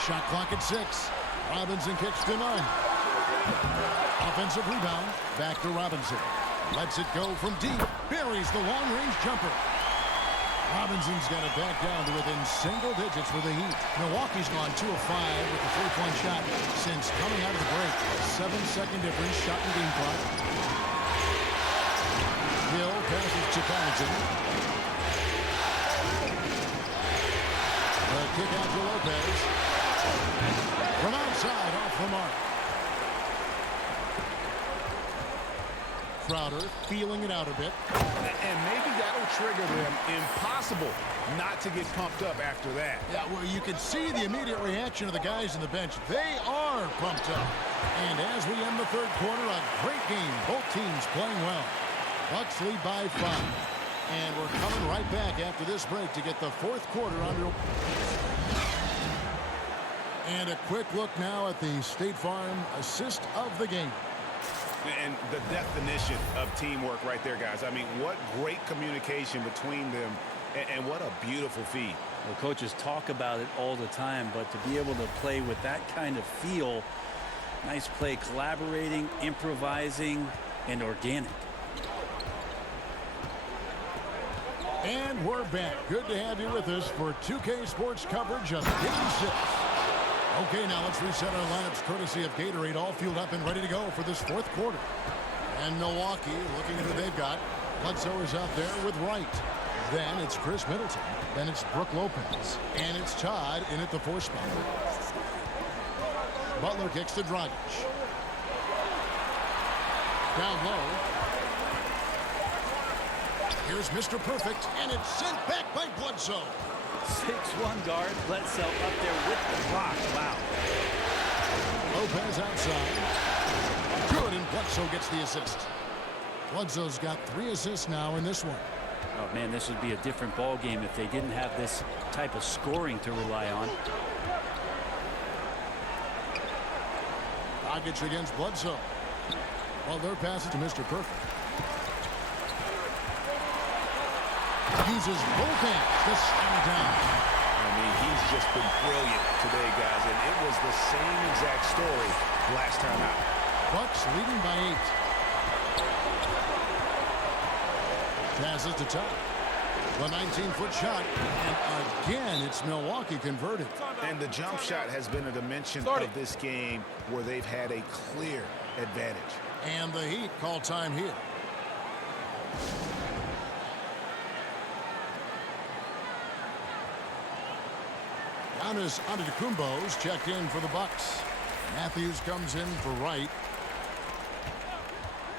Shot clock at 6. Robinson kicks to 9. Offensive rebound. Back to Robinson. Lets it go from deep. Buries the long-range jumper. Robinson's got it back down to within single digits for the Heat. Milwaukee's gone 2 of 5 with the 3-point shot since coming out of the break. 7-second difference, shot and game clock. Hill passes to Connaughton. The kick out to Lopez. From outside, off the mark. Crowder feeling it out a bit. And maybe that'll trigger them. Impossible not to get pumped up after that. Yeah, well, you can see the immediate reaction of the guys on the bench. They are pumped up. And as we end the 3rd quarter, a great game. Both teams playing well. Bucks lead by 5. And we're coming right back after this break to get the 4th quarter under. And a quick look now at the State Farm assist of the game. And the definition of teamwork right there, guys. I mean, what great communication between them, and what a beautiful feed. Well, coaches talk about it all the time, but to be able to play with that kind of feel, nice play, collaborating, improvising, and organic. And we're back. Good to have you with us for 2K Sports coverage of Game 6. Okay, now let's reset our lineups courtesy of Gatorade, all fueled up and ready to go for this 4th quarter. And Milwaukee, looking at who they've got. Bledsoe is out there with Wright. Then it's Chris Middleton. Then it's Brook Lopez. And it's Todd in at the 4 spot. Butler kicks to Dragic. Down low. Here's Mr. Perfect, and it's sent back by Bledsoe. 6'1" guard, Bledsoe up there with the block. Wow. Lopez outside. Good, and Bledsoe gets the assist. Bledsoe's got 3 assists now in this one. Oh, man, this would be a different ball game if they didn't have this type of scoring to rely on. Dragic against Bledsoe. Butler passes to Mr. Perfect. Uses both hands to slam it down. I mean, he's just been brilliant today, guys, and it was the same exact story last time out. Bucks leading by 8. Passes to Todd. The 19-foot shot, and again, it's Milwaukee converted. And the jump shot has been a dimension of this game where they've had a clear advantage. And the Heat call time here. Giannis Antetokounmpo's checked in for the Bucks. Matthews comes in for Wright.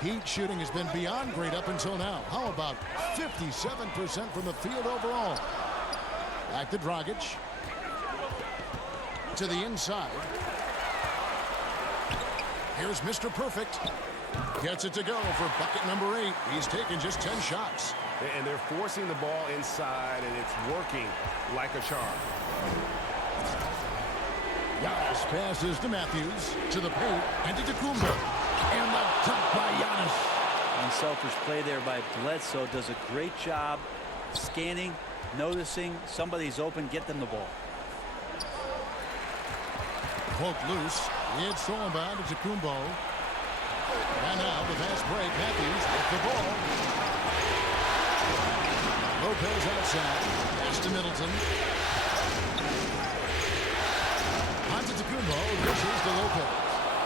Heat shooting has been beyond great up until now. How about 57% from the field overall? Back to Dragic. To the inside. Here's Mr. Perfect. Gets it to go for bucket number 8. He's taken just 10 shots. And they're forcing the ball inside, and it's working like a charm. Giannis passes to Matthews, to the paint, and to Antetokounmpo. And the dunk by Giannis. Unselfish play there by Bledsoe. Does a great job scanning, noticing somebody's open, get them the ball. Poked loose. It's thrown by Antetokounmpo. And now the fast break. Matthews with the ball. Lopez outside. Pass to Middleton. Antetokounmpo reaches to Lopez.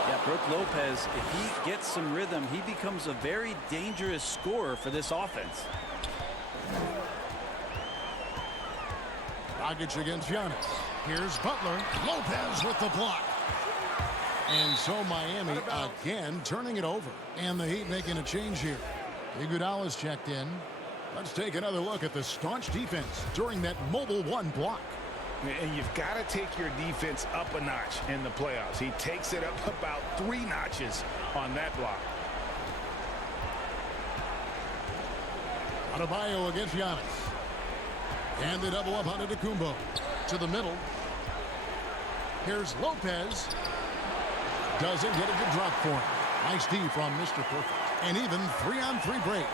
Yeah, Brook Lopez, if he gets some rhythm, he becomes a very dangerous scorer for this offense. Dragic against Giannis. Here's Butler. Lopez with the block. And so Miami again turning it over. And the Heat making a change here. Iguodala's checked in. Let's take another look at the staunch defense during that mobile one block. And you've got to take your defense up a notch in the playoffs. He takes it up about 3 notches on that block. Adebayo against Giannis. And they double up on Antetokounmpo. To the middle. Here's Lopez. Doesn't get a good drop for him. Nice D from Mr. Perfect. And even 3-on-3 break.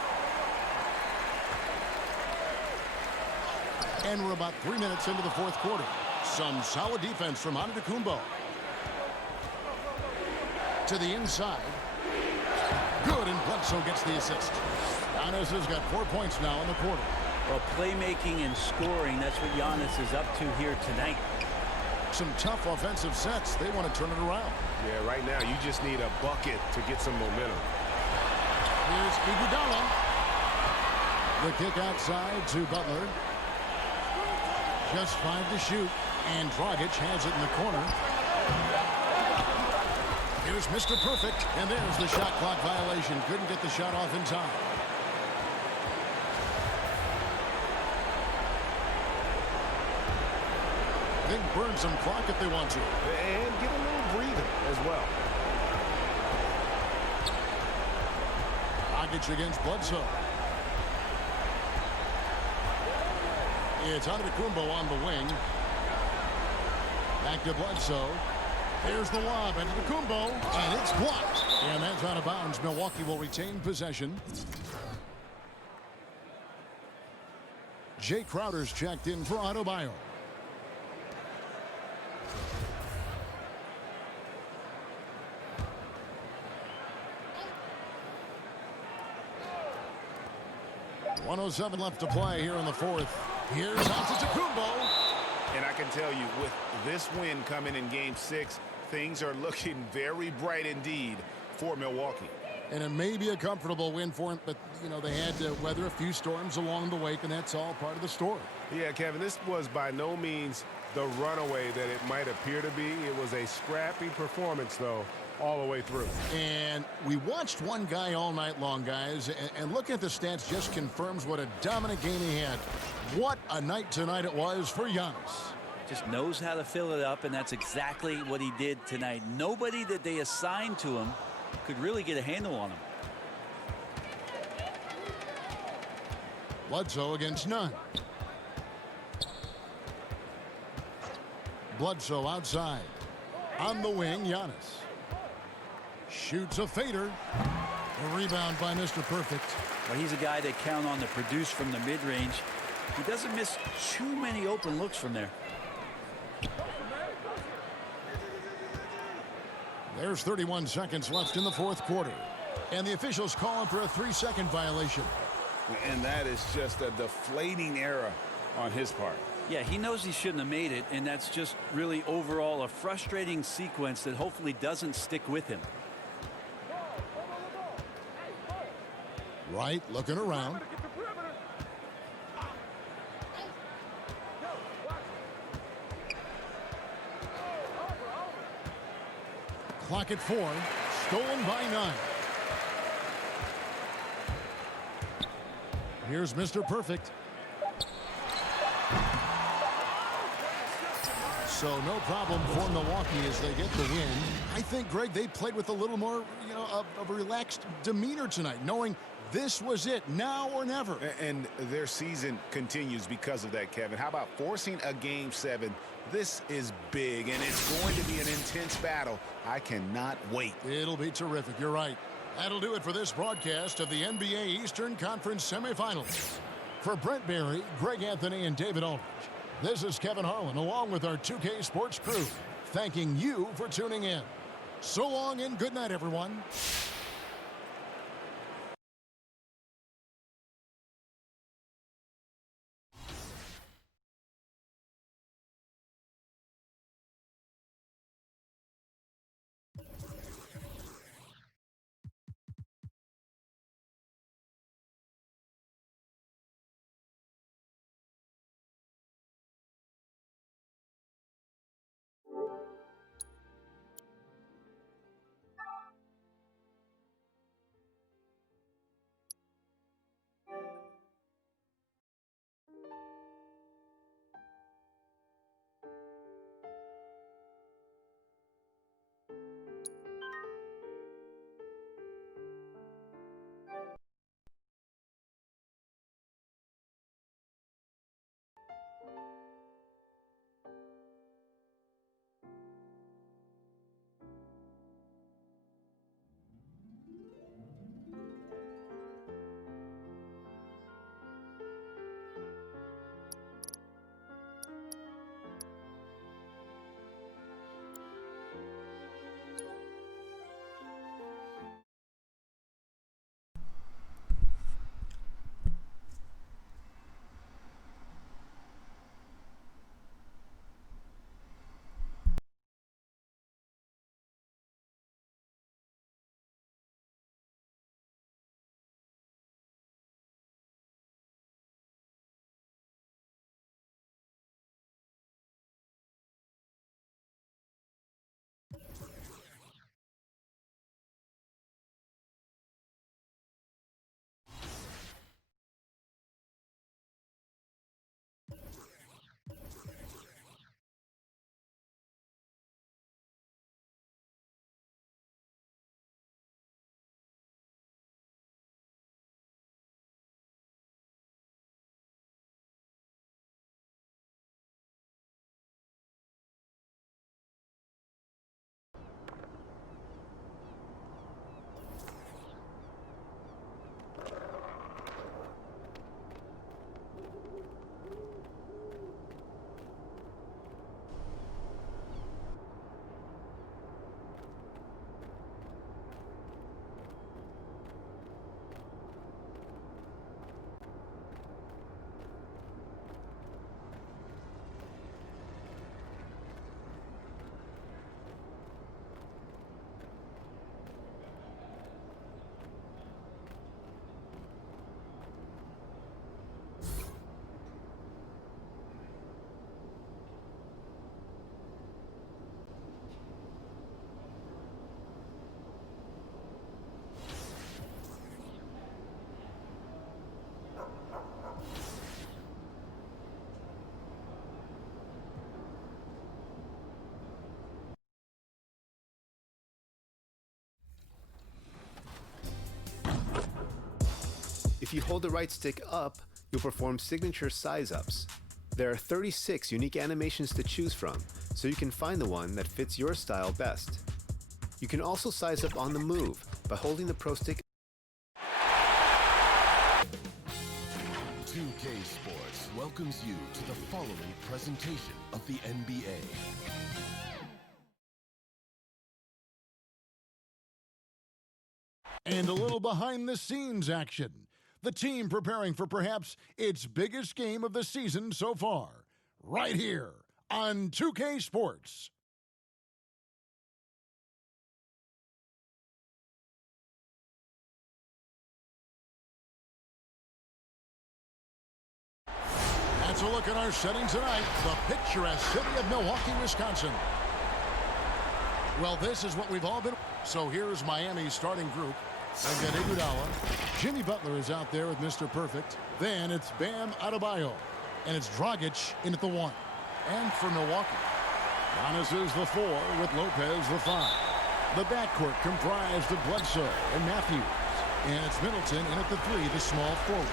And we're about 3 minutes into the fourth quarter. Some solid defense from Antetokounmpo. To the inside. Good, and Bledsoe gets the assist. Giannis has got 4 points now in the quarter. Well, playmaking and scoring, that's what Giannis is up to here tonight. Some tough offensive sets. They want to turn it around. Yeah, right now you just need a bucket to get some momentum. Here's Iguodala. The kick outside to Butler. Just 5 to shoot. And Dragic has it in the corner. Here's Mr. Perfect. And there's the shot clock violation. Couldn't get the shot off in time. They can burn some clock if they want to. And get a little breather as well. Dragic against Bledsoe. It's Antetokounmpo on the wing. Back to Bledsoe. There's the lob. Antetokounmpo. And it's blocked. And that's out of bounds. Milwaukee will retain possession. Jay Crowder's checked in for Adebayo. .107 left to play here in the fourth. Here's Antetokounmpo. And I can tell you, with this win coming in Game 6, things are looking very bright indeed for Milwaukee. And it may be a comfortable win for him, but, you know, they had to weather a few storms along the way, and that's all part of the story. Yeah, Kevin, this was by no means the runaway that it might appear to be. It was a scrappy performance, though, all the way through. And we watched one guy all night long, guys, and looking at the stats just confirms what a dominant game he had. What a night tonight it was for Giannis. Just knows how to fill it up, and that's exactly what he did tonight. Nobody that they assigned to him could really get a handle on him. Bledsoe against none. Bledsoe outside. On the wing, Giannis. Shoots a fader. A rebound by Mr. Perfect. Well, he's a guy they count on to produce from the mid-range. He doesn't miss too many open looks from there. There's 31 seconds left in the fourth quarter. And the officials call him for a 3-second violation. And that is just a deflating error on his part. Yeah, he knows he shouldn't have made it, and that's just really overall a frustrating sequence that hopefully doesn't stick with him. Right, looking around. Clock at 4. Stolen by 9. Here's Mr. Perfect. So no problem for Milwaukee as they get the win. I think, Greg, they played with a little more, you know, of a relaxed demeanor tonight, knowing this was it, now or never. And their season continues because of that, Kevin. How about forcing a Game 7? This is big, and it's going to be an intense battle. I cannot wait. It'll be terrific. You're right. That'll do it for this broadcast of the NBA Eastern Conference semifinals. For Brent Barry, Greg Anthony, and David Aldridge, this is Kevin Harlan, along with our 2K Sports crew, thanking you for tuning in. So long and good night, everyone. If you hold the right stick up, you'll perform signature size-ups. There are 36 unique animations to choose from, so you can find the one that fits your style best. You can also size up on the move by holding the Pro Stick. 2K Sports welcomes you to the following presentation of the NBA. And a little behind-the-scenes action. The team preparing for perhaps its biggest game of the season so far. Right here on 2K Sports. That's a look at our setting tonight. The picturesque city of Milwaukee, Wisconsin. Well, this is what we've all been. So here's Miami's starting group. They've got Iguodala. Jimmy Butler is out there with Mr. Perfect. Then it's Bam Adebayo. And it's Dragic in at the 1. And for Milwaukee, Giannis is the 4 with Lopez the 5. The backcourt comprised of Bledsoe and Matthews. And it's Middleton in at the 3, the small forward.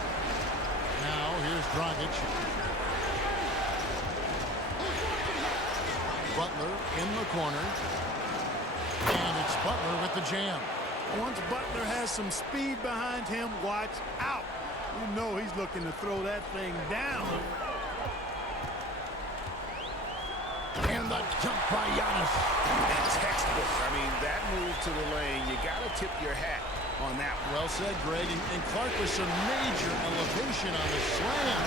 Now here's Dragic. Butler in the corner. And it's Butler with the jam. Once Butler has some speed behind him, watch out. You know he's looking to throw that thing down. And the jump by Giannis. And textbook. I mean, that move to the lane, you got to tip your hat on that one. Well said, Greg. And Clark with some major elevation on the slam.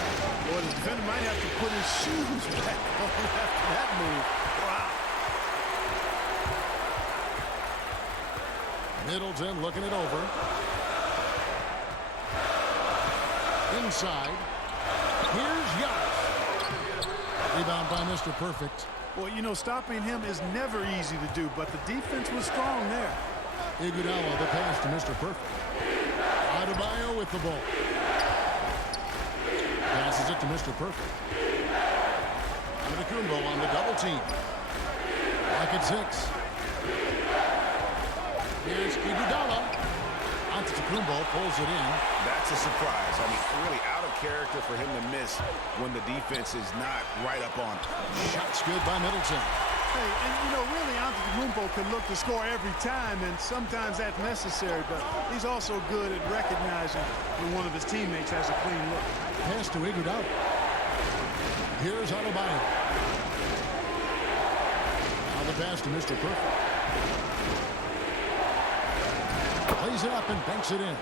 Boy, the defender might have to put his shoes back on after that move. Wow. Middleton looking it over. Inside. Here's Giannis. Rebound by Mr. Perfect. Well, you know, stopping him is never easy to do, but the defense was strong there. Iguodala, the pass to Mr. Perfect. Adebayo with the ball. Passes it to Mr. Perfect. Antetokounmpo on the double team. Back at 6. Here's Iguodala. Antetokounmpo pulls it in. That's a surprise. I mean, really out of character for him to miss when the defense is not right up on him. Shot's good by Middleton. Hey, and you know, really, Antetokounmpo can look to score every time, and sometimes that's necessary, but he's also good at recognizing when one of his teammates has a clean look. Pass to Iguodala. Here's Adebayo. Now the pass to Mr. Perfect. Plays it up and banks it in.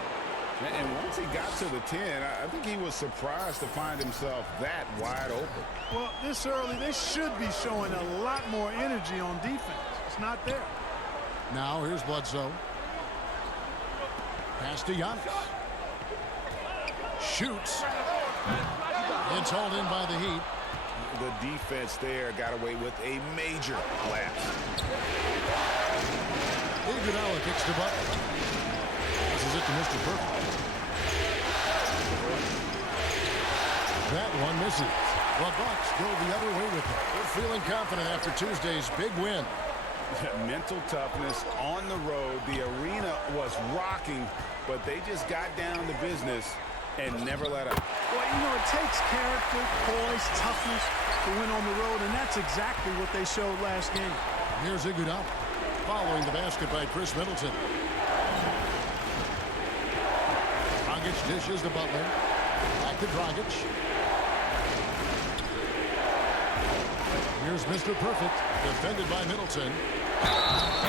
And once he got to the 10, I think he was surprised to find himself that wide open. Well, this early, they should be showing a lot more energy on defense. It's not there. Now here's Bledsoe. Pass to Giannis. Shoots. It's hauled in by the Heat. The defense there got away with a major lapse. Iguodala kicks to Butler. This is it to Mr. Perfect. That one misses. The Bucks go the other way with it. They're feeling confident after Tuesday's big win. Mental toughness on the road. The arena was rocking, but they just got down to business and never let up. Well, you know, it takes character, poise, toughness to win on the road, and that's exactly what they showed last game. Here's Iguodala. Following the basket by Chris Middleton. Dragic dishes to Butler. Back to Dragic. Here's Mr. Perfect, defended by Middleton.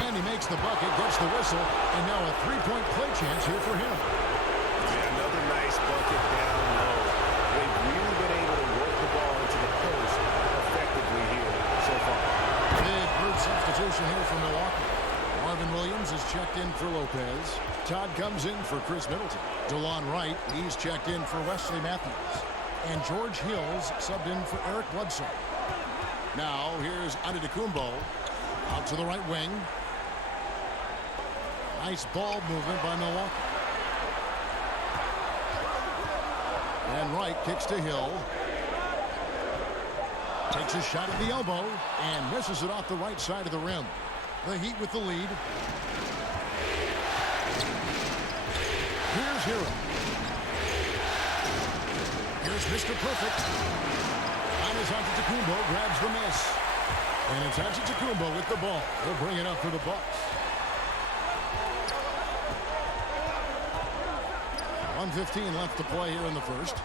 And he makes the bucket, gets the whistle, and now a three-point play chance here for him. Yeah, another nice bucket down low. They've really been able to work the ball into the post effectively here so far. Big group substitution here for Milwaukee. Marvin Williams is checked in for Lopez. Todd comes in for Chris Middleton. DeLon Wright, he's checked in for Wesley Matthews. And George Hill's subbed in for Eric Bledsoe. Now here's Antetokounmpo out to the right wing. Nice ball movement by Milwaukee. And Wright kicks to Hill. Takes a shot at the elbow and misses it off the right side of the rim. The Heat with the lead. Here's Hero. Here's Mr. Perfect. Giannis Antetokounmpo grabs the miss. And it's Antetokounmpo with the ball. He'll bring it up for the Bucks. 1:15 left to play here in the first.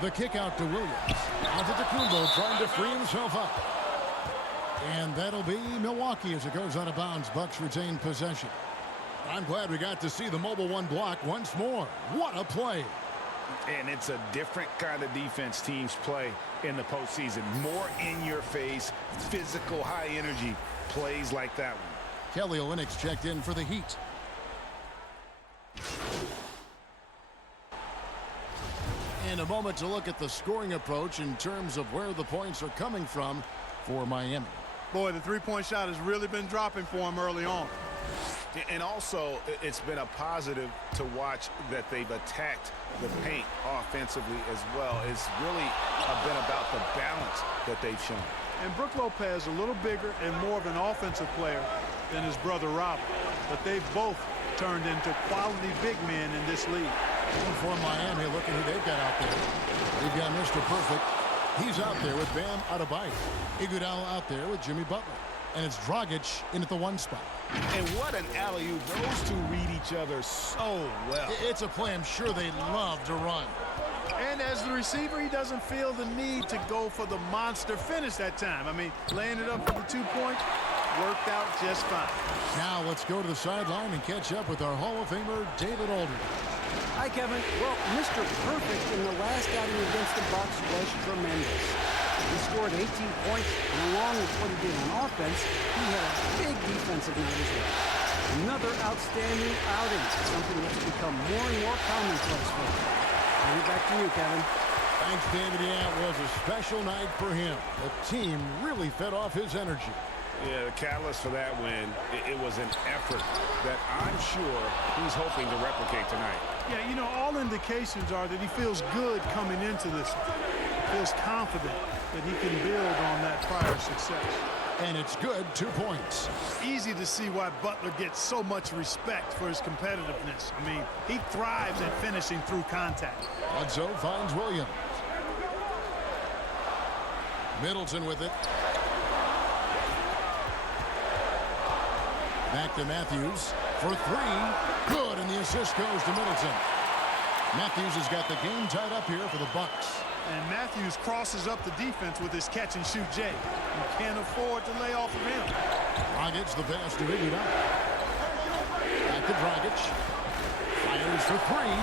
The kick out to Williams. Antetokounmpo trying to free himself up. And that'll be Milwaukee as it goes out of bounds. Bucks retain possession. I'm glad we got to see the mobile one block once more. What a play. And it's a different kind of defense teams play in the postseason. More in your face, physical, high energy plays like that one. Kelly Olynyk's checked in for the Heat. In a moment to look at the scoring approach in terms of where the points are coming from for Miami. Boy, the three-point shot has really been dropping for him early on. And also, it's been a positive to watch that they've attacked the paint offensively as well. It's really been about the balance that they've shown. And Brook Lopez, a little bigger and more of an offensive player than his brother Robert. But they've both turned into quality big men in this league. For Miami, look at who they've got out there. They've got Mr. Perfect. He's out there with Bam Adebayo. Iguodala out there with Jimmy Butler. And it's Dragic in at the one spot. And what an alley-oop. Those two read each other so well. It's a play I'm sure they love to run. And as the receiver, he doesn't feel the need to go for the monster finish that time. I mean, laying it up for the 2 points worked out just fine. Now let's go to the sideline and catch up with our Hall of Famer, David Aldridge. Hi, Kevin. Well, Mr. Perfect in the last outing against the Bucks was tremendous. He scored 18 points, and along with what he did on offense, he had a big defensive night as well. Another outstanding outing, something that's become more and more commonplace for him. Bring it back to you, Kevin. Thanks, David. Yeah, it was a special night for him. The team really fed off his energy. Yeah, the catalyst for that win, it was an effort that I'm sure he's hoping to replicate tonight. Yeah, you know, all indications are that he feels good coming into this. Feels confident that he can build on that prior success. And it's good, 2 points. Easy to see why Butler gets so much respect for his competitiveness. I mean, he thrives at finishing through contact. Bledsoe finds Williams. Middleton with it. Back to Matthews for three. Good, and the assist goes to Middleton. Matthews has got the game tied up here for the Bucks. And Matthews crosses up the defense with his catch-and-shoot J. You can't afford to lay off of him. Dragic, the pass to Iguodala. Back to Dragic. Fires for three.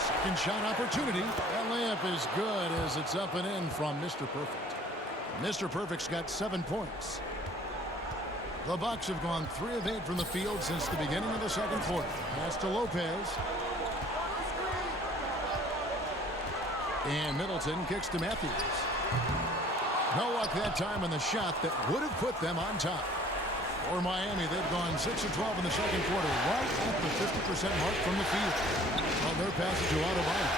Second shot opportunity. That layup is good as it's up and in from Mr. Perfect. Mr. Perfect's got 7 points. The Bucks have gone 3 of 8 from the field since the beginning of the second quarter. Pass to Lopez. And Middleton kicks to Matthews. No luck that time on the shot that would have put them on top. For Miami, they've gone 6 of 12 in the second quarter, right at the 50% mark from the field. On their passage to Adebayo.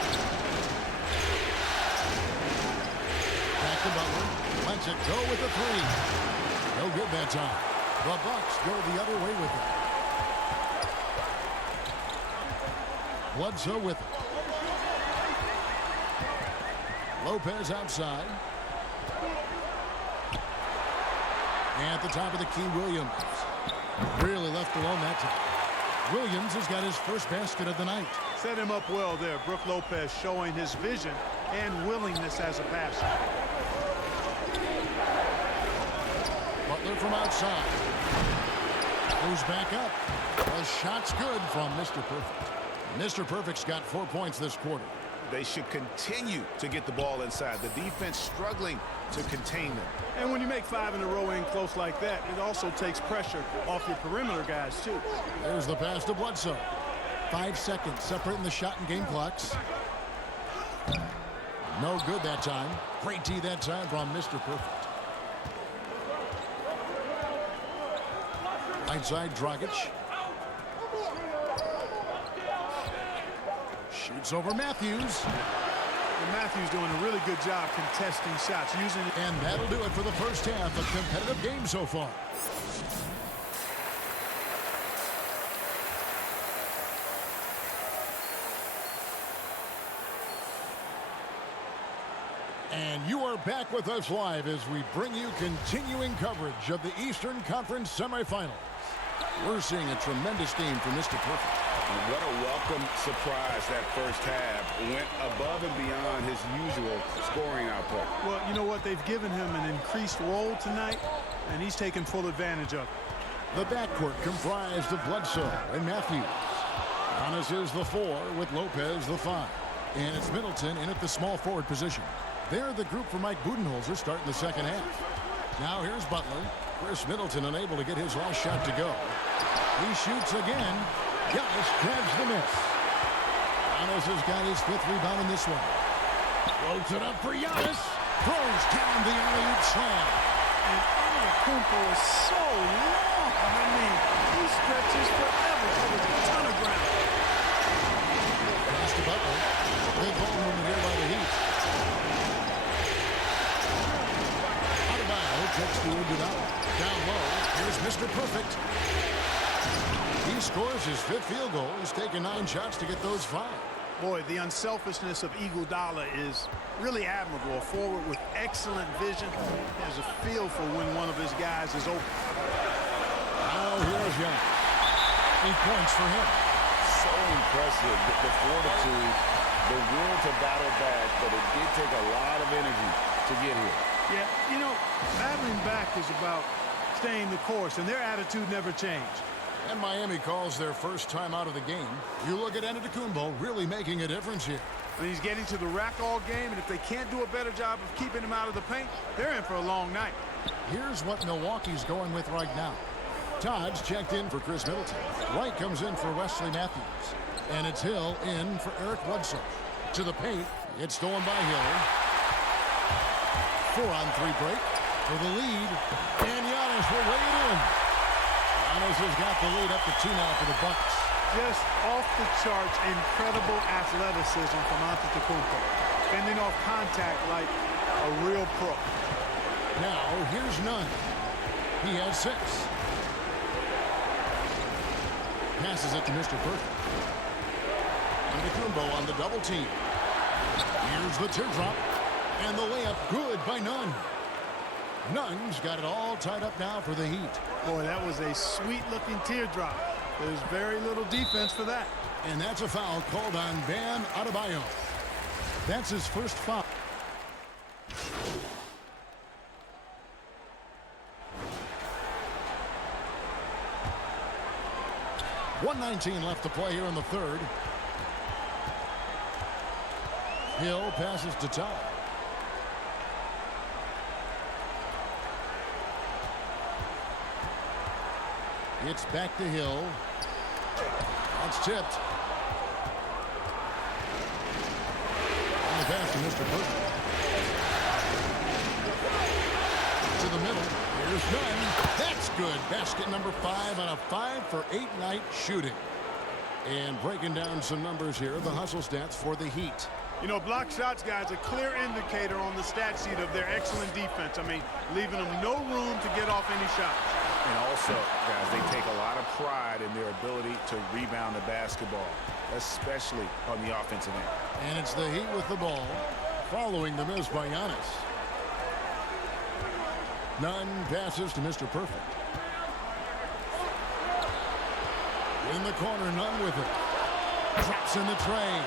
Back to Butler. Lets it go with the three. No good that time. The Bucks go the other way with it. Bledsoe with it. Lopez outside. And at the top of the key, Williams. Really left alone that time. Williams has got his first basket of the night. Set him up well there. Brook Lopez showing his vision and willingness as a passer. Butler from outside. Goes back up. The shot's good from Mr. Perfect. Mr. Perfect's got 4 points this quarter. They should continue to get the ball inside. The defense struggling to contain them. And when you make 5 in a row in close like that, it also takes pressure off your perimeter guys, too. There's the pass to Bledsoe. 5 seconds separating the shot and game clocks. No good that time. Great D that time from Mr. Perfect. Right side, Dragic. Shoots over Matthews. And Matthews doing a really good job contesting shots, using it. And that'll do it for the first half. A competitive game so far. And you are back with us live as we bring you continuing coverage of the Eastern Conference semifinals. We're seeing a tremendous game from Mr. Perfect. What a welcome surprise that first half. Went above and beyond his usual scoring output. Well, you know what? They've given him an increased role tonight, and he's taken full advantage of it. The backcourt comprised of Bledsoe and Matthews. Giannis is the 4 with Lopez the 5. And it's Middleton in at the small forward position. They're the group for Mike Budenholzer starting the second half. Now here's Butler. Chris Middleton unable to get his last shot to go. He shoots again. Giannis grabs the miss. Giannis has got his 5th rebound in this one. Floats it up for Giannis. Throws down the alley-oop slam. And Antetokounmpo is so long. I mean, he stretches forever. Covers a ton of ground. Pass to Butler. Good ball movement here by the Heat. Adebayo takes the Iguodala. Down low. Here's Mr. Perfect. He scores his 5th field goal. He's taken 9 shots to get those 5. Boy, the unselfishness of Iguodala is really admirable. A forward with excellent vision. He has a feel for when one of his guys is open. Now here's Giannis. 8 points for him. So impressive. The fortitude, the will to battle back, but it did take a lot of energy to get here. Yeah, you know, battling back is about staying the course, and their attitude never changed. And Miami calls their first time out of the game. You look at Antetokounmpo really making a difference here. And he's getting to the rack all game, and if they can't do a better job of keeping him out of the paint, they're in for a long night. Here's what Milwaukee's going with right now. Todd's checked in for Chris Middleton. Wright comes in for Wesley Matthews. And it's Hill in for Eric Bledsoe. To the paint. It's stolen by Hill. 4-on-3 break for the lead. And Giannis will lay it in. Giannis has got the lead up to 2 now for the Bucks. Just off the charts, incredible athleticism from Antetokounmpo. Fending off contact like a real pro. Now, here's Nunn. He has 6. Passes it to Mr. Perfect. Antetokounmpo on the double team. Here's the teardrop. And the layup good by Nunn. Nunn's got it all tied up now for the Heat. Boy, that was a sweet-looking teardrop. There's very little defense for that. And that's a foul called on Bam Adebayo. That's his first foul. .119 left to play here in the third. Hill passes to Todd. It's back to Hill. That's tipped. On the pass to Mr. Perfect. To the middle. Here's Nunn. That's good. Basket number 5 on a 5-for-8 night shooting. And breaking down some numbers here, the hustle stats for the Heat. You know, block shots, guys, a clear indicator on the stat sheet of their excellent defense. I mean, leaving them no room to get off any shots. And also, guys, they take a lot of pride in their ability to rebound the basketball, especially on the offensive end. And it's the Heat with the ball, following the miss by Giannis. Nunn passes to Mr. Perfect. In the corner, Nunn with it. Drops in the tray.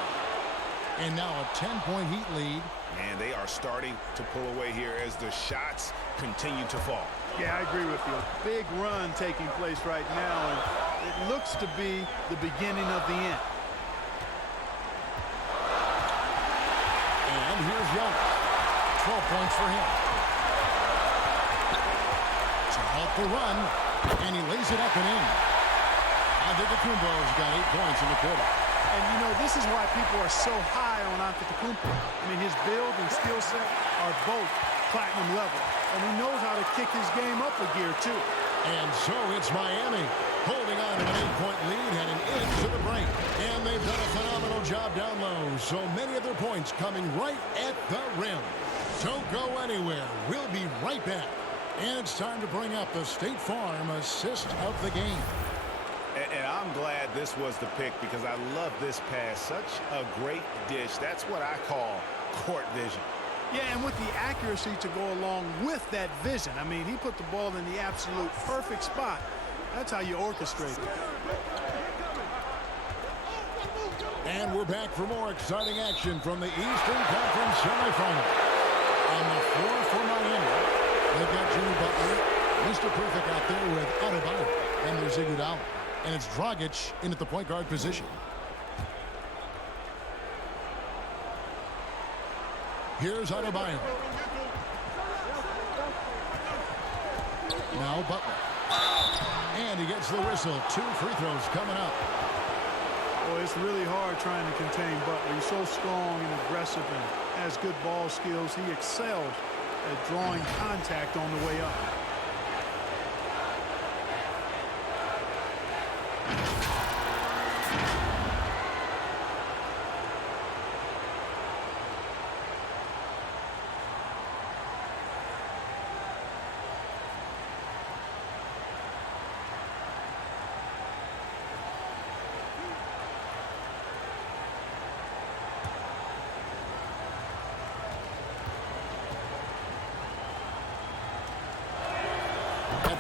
And now a 10-point Heat lead. And they are starting to pull away here as the shots continue to fall. Yeah, I agree with you. A big run taking place right now, and it looks to be the beginning of the end. And here's Giannis. 12 points for him. To help the run, and he lays it up and in. Antetokounmpo's got 8 points in the quarter. And, you know, this is why people are so high on Antetokounmpo. I mean, his build and skill set are both platinum level. And he knows how to kick his game up a gear, too. And so it's Miami holding on to an 8-point lead heading into the break. And they've done a phenomenal job down low. So many of their points coming right at the rim. Don't go anywhere. We'll be right back. And it's time to bring up the State Farm assist of the game. And I'm glad this was the pick because I love this pass. Such a great dish. That's what I call court vision. Yeah, and with the accuracy to go along with that vision. I mean, he put the ball in the absolute perfect spot. That's how you orchestrate it. And we're back for more exciting action from the Eastern Conference semifinal. On the floor for Miami, they've got Jimmy Butler, Mr. Perfect out there with Adebayo, and there's Iguodala. And it's Dragic in at the point guard position. Here's Adebayo. Now Butler. And he gets the whistle. 2 free throws coming up. Boy, it's really hard trying to contain Butler. He's so strong and aggressive and has good ball skills. He excels at drawing contact on the way up.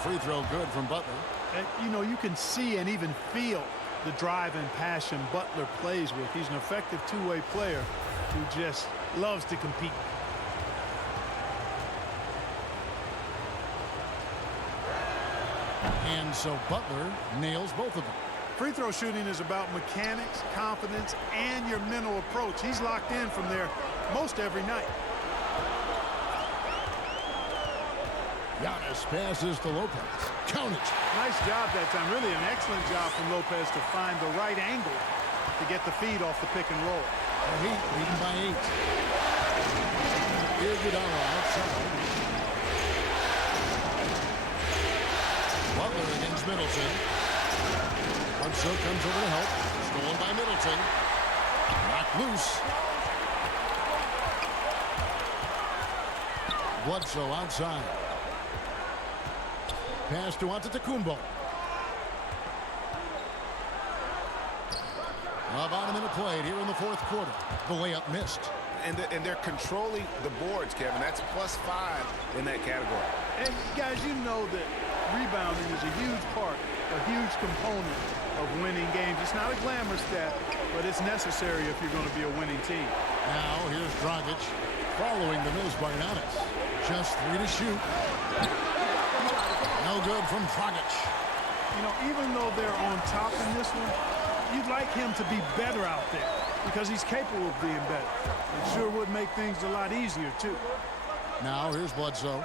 Free throw good from Butler. And, you know, you can see and even feel the drive and passion Butler plays with. He's an effective two-way player who just loves to compete. And so Butler nails both of them. Free throw shooting is about mechanics, confidence, and your mental approach. He's locked in from there most every night. Giannis passes to Lopez. Count it. Nice job that time. Really an excellent job from Lopez to find the right angle to get the feed off the pick and roll. The Heat leading by 8. Iguodala outside. Butler against Middleton. Bledsoe comes over to help. Stolen by Middleton. Knocked loose. Bledsoe outside. Pass to Antetokounmpo. About a minute played here in the fourth quarter. The layup missed. And they're controlling the boards, Kevin. That's +5 in that category. And guys, you know that rebounding is a huge part, a huge component of winning games. It's not a glamour stat, but it's necessary if you're going to be a winning team. Now here's Dragic following the miss by Giannis. Just 3 to shoot. No good from Dragic. You know, even though they're on top in this one, you'd like him to be better out there because he's capable of being better. It sure would make things a lot easier, too. Now here's Bledsoe.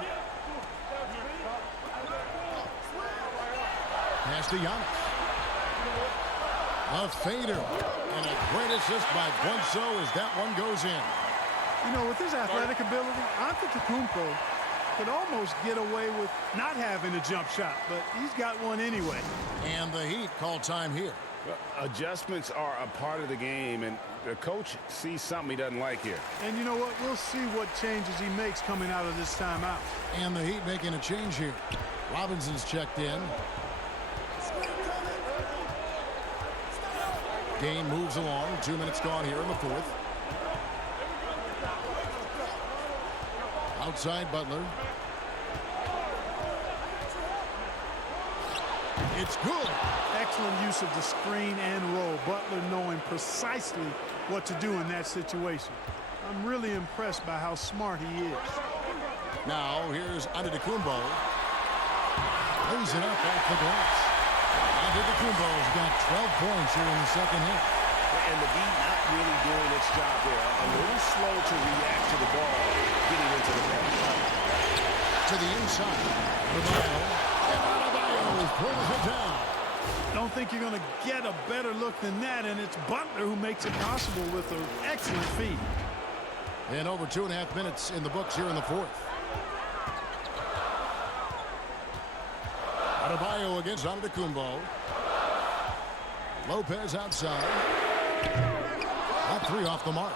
Pass to Giannis. A fader. And a great assist by Bledsoe as that one goes in. You know, with his athletic ability, Antetokounmpo could almost get away with not having a jump shot, but he's got one anyway. And the Heat call time here. Adjustments are a part of the game, and the coach sees something he doesn't like here. And you know what? We'll see what changes he makes coming out of this timeout. And the Heat making a change here. Robinson's checked in. Game moves along. 2 minutes gone here in the fourth. Outside Butler. It's good. Excellent use of the screen and roll. Butler knowing precisely what to do in that situation. I'm really impressed by how smart he is. Now here's Antetokounmpo. Lays it up off the glass. Antetokounmpo's got 12 points here in the second half. And the Heat not really doing its job there. A little slow to react to the ball getting into the paint. To the inside. Adebayo. And Adebayo pulls it down. Don't think you're going to get a better look than that, and it's Butler who makes it possible with an excellent feed. And over 2.5 minutes in the books here in the fourth. Adebayo against Antetokounmpo. Lopez outside. That 3 off the mark.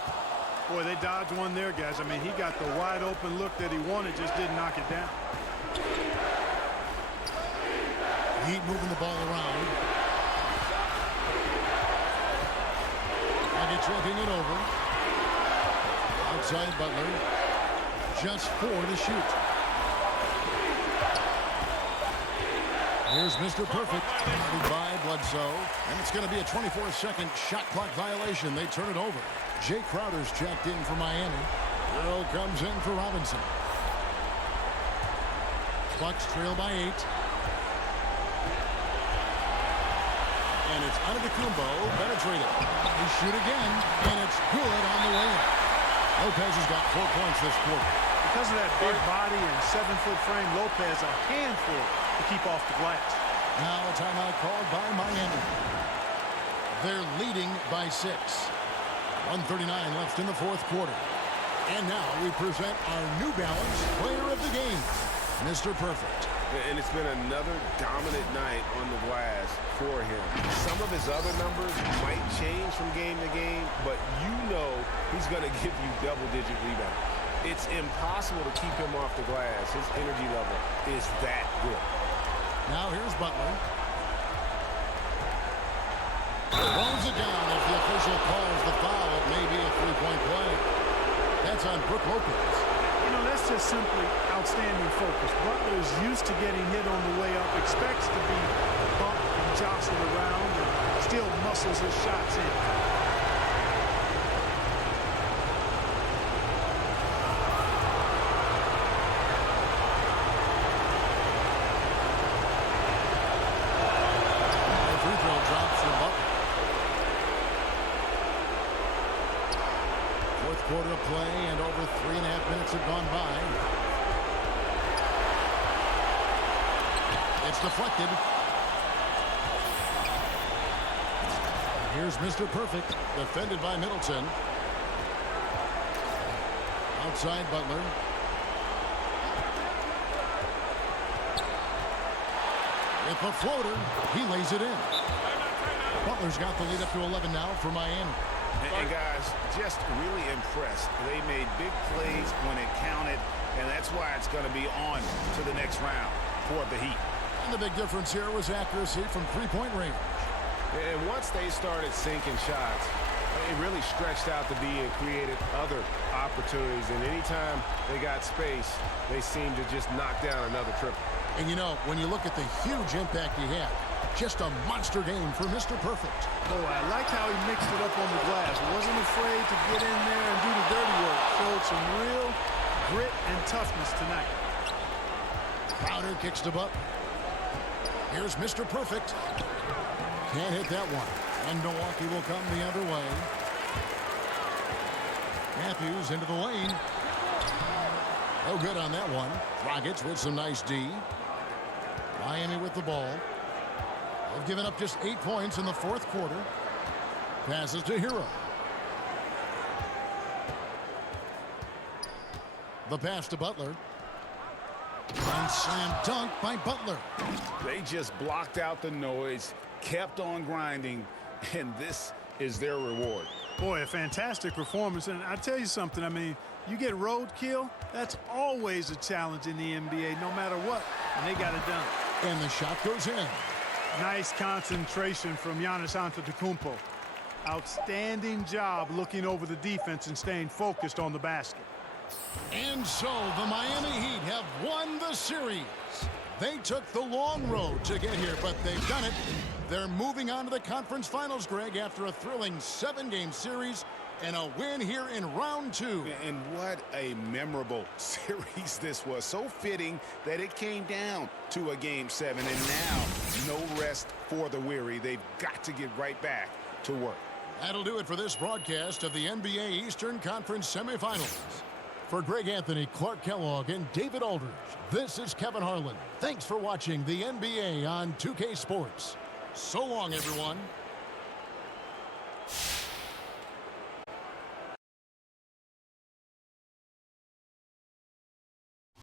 Boy, they dodged one there, guys. I mean, he got the wide open look that he wanted, just didn't knock it down. Heat moving the ball around. And it's looking it over. Outside Butler. just 4 to shoot. Here's Mr. Perfect, fouled by Bledsoe, and it's going to be a 24-second shot clock violation. They turn it over. Jay Crowder's checked in for Miami. Earl comes in for Robinson. Bucks trail by 8. And it's Antetokounmpo, penetrated. They shoot again, and it's good on the way in. Lopez has got 4 points this quarter. Because of that big body and 7-foot frame, Lopez a handful to keep off the glass. Now a timeout called by Miami. They're leading by 6. 1:39 left in the fourth quarter. And now we present our New Balance player of the game, Mr. Perfect. And it's been another dominant night on the glass for him. Some of his other numbers might change from game to game, but you know he's going to give you double-digit rebounds. It's impossible to keep him off the glass. His energy level is that good. Now here's Butler. Rolls it down if the official calls the foul. It may be a three-point play. That's on Brook Lopez. You know, that's just simply outstanding focus. Butler is used to getting hit on the way up, expects to be bumped and jostled around, and still muscles his shots in. The free throw drops from Butler. Fourth quarter of play, and over 3.5 minutes have gone by. It's deflected. Here's Mr. Perfect, defended by Middleton. Outside Butler. With the floater, he lays it in. Butler's got the lead up to 11 now for Miami. And guys, just really impressed. They made big plays when it counted, and that's why it's going to be on to the next round for the Heat. And the big difference here was accuracy from three-point range. And once they started sinking shots, it really stretched out the D and created other opportunities. And anytime they got space, they seemed to just knock down another triple. And you know, when you look at the huge impact he had, just a monster game for Mr. Perfect. Oh, I liked how he mixed it up on the glass. Wasn't afraid to get in there and do the dirty work. Showed some real grit and toughness tonight. Crowder kicks to Butler. Here's Mr. Perfect. Can't hit that one. And Milwaukee will come the other way. Matthews into the lane. No good on that one. Rockets with some nice D. Miami with the ball. They've given up just 8 points in the fourth quarter. Passes to Hero. The pass to Butler. And slam dunk by Butler. They just blocked out the noise, kept on grinding, and this is their reward. Boy, a fantastic performance. And I tell you something, I mean, you get roadkill, that's always a challenge in the NBA, no matter what. And they got it done. And the shot goes in. Nice concentration from Giannis Antetokounmpo. Outstanding job looking over the defense and staying focused on the basket. And so the Miami Heat have won the series. They took the long road to get here, but they've done it. They're moving on to the conference finals, Greg, after a thrilling 7-game series and a win here in round 2. And what a memorable series this was. So fitting that it came down to a Game 7, and now no rest for the weary. They've got to get right back to work. That'll do it for this broadcast of the NBA Eastern Conference semifinals. For Greg Anthony, Clark Kellogg, and David Aldridge, this is Kevin Harlan. Thanks for watching the NBA on 2K Sports. So long, everyone.